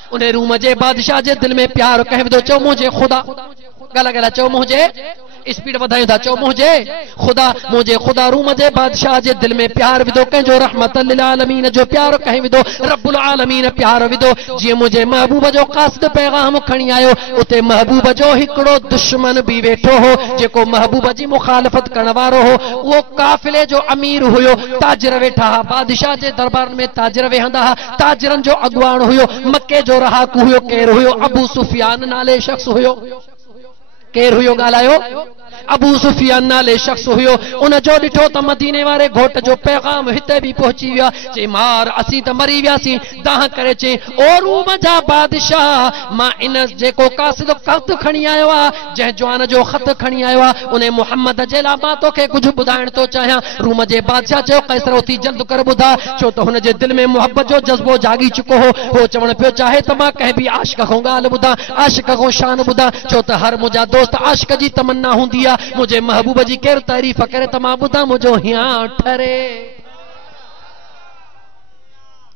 उन रूम जे बादशाह जे दिल में प्यार कंहिं विधो, चयो मुंहिंजे ख़ुदा। ॻाल्हि ॻाल्हि चयो मुंहिंजे, स्पीड वधायूं था, चयो मुंहिंजे ख़ुदा। मुंहिंजे ख़ुदा रूम जे बादशाह जे दिल में प्यार विधो, कंहिंजो रहमतल लिल आलमीन जो प्यार कंहिं विधो, रब्बुल आलमीन प्यार विधो। जीअं मुंहिंजे महबूब जो कासिद पैगाम खणी आयो, उते महबूब जो हिकिड़ो दुश्मन बि वेठो हो, जेको महबूब जी मुखालफ़त करण वारो हो। उहो काफ़िले जो अमीर हुयो। ताजिर वेठा हा, बादशाह जे दरबार में ताजिर वेहंदा हा। ताजिरनि जो अॻुवाण हुयो, मके जो रहाकू हुयो। केरु हुयो? अबू सुफियान नाले शख़्स हुयो। केरु हुयो? ॻाल्हायो। अबू सुफियान नाले शख़्स हुयो। उन जो ॾिठो त मदीने वारे घोट जो पैगाम हिते बि पहुची विया। चई मार असीं त मरी वियासीं। दाह करे चई ओ रूम जा बादशाह, मां इन जेको कासिद ख़त खणी आयो आहे, जंहिं जवान जो ख़त खणी आयो आहे, उन मुहम्मद जे लाइ मां तोखे कुझु ॿुधाइण थो चाहियां। रूम जे बादशाह चयो कैसर उथी जल्द कर ॿुधा, छो त हुन जे दिल में मुहबत जो जज़्बो जागी चुको हो। हो चवण पियो चाहे त मां कंहिं बि आशिक खां ॻाल्हि ॿुधां, आशिक खां शान ॿुधां, छो त हर मुंहिंजा दोस्त आशिक जी तमन्ना हूंदी आहे मुझे महबूब जी केर तारीफ़ करे त मां ॿुधां मुझो हियां ठरे।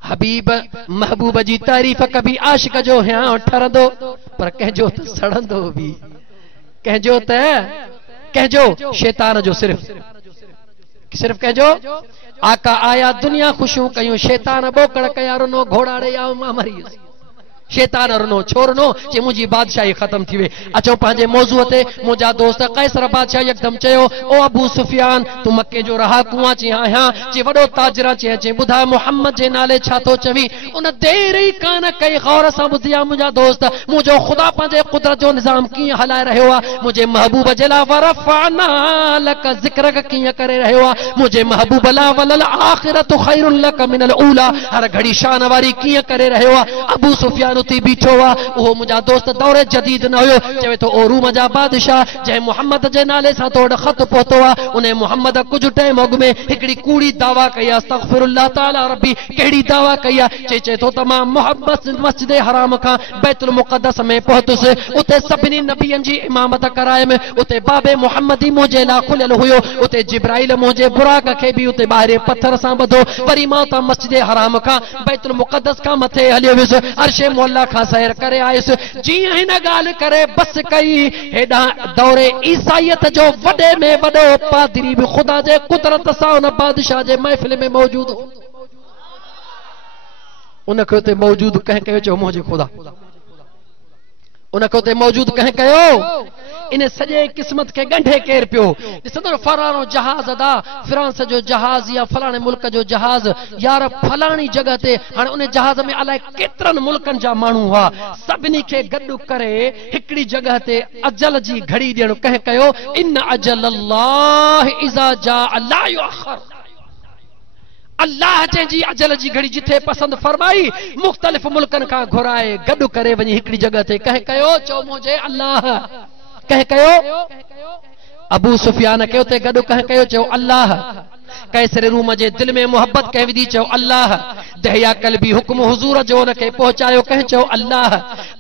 हबीब महबूब जी तारीफ़ कभी आशिक जो हियां ठरंदो पर कंहिंजो त सड़ंदो बि, कंहिंजो शैतान जो सिर्फ कंहिंजो। आका आया दुनिया खुशियूं कयूं, शैतान बोकड़ कया रुनो घोड़ाड़े या मां मरी। शैतान रुनो छोरनो जे मुझी बादशाही खत्म थी वे। अचो पंहिंजे मौजूअ ते। मुंहिंजा दोस्त कैसर बादशाह यकदम चयो, ओ अबू सुफियान तू मक्के जो रहाकू आहीं आहियां? जे वॾो ताजरा चई ॿुधाए मोहम्मद जे नाले छा थो चवी? उन देर ई कान कई, गौर सां ॿुधिया मुंहिंजा दोस्त, मुंहिंजो ख़ुदा पंहिंजे कुदरत जो निज़ाम कीअं हलाए रहियो आहे। मुंहिंजे महबूब जे लाइ वरफ़अना लक ज़िक्र कीअं करे रहियो आहे। मुंहिंजे महबूब लाइ वलल आख़िरतु ख़ैरुन लक मिनल ऊला, हर घड़ी शान वारी कीअं करे रहियो आहे। अबू सुफियान उती बीठो आहे। उहो मुंहिंजा दोस्त दौरे जदीद न हुयो। चवे थो ओ रूम जा बादशाह जंहिं मोहम्मद जे नाले सां तो वटि ख़त पहुतो आहे, उन मोहम्मद कुझु टाइम अॻु में हिकिड़ी कूड़ी दावा कई आहे, अस्तग़फिरुल्लाह ताला रब्बी। कहिड़ी दावा कई आहे? चए थो त मां मोहम्मद मस्जिद हराम खां बैतुल मुक़द्दस में पहुतुसि, उते सभिनी नबियनि जी इमामत करायमि, उते बाबे मोहम्मदी मुंहिंजे लाइ खुलियल हुयो, उते जिब्राइल मुंहिंजे बुराक खे बि उते ॿाहिरि पत्थर सां ॿधो। वरी मां त मस्जिद हराम खां बैतुल मुक़द्दस खां मथे हलियो वियुसि, अर्शे मौला खां सैर करे आयुसि। जीअं हिन ॻाल्हि करे बस कई, हेॾां दौरे ईसाईयत जो वॾे में वॾो पादरी बि ख़ुदा जे कुदरत सां उन बादशाह जे महफ़िल में मौजूद हो। उनखे उते मौजूद कंहिं कयो, चयो मुंहिंजे ख़ुदा। उनखे उते मौजूद कंहिं कयो, इन सॼे क़िस्मत खे ॻंढे केर पियो। ॾिसंदो फलाणो जहाज़ अदा, फ्रांस जो जहाज़ या फलाणे मुल्क जो जहाज़, यार फलाणी जगह ते। हाणे उन जहाज़ में अलाए केतिरनि मुल्कनि जा माण्हू हुआ, सभिनी खे गॾु करे हिकिड़ी जगह ते अजल जी घड़ी ॾियणु कंहिं कयो। इन अजल अल्लाह इज़ा जाअ ला युअख़र, अल्लाह जंहिंजी अजल जी घड़ी जिथे पसंद फरमाई मुख़्तलिफ़ मुल्कनि खां घुराए गॾु करे वञी हिकिड़ी जगह ते कंहिं कयो, चओ मुंहिंजे अल्लाह। कंहिं कयो, अबू सुफियान खे उते गॾु कंहिं कयो, चयो अल्लाह। कैसर रूम जे दिल में मोहब्बत कंहिं विधी, चयो अल्लाह। दहिया कल्बी हुक्म हुज़ूर जो उनखे पहुचायो, कंहिं चयो अल्लाह।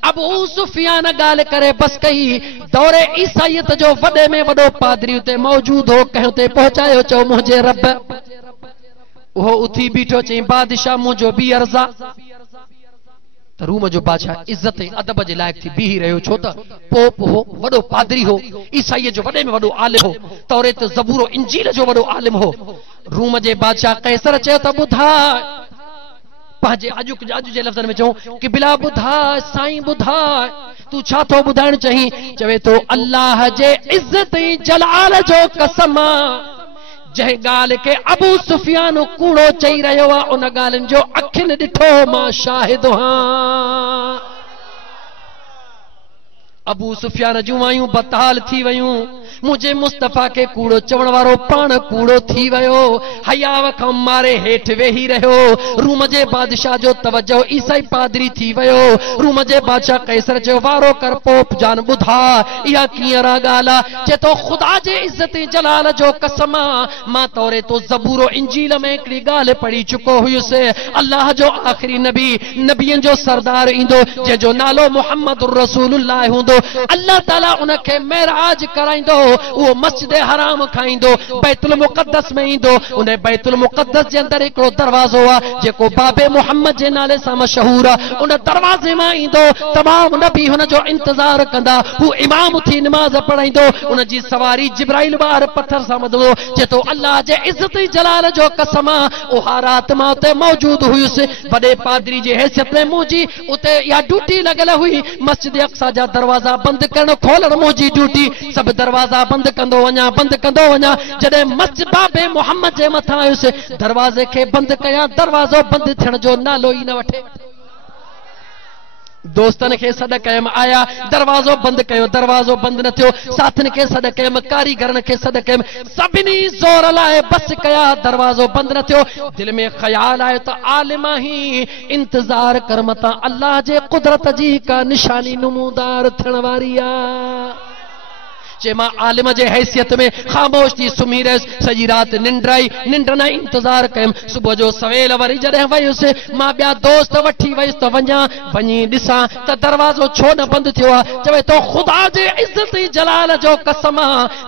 अबू सुफियान ॻाल्हि करे बस कई, दौरे ईसाईयत जो वॾे में वॾो पादरी उते मौजूद हो, कंहिं उते पहुचायो, चयो मुंहिंजे रब। उहो उथी बीठो, चई बादशाह मुंहिंजो बि अर्ज़ा। त रूम जो बादशाह इज्जत ऐं अदब जे लाइक़ थी बीही रहियो, छो त पोप हो, वॾो पादरी हो, ईसाईअ जो वॾे में वॾो आलिम हो, तौरेत ज़बूर इंजील जो वॾो आलिम हो। रूम जे बादशाह कैसर चयो त ॿुधाए, पंहिंजे अॼु जे लफ़्ज़नि में चऊं कि बिला ॿुधाए साईं ॿुधाए, तू छा थो ॿुधाइणु चाहीं? चवे थो अल्लाह जे इज्जत ऐं जलाल जो कसम, जंहिं ॻाल्हि खे अबू सुफियान कूड़ो चई रहियो आहे, उन ॻाल्हियुनि जो अखियुनि ॾिठो मां शाहिद हां। अबू सुफियान जूं आयूं बदहाल थी वयूं, मुझे मुस्तफ़ा के कूड़ो चवण वारो पाण कूड़ो थी वियो, हयाव खां मारे हेठि वेही रहियो। रूम जे बादशाह जो तवज्जो ईसाई पादरी थी वियो। रूम जे बादशाह कैसर चयो वारो कर पोप जान ॿुधा इहा कीअं ॻाल्हि आहे? चए थो ख़ुदा जे इज़्ज़त जलाल जो कसम, मां तौरे तो ज़बूर इंजील में हिकिड़ी ॻाल्हि पढ़ी चुको हुयुसि। अल्लाह जो आख़िरी नबी, नबियनि जो सरदार ईंदो जंहिंजो नालो मुहम्मद रसूलुल्लाह हूंदो, अल्लाह ताला उनखे मेराज कराईंदो, वो मस्जिद हराम खाईंदो, बैतुल मुक़द्दस में ईंदो। उन बैतुल मुक़द्दस जे अंदर हिकिड़ो दरवाज़ो आहे जेको बाबे मोहम्मद जे नाले सां मशहूर आहे, उन दरवाज़े मां ईंदो। तमामु नबी हुन जो इंतज़ार कंदा, हू इमाम थी नमाज़ पढ़ाईंदो, उन जी सवारी जिब्राइल ॿार पत्थर सां ॿधंदो। चए थो अल्लाह जे इज़्ज़त जलाल जो कसम, उहा राति मां उते मौजूद हुयुसि। वॾे पादरी जे हैसियत में मुंहिंजी उते इहा ड्यूटी लॻल हुई, मस्जिद अक़सा जा दरवाज़ा बंदि करणु खोलणु मुंहिंजी ड्यूटी। सभु दरवाज़ा बंदि कंदो वञा, बंदि कंदो वञा। जॾहिं मस्जिद बाबे मोहम्मद जे मथां आयुसि, दरवाज़े खे बंदि कयां, दरवाज़ो बंदि थियण जो नालो ई न वठे। दोस्तन खे सॾ कयमि आया, दरवाज़ो बंदि कयो, दरवाज़ो बंदि न थियो। साथियुनि खे सॾ कयमि, कारीगरनि खे सॾ कयमि, सभिनी ज़ोर लाइ बस कया, दरवाज़ो बंदि न थियो। दिलि में ख़्याल आयो त आलिम ही इंतज़ार कर, मतां अल्लाह जे कुदरत जी का निशानी नमूदार थियण वारी आहे। चे मां आलिम जे हैसियत में ख़ामोश थी सुम्ही रहियसि सॼी राति निंड आई निंड न इंतज़ार कयमि सुबुह जो सवेल वरी जॾहिं वयुसि मां ॿिया दोस्त वठी वयुसि त वञा वञी ॾिसां त दरवाज़ो छो न बंदि थियो आहे चवे तो ख़ुदा जे इज़्ज़त जलाल जो कसम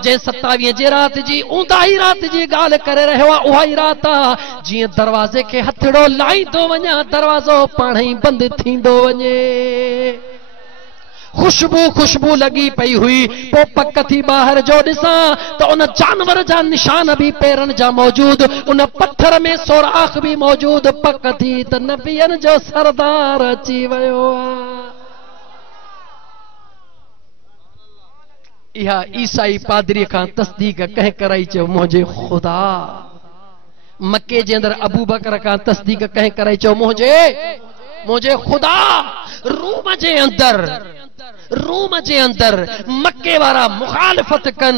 जे 27 जी राति जी ऊंदाही राति जी ॻाल्हि करे रहियो आहे उहा ई राति आहे जीअं दरवाज़े खे हथड़ो लाहींदो वञा दरवाज़ो पाण ई बंदि थींदो वञे खुशबू लगी पई हुई पो पक थी बाहर जो ॾिसां त उन जानवर जा निशान भी पेरन जा मौजूद उन पत्थर में सोराख भी मौजूद पक थी त नबियन जो सरदार अची वियो इहा ईसाई पादरी खां तस्दीक कंहिं कराई चयो मुंहिंजे ख़ुदा मके जे अंदर अबू बकर खां तस्दीक कंहिं कराई चयो मुंहिंजे ख़ुदा रूम जे अंदर मके वारा मुखालिफत कन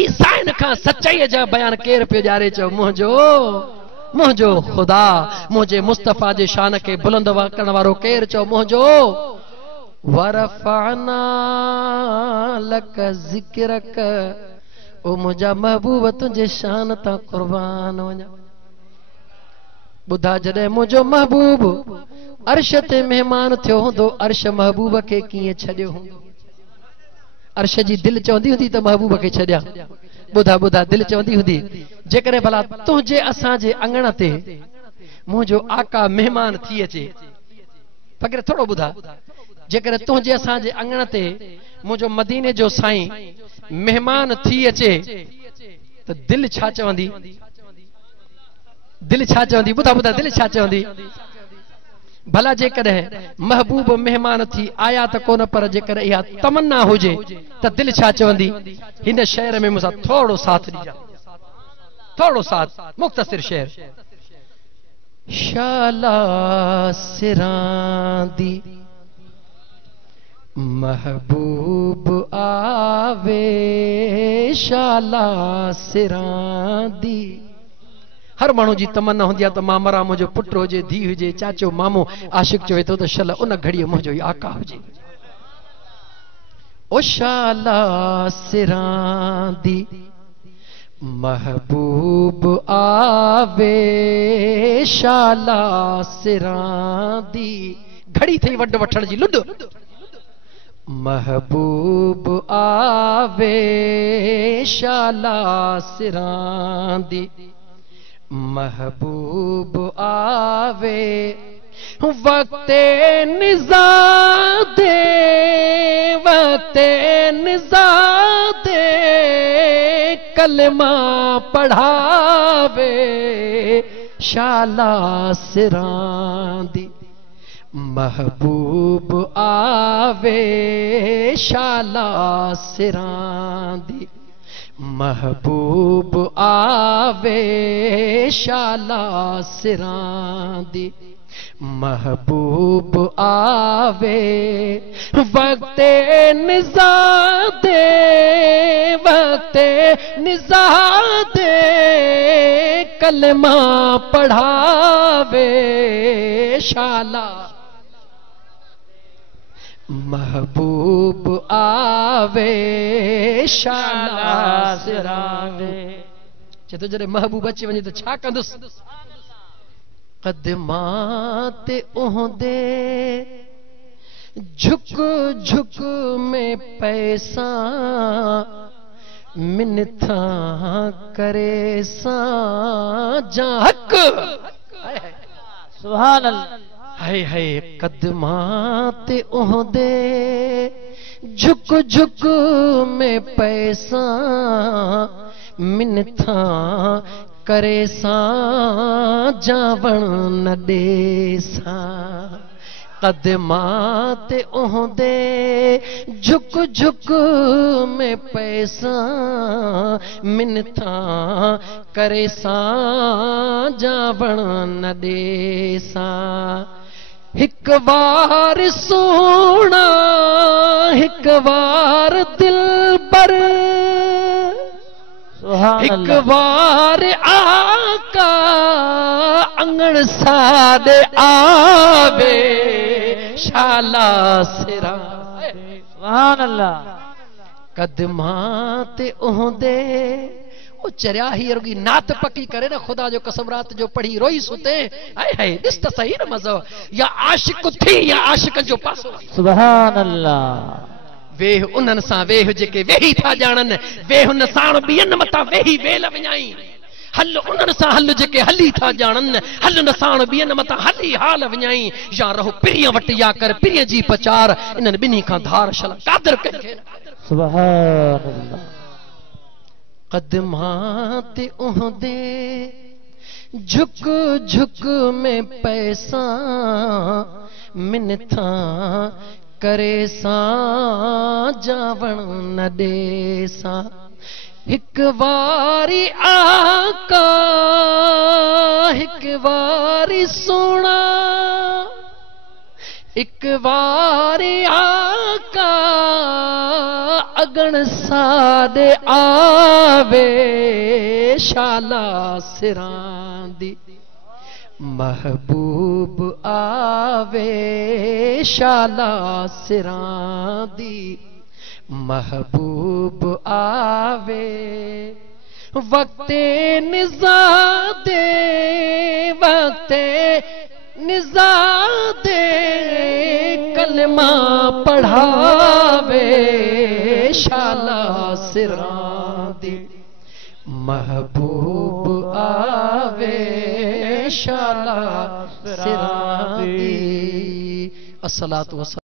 ईसाइन खां सच्चाई जा बयान केर पियो ॼारे चयो मुंहिंजो ख़ुदा मुंहिंजे मुस्तफ़ा जे शान खे बुलंद करण वारो केर चयो मुंहिंजो वरफ़अना लक ज़िक्रक ओ मुंहिंजा महबूब तुंहिंजे शान तां क़ुर्बान वञा ॿुधा जॾहिं मुंहिंजो महबूब अर्श ते मेहमान थियो हूंदो अर्श महबूब खे कीअं छॾियो हूंदो अर्श जी दिलि चवंदी हूंदी त महबूब खे छॾिया ॿुधा दिलि चवंदी हूंदी जेकॾहिं भला तुंहिंजे असांजे अंगण ते मुंहिंजो आका मेहमान थी अचे फ़क़ीर थोरो ॿुधा जेकॾहिं तुंहिंजे असांजे अंगण ते मुंहिंजो मदीने जो साईं मेहमान थी अचे त दिलि छा चवंदी ॿुधा दिलि छा चवंदी भला जेकॾहिं महबूब मेहमान थी आया त कोन पर जेकॾहिं इहा तमन्ना हुजे त दिलि छा चवंदी हिन शहर में मूंसां थोरो साथ ॾिजा थोरो साथ मुख़्तसिर शहर शाला सिरांदी महबूब आवे शाला सिरांदी हर माण्हू जी तमन्ना हूंदी आहे त मां मरां मुंहिंजो पुटु हुजे धीउ हुजे चाचो मामो आशिक चवे थो त शल उन घड़ीअ मुंहिंजो ई आका हुजे ओ शाला सिरांदी महबूब आवे शाला सिरांदी घड़ी थई वड वठण जी लुड महबूब आवे शाला सिरांदी महबूब आवे वक्ते निज़ादे कलमा पढ़ावे शाला सिरांदी महबूब आवे शाला सिरांदी महबूब आवे शाला सिरांदी महबूब आवे वक्ते निज़ादे कलमा पढ़ावे शाला महबूब आवे शाला सिरांदी चतो जॾहिं महबूब अची वञे त छा कंदुसि कदमात उहदे झुक में पैसा मिन्नता करे सा जा हक सुभान अल्लाह हाय कदमात उहदे झुक में पैसा मिन्नता करे सा जावण न दे सा कदमात उहदे झुक में पैसा मिन्नता करे सा जावण न दे सा हिक बार सोना हिक बार दिलबर हिक बार आका अंगण सादे आवे शाला सिरा सुभान अल्लाह कदमां ते ओंदे ओ चरिया ही रुगी नात पकी करे ना खुदा जो कसम रात जो पढ़ी रोई सुते आए हाय दिस त सही न मज़ो या आशिक थी या आशिक जो पासो सुभान अल्लाह वेह उन्हनि सां वेह जेके वेही था ॼाणनि वेह हुन साण ॿियनि मथां वेही वेल विञाई हल उन्हनि सां हल जेके हली था ॼाणनि हल न साण ॿियनि मथां हली हाल विञाई या रहो पिरीअ वटि या कर पिरीअ जी पचार इन्हनि ॿिन्ही खां धार शल कादर कंहिंखे सुभान अल्लाह कदमां ते ओंदे झुक झुक में पैसा मिनथा करे सां जावण न ॾे सां हिक वारी आका हिक वारी सोना एक वारी आका अगन सादे आवे शाला सिरांदी महबूब आवे शाला सिरांदी महबूब आवे वक्ते निज़ादे वक्ते निज़ादे कलमा पढ़ावे शाला सिरांदी महबूब आवे शाला सिरांदी अस्सलातु वस्सलाम